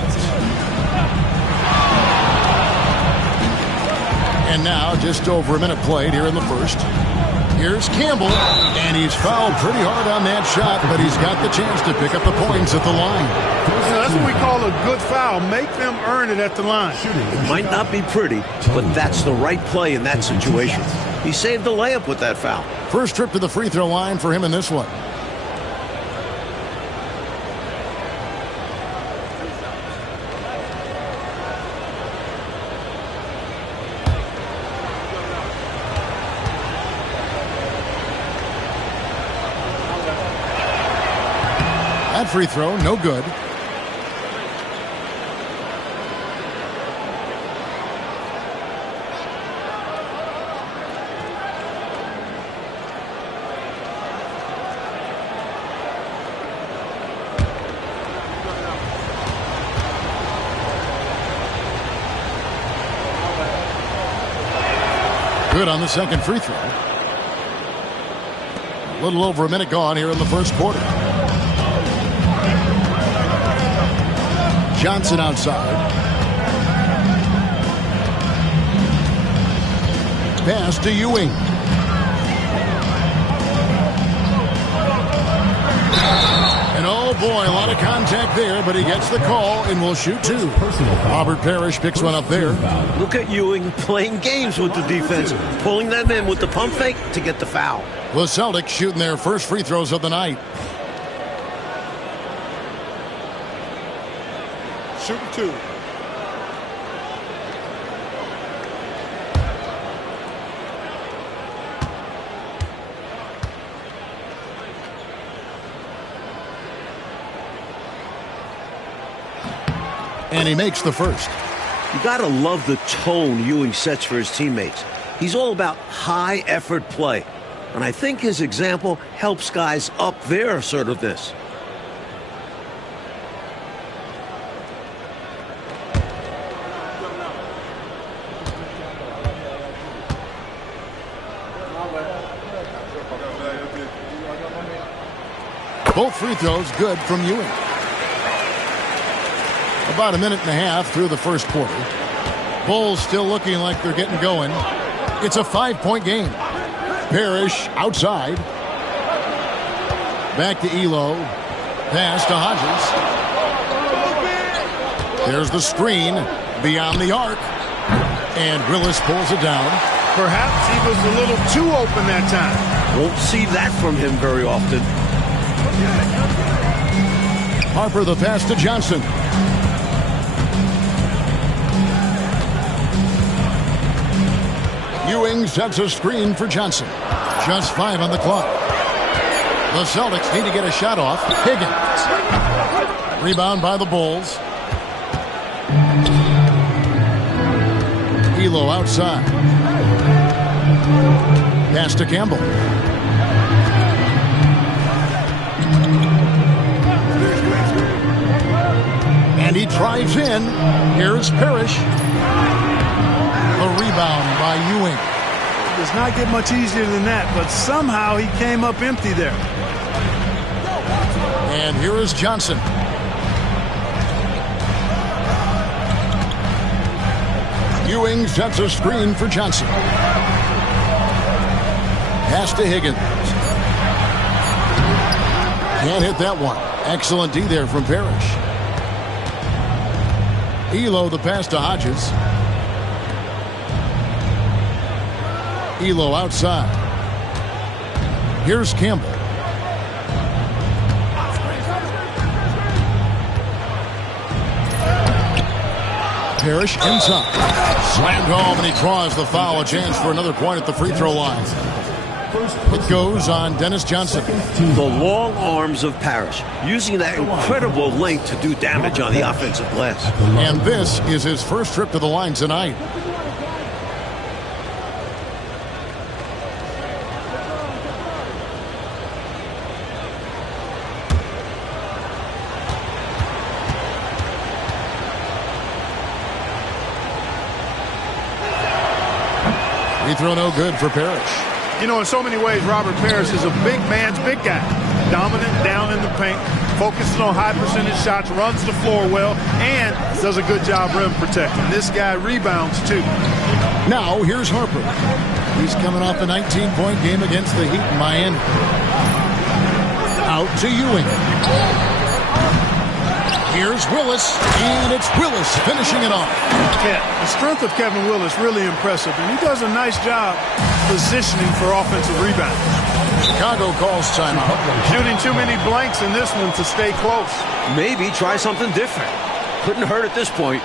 And now just over a minute played here in the first. Here's Campbell, and he's fouled pretty hard on that shot, but he's got the chance to pick up the points at the line. That's what we call a good foul. Make them earn it at the line. It might not be pretty, but that's the right play in that situation. He saved the layup with that foul. First trip to the free throw line for him in this one. That free throw, no good. Good on the second free throw. A little over a minute gone here in the first quarter. Johnson outside. Pass to Ewing. And oh boy, a lot of contact there, but he gets the call and will shoot two. Robert Parrish picks one up there. Look at Ewing playing games with the defense, pulling them in with the pump fake to get the foul. The Celtics shooting their first free throws of the night. Shooting 2. And he makes the first. You gotta love the tone Ewing sets for his teammates. He's all about high effort play. And I think his example helps guys up their assertiveness. Both free throws good from Ewing. About a minute and a half through the first quarter. Bulls still looking like they're getting going. It's a 5-point game. Parrish outside. Back to Elo. Pass to Hodges. There's the screen beyond the arc. And Willis pulls it down. Perhaps he was a little too open that time. Won't see that from him very often. Harper the pass to Johnson. Ewing sets a screen for Johnson. Just 5 on the clock. The Celtics need to get a shot off. Higgins. Rebound by the Bulls. Elo outside. Pass to Campbell. And he drives in. Here's Parrish. The rebound by Ewing. It does not get much easier than that, but somehow he came up empty there. And here is Johnson. Ewing sets a screen for Johnson. Pass to Higgins. Can't hit that one. Excellent D there from Parrish. Elo the pass to Hodges. Elo outside. Here's Campbell. Parrish inside. Slammed home, and he draws the foul. A chance for another point at the free throw line. It goes on Dennis Johnson. The long arms of Parrish, using that incredible length to do damage on the offensive glass. And this is his first trip to the line tonight. Free throw no good for Parrish. You know, in so many ways, Robert Parrish is a big man's big guy. Dominant down in the paint, focuses on high percentage shots, runs the floor well, and does a good job rim protecting. This guy rebounds, too. Now, here's Harper. He's coming off a 19-point game against the Heat in Miami. Out to Ewing. Here's Willis, and it's Willis finishing it off. Yeah, the strength of Kevin Willis really impressive, and he does a nice job positioning for offensive rebounds. Chicago calls timeout. Shooting too many blanks in this one to stay close. Maybe try something different. Couldn't hurt at this point.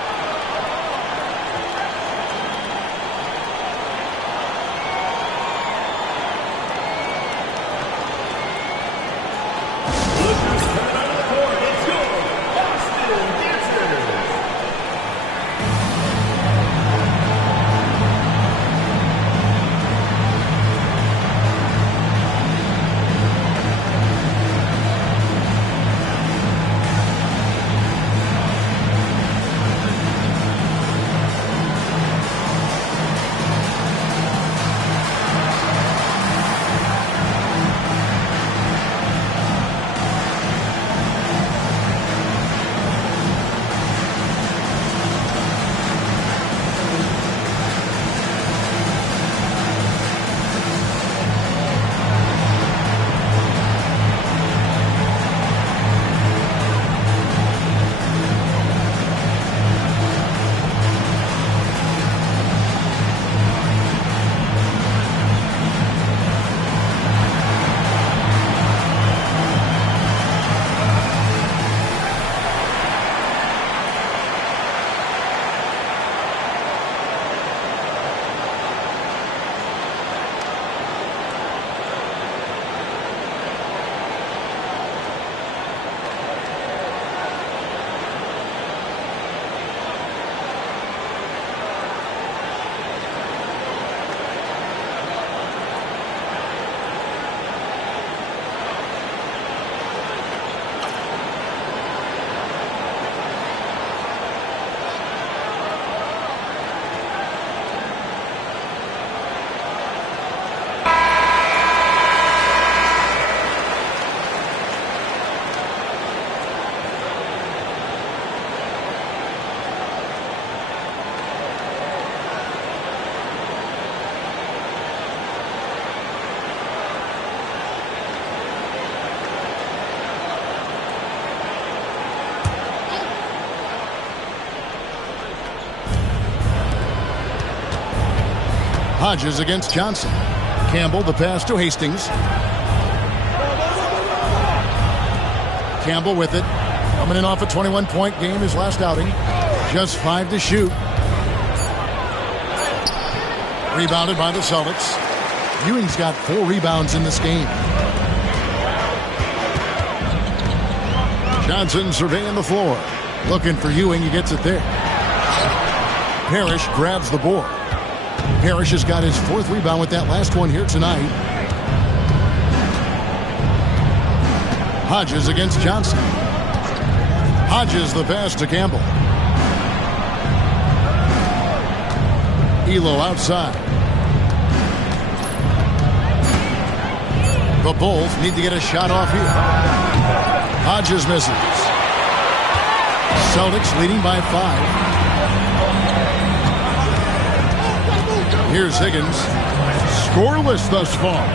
Hodges against Johnson. Campbell the pass to Hastings. Campbell with it. Coming in off a 21-point game his last outing. Just 5 to shoot. Rebounded by the Celtics. Ewing's got 4 rebounds in this game. Johnson surveying the floor. Looking for Ewing. He gets it there. Parrish grabs the board. Parrish has got his 4th rebound with that last one here tonight. Hodges against Johnson. Hodges the pass to Campbell. Elo outside. The Bulls need to get a shot off here. Hodges misses. Celtics leading by 5. Here's Higgins. Scoreless thus far.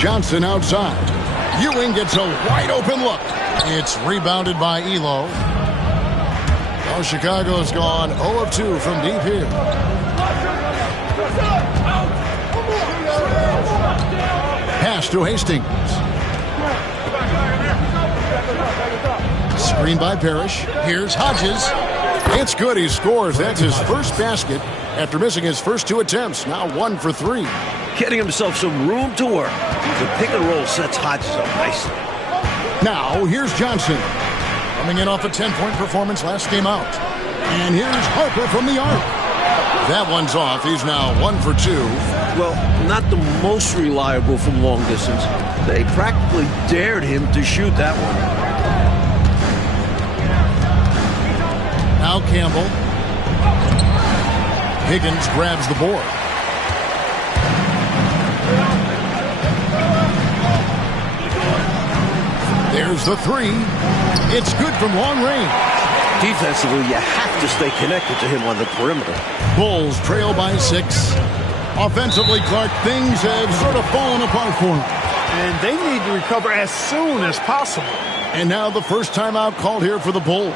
Johnson outside. Ewing gets a wide open look. It's rebounded by Elo. Well, Chicago's gone 0 of 2 from deep here. Pass to Hastings. Screen by Parrish. Here's Hodges. It's good. He scores. That's his first basket after missing his first 2 attempts. Now 1 for 3. Getting himself some room to work. The pick and roll sets Hodges up nicely. Now here's Johnson. Coming in off a 10-point performance last game out. And here's Harper from the arc. That one's off. He's now 1 for 2. Well, not the most reliable from long distance. They practically dared him to shoot that one. Now Campbell. Higgins grabs the board. There's the 3. It's good from long range. Defensively, you have to stay connected to him on the perimeter. Bulls trail by 6. Offensively, Clark, things have sort of fallen apart for him. And they need to recover as soon as possible. And now the first timeout called here for the Bulls.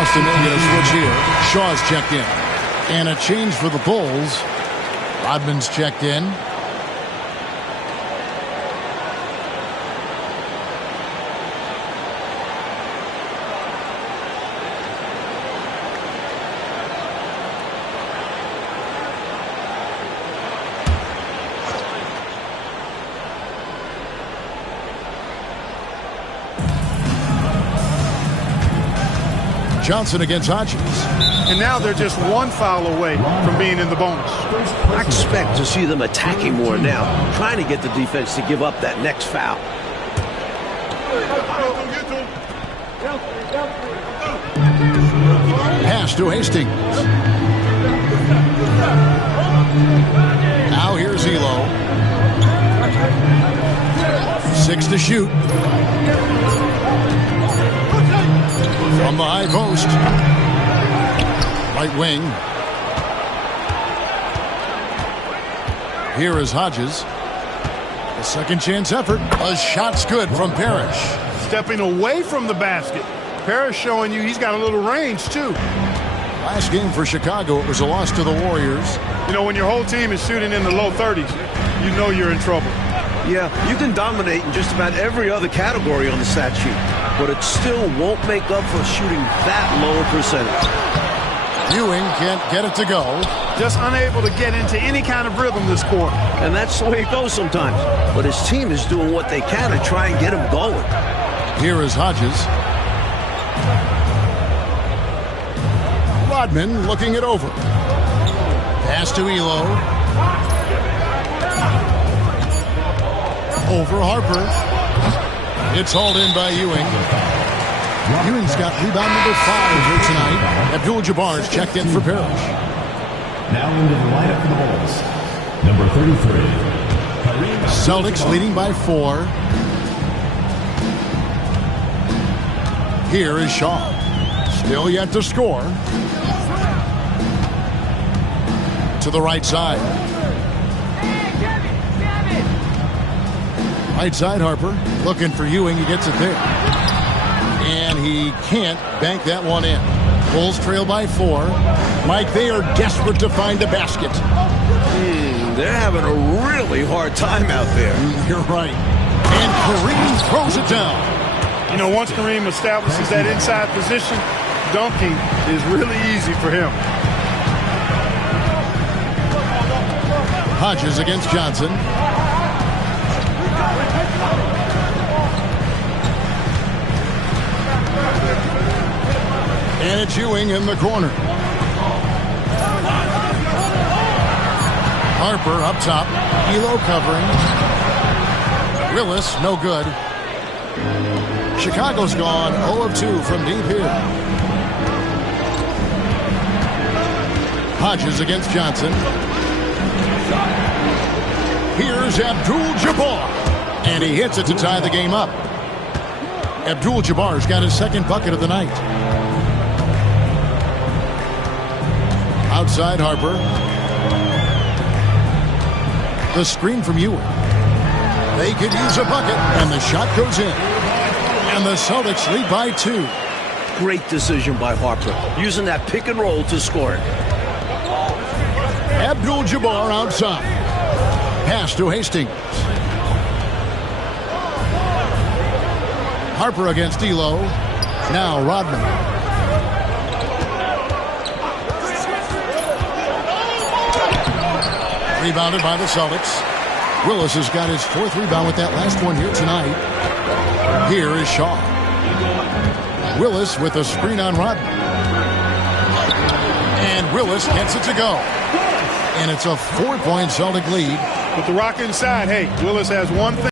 Austin will get a switch here. Shaw's checked in. And a change for the Bulls. Rodman's checked in. Johnson against Hodges. And now they're just 1 foul away from being in the bonus. I expect to see them attacking more now, trying to get the defense to give up that next foul. Pass to Hastings. Now here's Elo. 6 to shoot. From the high post. Right wing. Here is Hodges. A second chance effort. A shot's good from Parrish. Stepping away from the basket. Parrish showing you he's got a little range, too. Last game for Chicago, it was a loss to the Warriors. You know, when your whole team is shooting in the low 30s, you know you're in trouble. Yeah, you can dominate in just about every other category on the stat sheet, but it still won't make up for shooting that low a percentage. Ewing can't get it to go. Just unable to get into any kind of rhythm this quarter. And that's the way it goes sometimes. But his team is doing what they can to try and get him going. Here is Hodges. Rodman looking it over. Pass to Elo. Over Harper. It's hauled in by Ewing. Ewing's got rebound number 5 here tonight. Abdul-Jabbar's checked in for Parrish. Now into the lineup for the Bulls. Number 33. Celtics leading by 4. Here is Shaw. Still yet to score. To the right side. Right side, Harper. Looking for Ewing. He gets it there. And he can't bank that one in. Bulls trail by 4. Mike, they are desperate to find a basket. They're having a really hard time out there. You're right. And Kareem throws it down. You know, once Kareem establishes that inside position, dunking is really easy for him. Hodges against Johnson. And it's Ewing in the corner. Harper up top. Elo covering. Willis, no good. Chicago's gone 0 of 2 from deep here. Hodges against Johnson. Here's Abdul-Jabbar. And he hits it to tie the game up. Abdul-Jabbar's got his second bucket of the night. Outside Harper. The screen from Ewing. They could use a bucket, and the shot goes in. And the Celtics lead by 2. Great decision by Harper, using that pick and roll to score it. Abdul-Jabbar outside. Pass to Hastings. Harper against Elo. Now Rodman. Rebounded by the Celtics. Willis has got his 4th rebound with that last one here tonight. Here is Shaw. Willis with a screen on Rodman. And Willis gets it to go. And it's a 4-point Celtic lead. With the rock inside, hey, Willis has one thing.